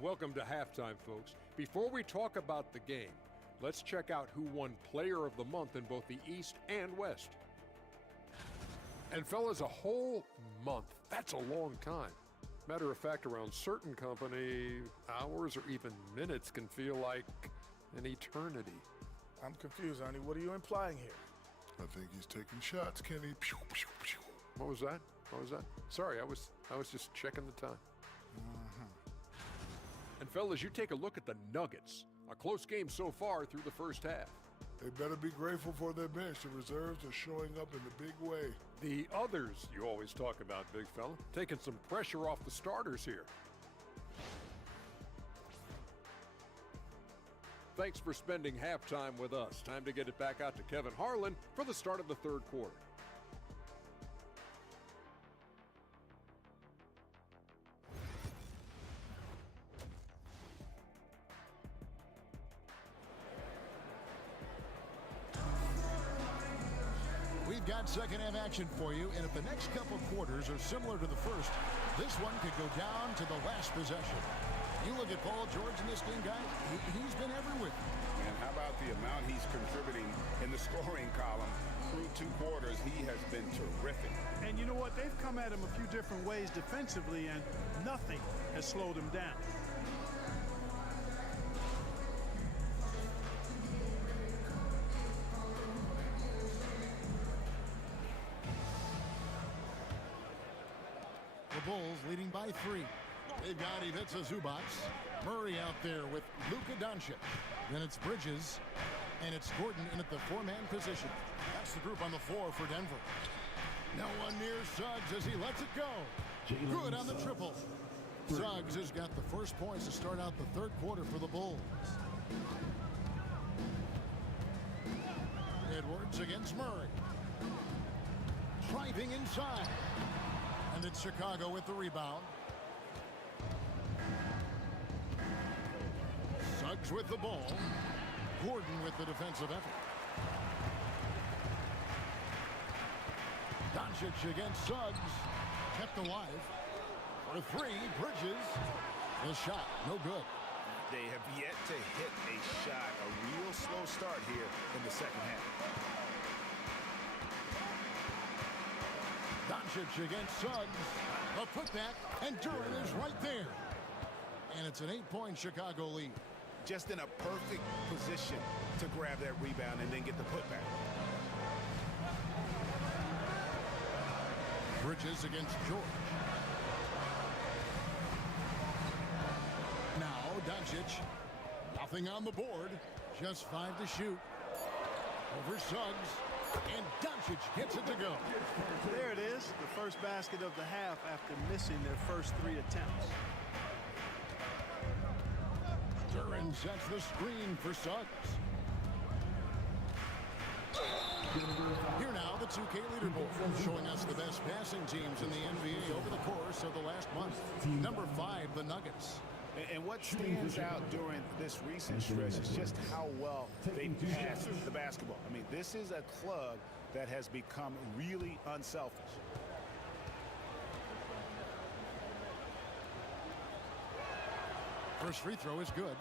Welcome to halftime, folks. Before we talk about the game, let's check out who won Player of the Month in both the East and West. And fellas, a whole month, that's a long time. Matter of fact, around certain company, hours or even minutes can feel like an eternity. I'm confused, Ernie. What are you implying here? I think he's taking shots, Kenny. Pew, pew, pew. What was that? What was that? Sorry, I was just checking the time. And fellas, you take a look at the Nuggets. A close game so far through the first half. They better be grateful for their bench. The reserves are showing up in a big way. The others you always talk about, big fella. Taking some pressure off the starters here. Thanks for spending halftime with us. Time to get it back out to Kevin Harlan for the start of the third quarter. We've got second half action for you, and if the next couple quarters are similar to the first, this one could go down to the last possession. You look at Paul George in this game, guys, he's been everywhere. And how about the amount he's contributing in the scoring column? Through 2 quarters, he has been terrific. And you know what? They've come at him a few different ways defensively, and nothing has slowed him down. The Bulls leading by 3. They've got Ivica Zubac. Murray out there with Luka Doncic. Then it's Bridges. And it's Gordon in at the four-man position. That's the group on the floor for Denver. No one near Suggs as he lets it go. Good on the triple. Suggs has got the first points to start out the third quarter for the Bulls. Edwards against Murray. Driving inside. And it's Chicago with the rebound. Suggs with the ball. Gordon with the defensive effort. Doncic against Suggs. Kept alive. For three, Bridges. The shot, no good. They have yet to hit a shot. A real slow start here in the second half. Doncic against Suggs. A putback, and Duran is right there. And it's an 8-point Chicago lead. Just in a perfect position to grab that rebound and then get the putback. Bridges against George. Now Doncic. Nothing on the board. Just 5 to shoot. Over Suggs. And Doncic gets it to go. There it is. The first basket of the half after missing their first 3 attempts. Duran sets the screen for Suggs. Here now, the 2K leaderboard, showing us the best passing teams in the NBA over the course of the last month. Number 5, the Nuggets. And what stands out during this recent stretch is just how well they pass the basketball. I mean, this is a club that has become really unselfish. First free throw is good.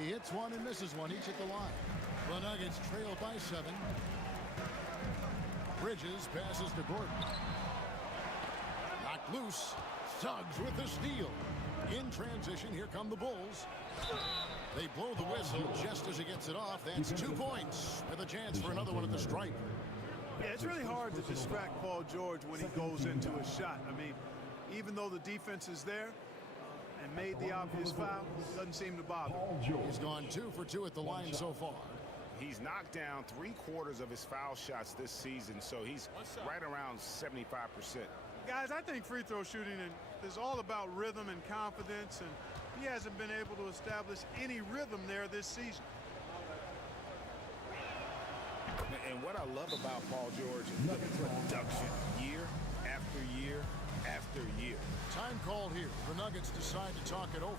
He hits one and misses one each at the line. The Nuggets trail by 7. Bridges passes to Gordon. Knocked loose. Suggs with the steal. In transition, here come the Bulls. They blow the whistle just as he gets it off. That's 2 points with a chance for another one at the stripe. Yeah, it's really hard to distract Paul George when he goes into a shot. I mean, even though the defense is there and made the obvious foul, doesn't seem to bother. He's gone 2 for 2 at the line so far. He's knocked down 3/4 of his foul shots this season, so he's right around 75%. Guys, I think free throw shooting is all about rhythm and confidence, and he hasn't been able to establish any rhythm there this season. And what I love about Paul George is the production year after year after year. Time called here. The Nuggets decide to talk it over.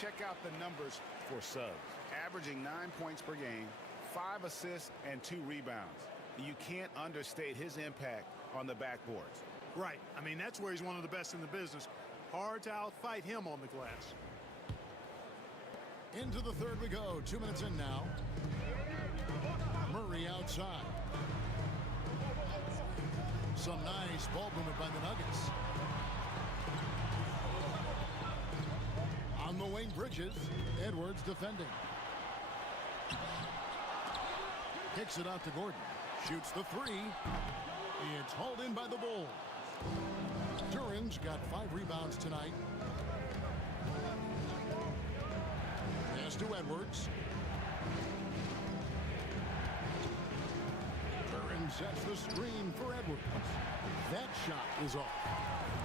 Check out the numbers for Suggs. Averaging 9 points per game, 5 assists, and 2 rebounds. You can't understate his impact on the backboards. Right. I mean, that's where he's one of the best in the business. Hard to outfight him on the glass. Into the third we go. 2 minutes in now. outside. Some nice ball movement by the Nuggets. On the wing, Bridges. Edwards defending. Kicks it out to Gordon. Shoots the three. It's hauled in by the Bulls. Duran's got 5 rebounds tonight. Pass to Edwards. Duran sets the screen for Edwards. That shot is off.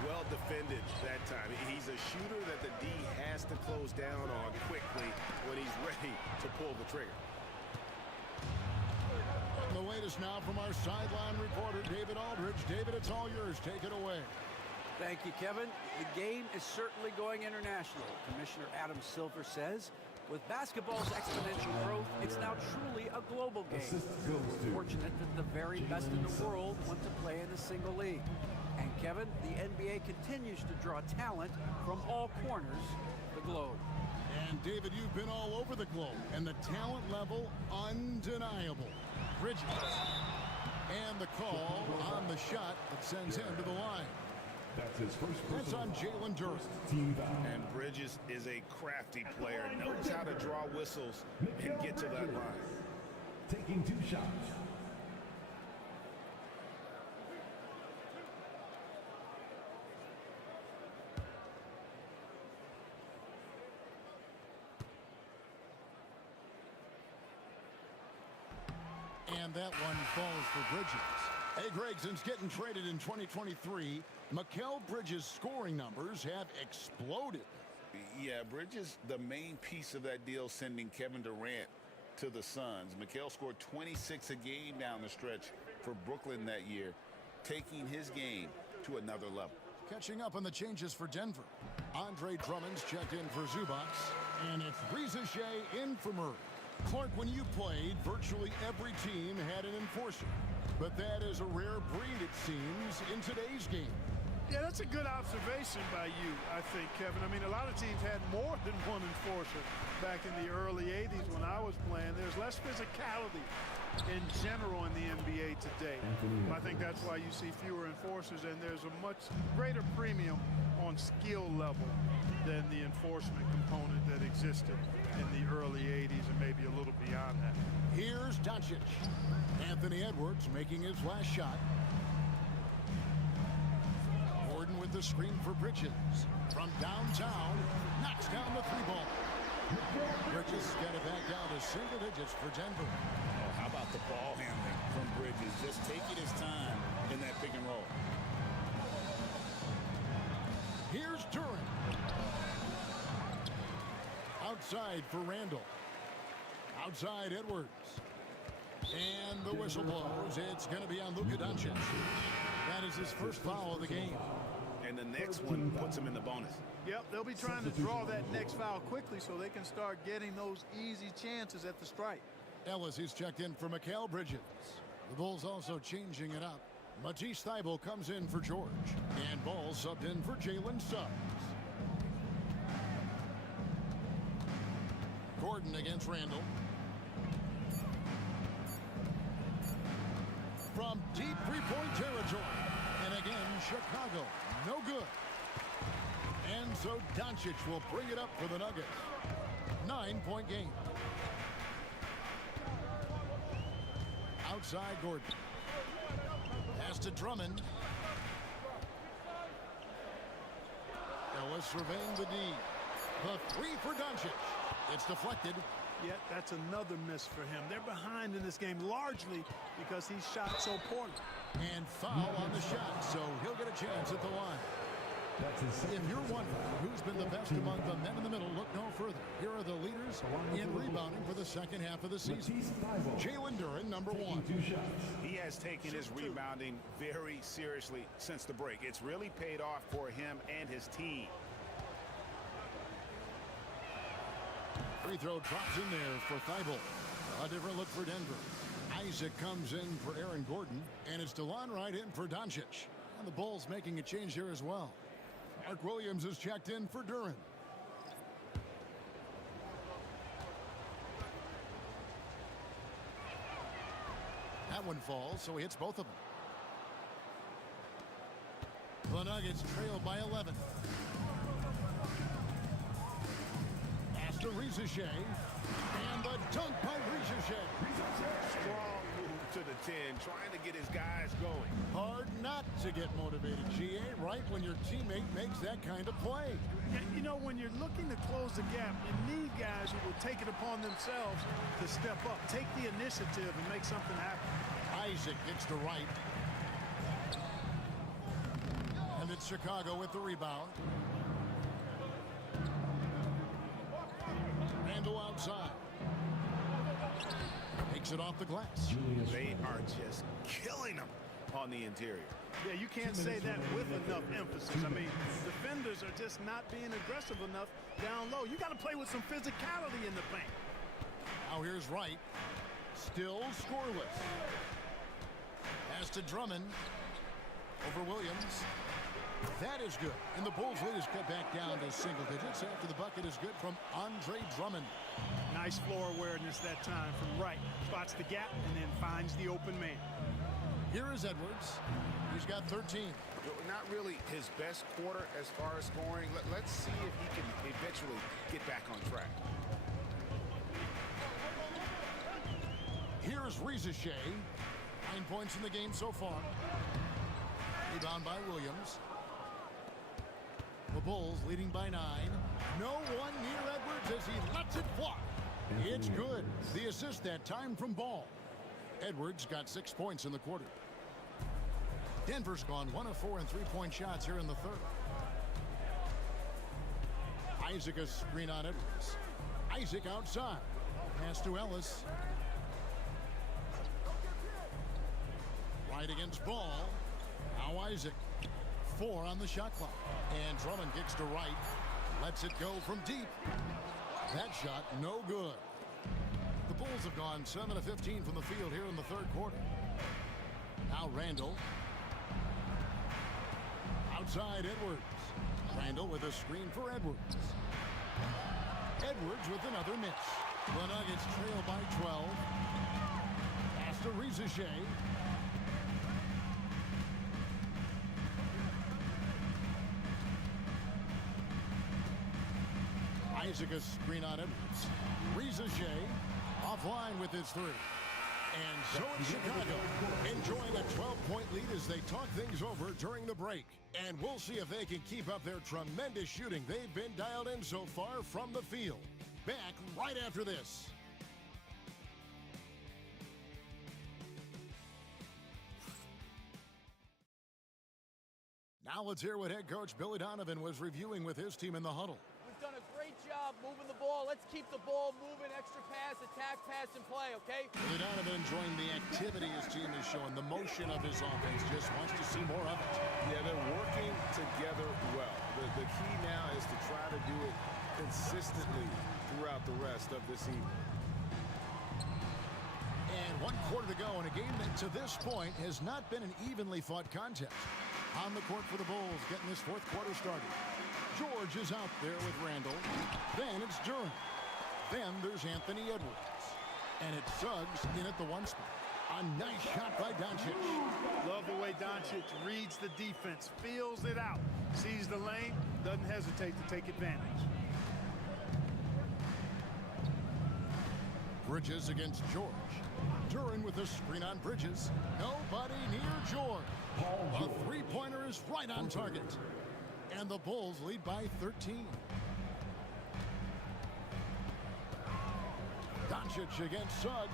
Well defended that time. He's a shooter that the D has to close down on quickly when he's ready to pull the trigger. The latest now from our sideline reporter, David Aldridge. David, it's all yours. Take it away. Thank you, Kevin. The game is certainly going international. Commissioner Adam Silver says, with basketball's exponential growth, it's now truly a global game. Fortunate that the very best in the world want to play in a single league. And Kevin, the NBA continues to draw talent from all corners of the globe. And David, you've been all over the globe, and the talent level undeniable. Bridges. And the call on the shot that sends him to the line. That's his first. That's on Jalen Duran. And Bridges is a crafty player. Knows how to draw whistles and get to that line. Taking 2 shots. And that one falls for Bridges. Hey, Gregson's getting traded in 2023. Mikal Bridges' scoring numbers have exploded. Yeah, Bridges, the main piece of that deal, sending Kevin Durant to the Suns. Mikal scored 26 a game down the stretch for Brooklyn that year, taking his game to another level. Catching up on the changes for Denver. Andre Drummond's checked in for Zubac. And it's Riza Shea in for Murray. Clark, when you played, virtually every team had an enforcer. But that is a rare breed, it seems, in today's game. Yeah, that's a good observation by you, I think, Kevin. I mean, a lot of teams had more than one enforcer back in the early 80s when I was playing. There's less physicality in general in the NBA today. I think that's why you see fewer enforcers, and there's a much greater premium on skill level than the enforcement component that existed in the early 80s and maybe a little beyond that. Here's Doncic. Anthony Edwards making his last shot. Gordon with the screen for Bridges. From downtown, knocks down the 3-ball. Bridges got it back down to single digits for Denver. Oh, how about the ball handling from Bridges? Just taking his time in that pick and roll. Here's Duran. Outside for Randall. Outside Edwards. And the whistle blows. It's going to be on Luka Doncic. That is his first foul of the game. And the next one puts him in the bonus. Yep, they'll be trying to draw that next foul quickly so they can start getting those easy chances at the strike. Ellis is checked in for Mikal Bridges. The Bulls also changing it up. Matisse Thybulle comes in for George. And Ball subbed in for Jalen Suggs. Gordon against Randall. From deep three-point territory. And again, Chicago, no good. And so Doncic will bring it up for the Nuggets. 9-point game. Outside Gordon. Pass to Drummond. Ellis surveying the D. The 3 for Doncic. It's deflected. Yet that's another miss for him. They're behind in this game largely because he shot so poorly. And foul on the shot, so he'll get a chance at the line. If you're wondering who's been the best among the men in the middle, look no further. Here are the leaders in rebounding for the second half of the season. Jalen Duran, number 1. He has taken his rebounding very seriously since the break. It's really paid off for him and his team. Free throw drops in there for Thybulle. A different look for Denver. Isaac comes in for Aaron Gordon, and it's DeLon Wright in for Doncic. And the Bulls making a change here as well. Mark Williams is checked in for Duran. That one falls, so he hits both of them. The Nuggets trail by 11. Pass to Ricochet. And the dunk by Ricochet. Strong move to the 10, trying to get his guys going. Hard not to get motivated, GA, right when your teammate makes that kind of play. You know, when you're looking to close the gap, you need guys who will take it upon themselves to step up, take the initiative, and make something happen. Isaac gets to right. And it's Chicago with the rebound. Randall outside. Takes it off the glass. They are just killing them on the interior. Yeah, you can't say that with enough emphasis. I mean, defenders are just not being aggressive enough down low. You got to play with some physicality in the paint. Now here's Wright. Still scoreless. Pass to Drummond. Over Williams. That is good. And the Bulls lead is cut back down to single digits after the bucket is good from Andre Drummond. Nice floor awareness that time from Wright. Spots the gap and then finds the open man. Here is Edwards. He's got 13. Not really his best quarter as far as scoring. Let's see if he can eventually get back on track. Here's Ricochet. 9 points in the game so far. Rebound by Williams. The Bulls leading by 9. No one near Edwards as he lets it fly. It's good. The assist that time from Ball. Edwards got 6 points in the quarter. Denver's gone 1 of 4 in three-point shots here in the third. Isaac a screen on Edwards. Isaac outside. Pass to Ellis. Right against Ball. Now Isaac. 4 on the shot clock. And Drummond kicks to right. Lets it go from deep. That shot no good. The Bulls have gone 7 of 15 from the field here in the third quarter. Now Randall. Outside Edwards. Randall with a screen for Edwards. Edwards with another miss. The Nuggets trail by 12. Pass to Ricochet. Isaac a screen on Edwards. Ricochet offline with his 3. And so it's Chicago enjoying a 12-point lead as they talk things over during the break. And we'll see if they can keep up their tremendous shooting they've been dialed in so far from the field. Back right after this. Now let's hear what head coach Billy Donovan was reviewing with his team in the huddle. We've done a great job moving the ball. Let's keep the ball moving, extra pass, attack, pass, and play, okay? Billy Donovan enjoying the activity his team is showing, the motion of his offense, just wants to see more of it. Yeah, they're working together well. The key now is to try to do it consistently throughout the rest of this evening. And 1 quarter to go in a game that to this point has not been an evenly fought contest. On the court for the Bulls, getting this fourth quarter started. George is out there with Randall. Then it's Duran. Then there's Anthony Edwards. And it's Suggs in at the 1 spot. A nice shot by Doncic. Love the way Doncic reads the defense, feels it out, sees the lane, doesn't hesitate to take advantage. Bridges against George. Duran with a screen on Bridges. Nobody near George. A three-pointer is right on target. And the Bulls lead by 13. Doncic against Suggs.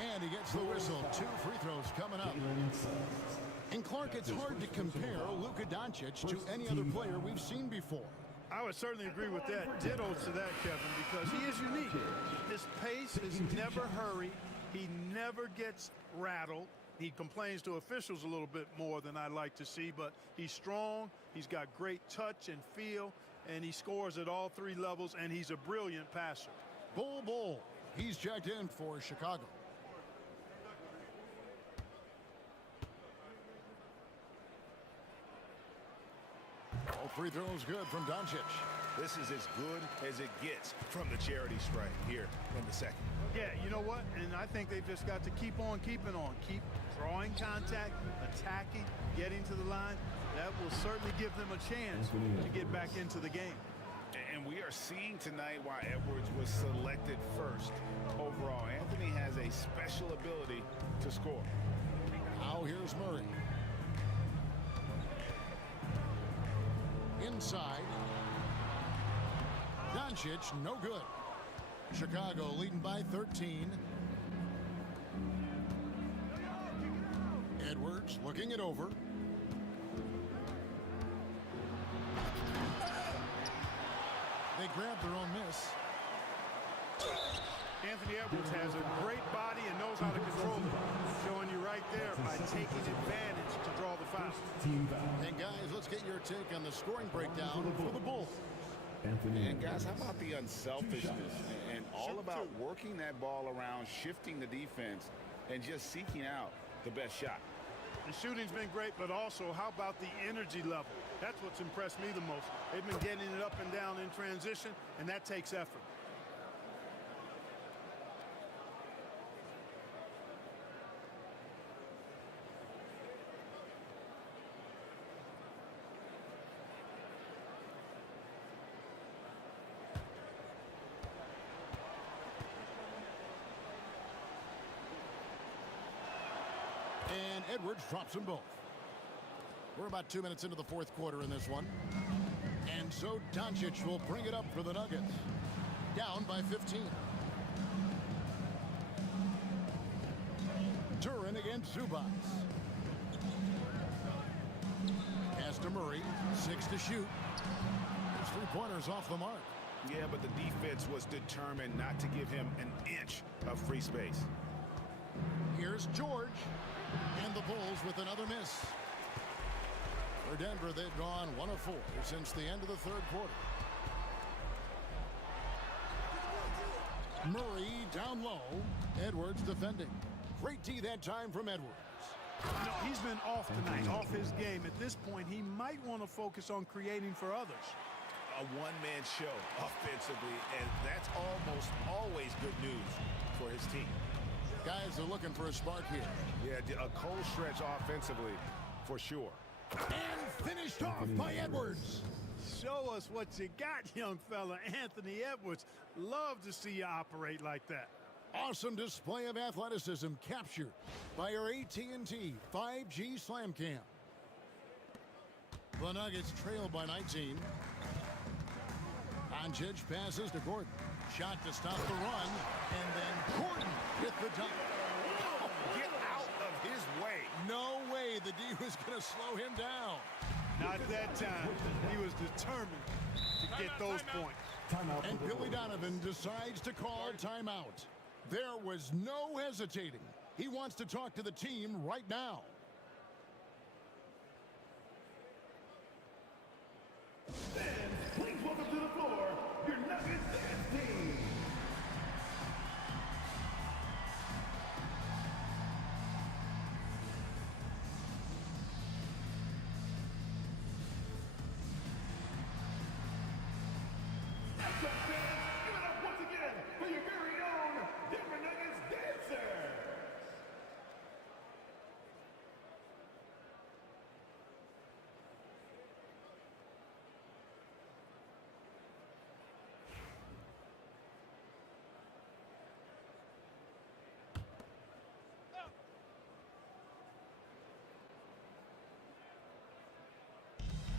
And he gets the whistle. 2 free throws coming up. And Clark, it's hard to compare Luka Doncic to any other player we've seen before. I would certainly agree with that. Ditto to that, Kevin, because he is unique. His pace is never hurried. He never gets rattled. He complains to officials a little bit more than I'd like to see, but he's strong. He's got great touch and feel, and he scores at all 3 levels, and he's a brilliant passer. Bull. He's checked in for Chicago. All free throws good from Doncic. This is as good as it gets from the charity stripe here in the second. Yeah, you know what? And I think they've just got to keep on keeping on. Keep drawing contact, attacking, getting to the line. That will certainly give them a chance to get back into the game. And we are seeing tonight why Edwards was selected first overall. Anthony has a special ability to score. Now here's Murray. Inside. Doncic, no good. Chicago leading by 13. Edwards looking it over. They grab their own miss. Anthony Edwards has a great body and knows how to control it. Showing you right there by taking advantage to draw the foul. And guys, let's get your take on the scoring breakdown for the Bulls. And guys, how about the unselfishness and all about working that ball around, shifting the defense, and just seeking out the best shot? The shooting's been great, but also how about the energy level? That's what's impressed me the most. They've been getting it up and down in transition, and that takes effort. And Edwards drops them both. We're about 2 minutes into the fourth quarter in this one. And so Doncic will bring it up for the Nuggets. Down by 15. Duran against Zubats. Pass to Murray. 6 to shoot. There's 3-pointers off the mark. Yeah, but the defense was determined not to give him an inch of free space. Here's George. And the Bulls with another miss. For Denver, they've gone 1 of 4 since the end of the third quarter. Murray down low. Edwards defending. Great D that time from Edwards. No, he's been off tonight, off his game. At this point, he might want to focus on creating for others. A one-man show offensively, and that's almost always good news for his team. Guys are looking for a spark here. Yeah, a cold stretch offensively for sure. And finished off by Edwards. Show us what you got, young fella. Anthony Edwards. Love to see you operate like that. Awesome display of athleticism captured by our AT&T 5G Slam Cam. The Nuggets trail by 19. Doncic passes to Gordon. Shot to stop the run, and then Gordon hit the dunk. Get out of his way. No way the D was going to slow him down. Not that time. He was determined to get those points. And Billy Donovan decides to call timeout. There was no hesitating. He wants to talk to the team right now. Please welcome to the floor your Nuggets dance team. Give it up once again for your very own Denver Nuggets dancers.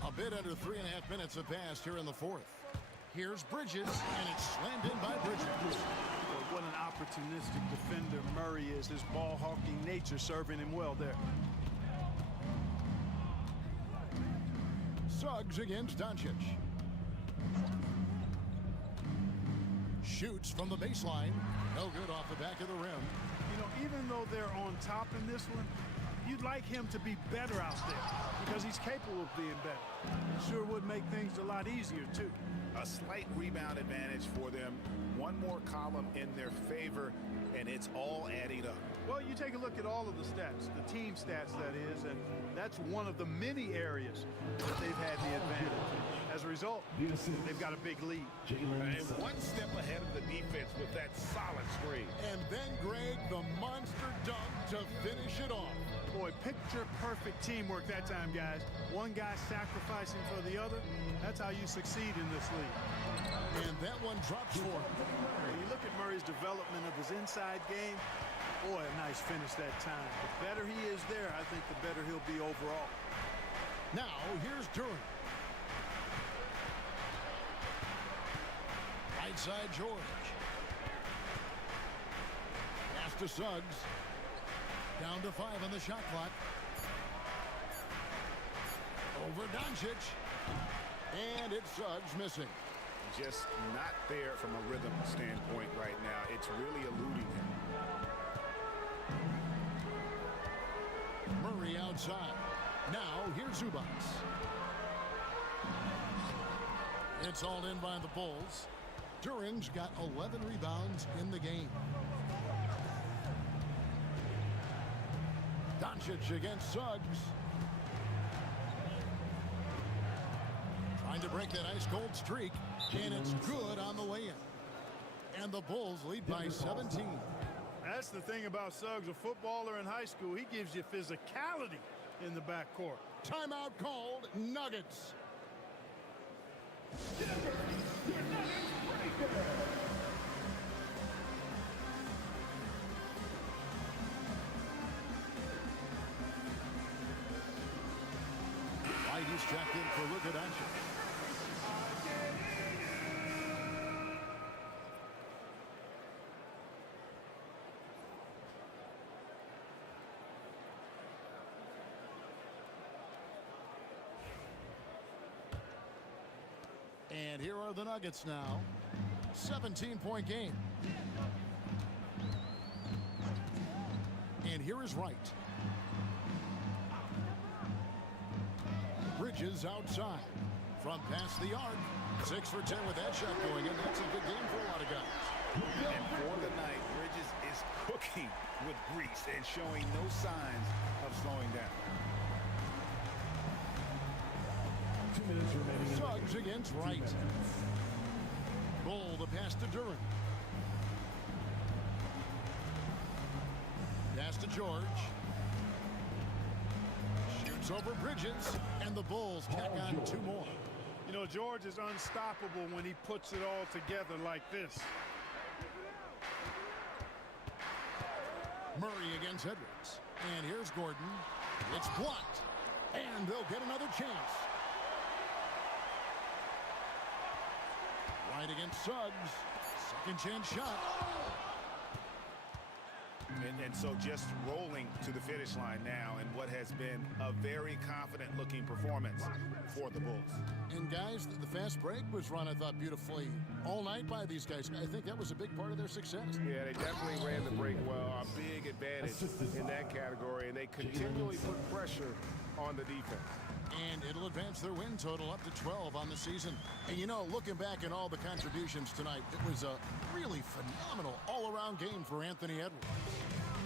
A bit under 3.5 minutes have passed here in the fourth. Here's Bridges, and it's slammed in by Bridges. Well, what an opportunistic defender Murray is. His ball-hawking nature serving him well there. Suggs against Doncic. Shoots from the baseline. No good off the back of the rim. You know, even though they're on top in this one, you'd like him to be better out there because he's capable of being better. Sure would make things a lot easier, too. A slight rebound advantage for them one more column in their favor, and it's all adding up. Well, you take a look at all of the stats, the team stats, that is, and that's one of the many areas that they've had the advantage. As a result, they've got a big lead. And one step ahead of the defense with that solid screen. And then, Greg, the monster dunk to finish it off. Boy, picture-perfect teamwork that time, guys. One guy sacrificing for the other. That's how you succeed in this league. And that one drops for him. When you look at Murray's development of his inside game, boy, a nice finish that time. The better he is there, I think the better he'll be overall. Now, here's Duran. Right side, George. Pass to Suggs. Down to 5 on the shot clock. Over Doncic. And it's Suggs missing. Just not there from a rhythm standpoint right now. It's really eluding him. Murray outside. Now, here's Zubac. It's all in by the Bulls. Duran's got 11 rebounds in the game. Doncic against Suggs. Trying to break that ice-cold streak, and it's good on the way in. And the Bulls lead by 17. That's the thing about Suggs, a footballer in high school. He gives you physicality in the backcourt. Timeout called, Nuggets. Denver, your Nuggets breaker. White is checked in for Luka Doncic. And here are the Nuggets now. 17-point game. And here is Wright. Bridges outside. From past the arc. 6 for 10 with that shot going in. That's a good game for a lot of guys. And for the night, Bridges is cooking with grease and showing no signs of slowing down. 2 minutes remaining. Suggs against Wright. Bull the pass to Duran. Pass to George. Shoots over Bridges, and the Bulls tack on 2 more. You know, George is unstoppable when he puts it all together like this. Murray against Edwards. And here's Gordon. It's blocked. And they'll get another chance. Right against Suggs. Second chance shot. And so just rolling to the finish line now in what has been a very confident-looking performance for the Bulls. And, guys, the fast break was run, I thought, beautifully all night by these guys. I think that was a big part of their success. Yeah, they definitely ran the break well. A big advantage in that category, and they continually put pressure on the defense. And it'll advance their win total up to 12 on the season. And, you know, looking back at all the contributions tonight, it was a really phenomenal all-around game for Anthony Edwards.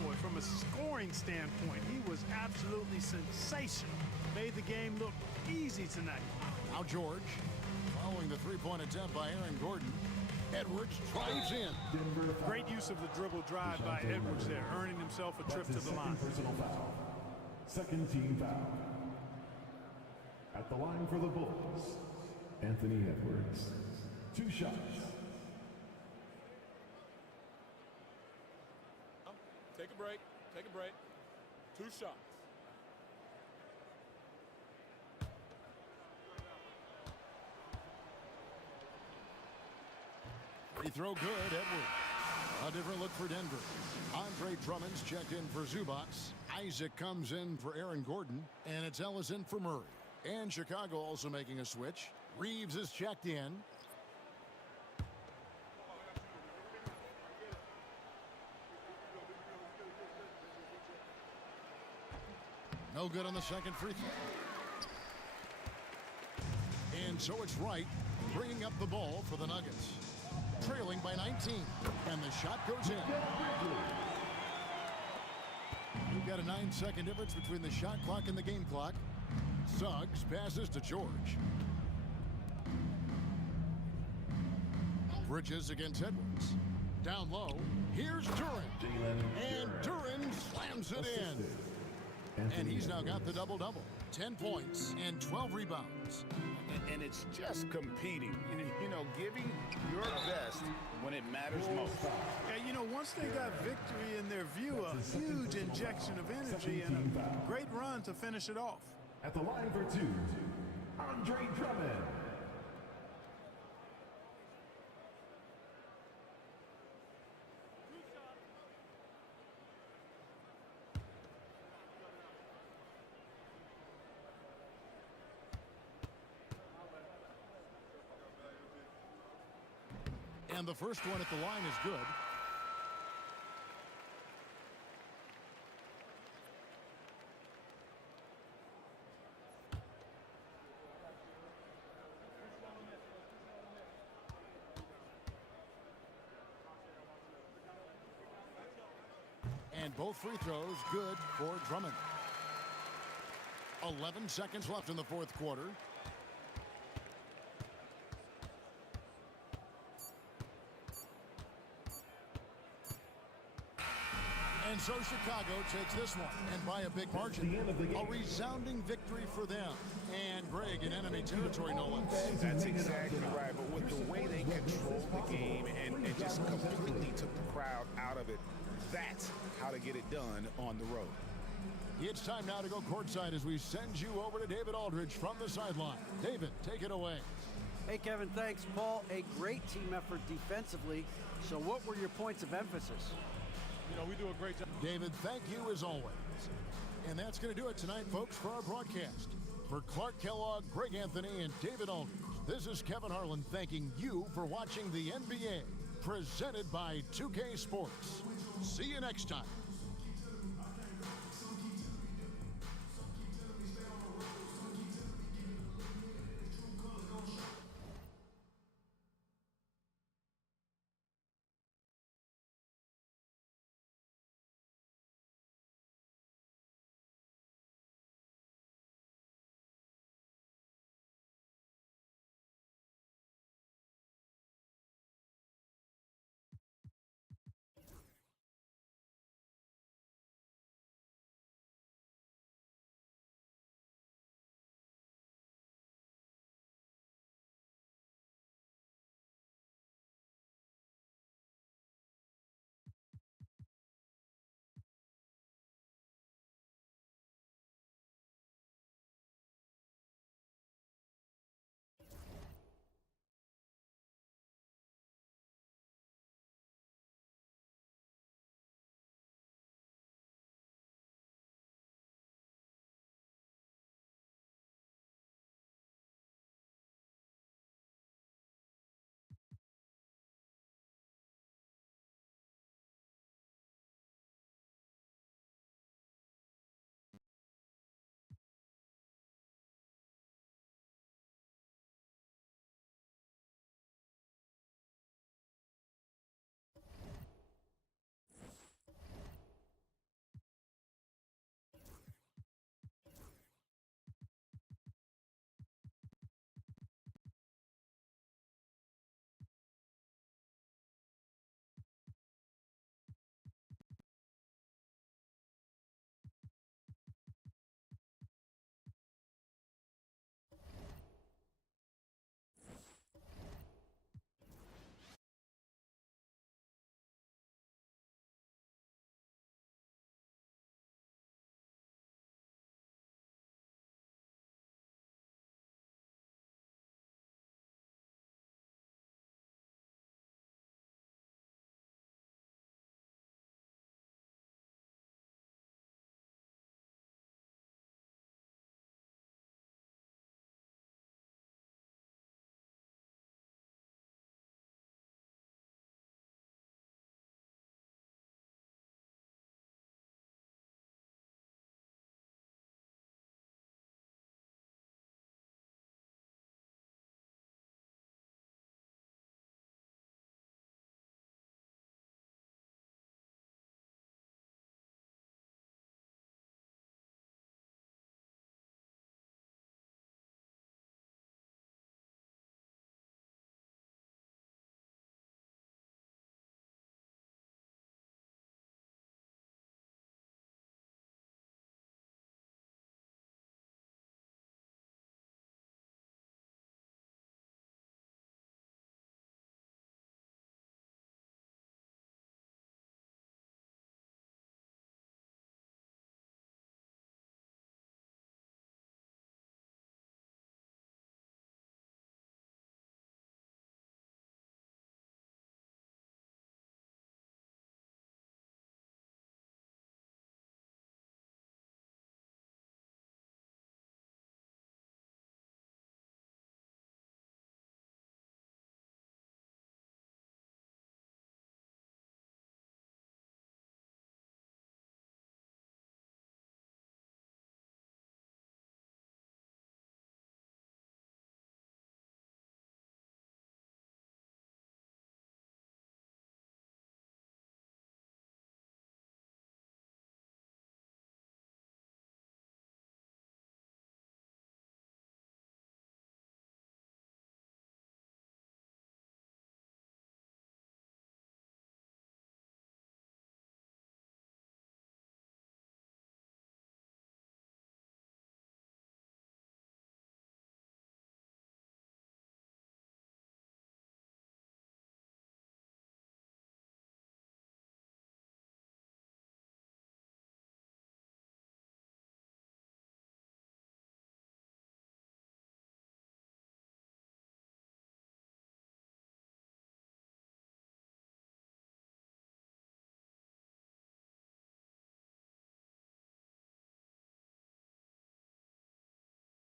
Boy, from a scoring standpoint, he was absolutely sensational. Made the game look easy tonight. Now George, following the three-point attempt by Aaron Gordon. Edwards drives in. Great use of the dribble drive by Edwards there, earning himself a trip to the line. Personal foul. Second team foul. At the line for the Bulls, Anthony Edwards. 2 shots. Take a break. Take a break. 2 shots. Free throw good, Edwards. A different look for Denver. Andre Drummond's checked in for Zubac. Isaac comes in for Aaron Gordon. And it's Ellis in for Murray. And Chicago also making a switch. Reeves is checked in. No good on the second free throw. And so it's Wright bringing up the ball for the Nuggets. trailing by 19. And the shot goes in. You've got a 9-second difference between the shot clock and the game clock. Suggs passes to George. Bridges against Edwards. Down low, here's Duren. And Duren slams it in. And he's now got the double-double. 10 points and 12 rebounds. And it's just competing, you know, giving your best when it matters most. And, you know, once they got victory in their view, a huge injection of energy and a great run to finish it off. At the line for two, Andre Drummond. And the first one at the line is good. And both free throws good for Drummond. 11 seconds left in the fourth quarter. And so Chicago takes this one, and by a big margin. A resounding victory for them. And Greg in enemy territory, no less. That's exactly right. But with the way they controlled the game and just completely took the crowd out of it, that's how to get it done on the road. It's time now to go courtside as we send you over to David Aldridge from the sideline. David, take it away. Hey, Kevin, thanks, Paul. A great team effort defensively. So what were your points of emphasis? You know, we do a great job. David, thank you as always. And that's going to do it tonight, folks, for our broadcast. For Clark Kellogg, Greg Anthony, and David Aldridge, this is Kevin Harlan thanking you for watching the NBA, presented by 2K Sports. See you next time.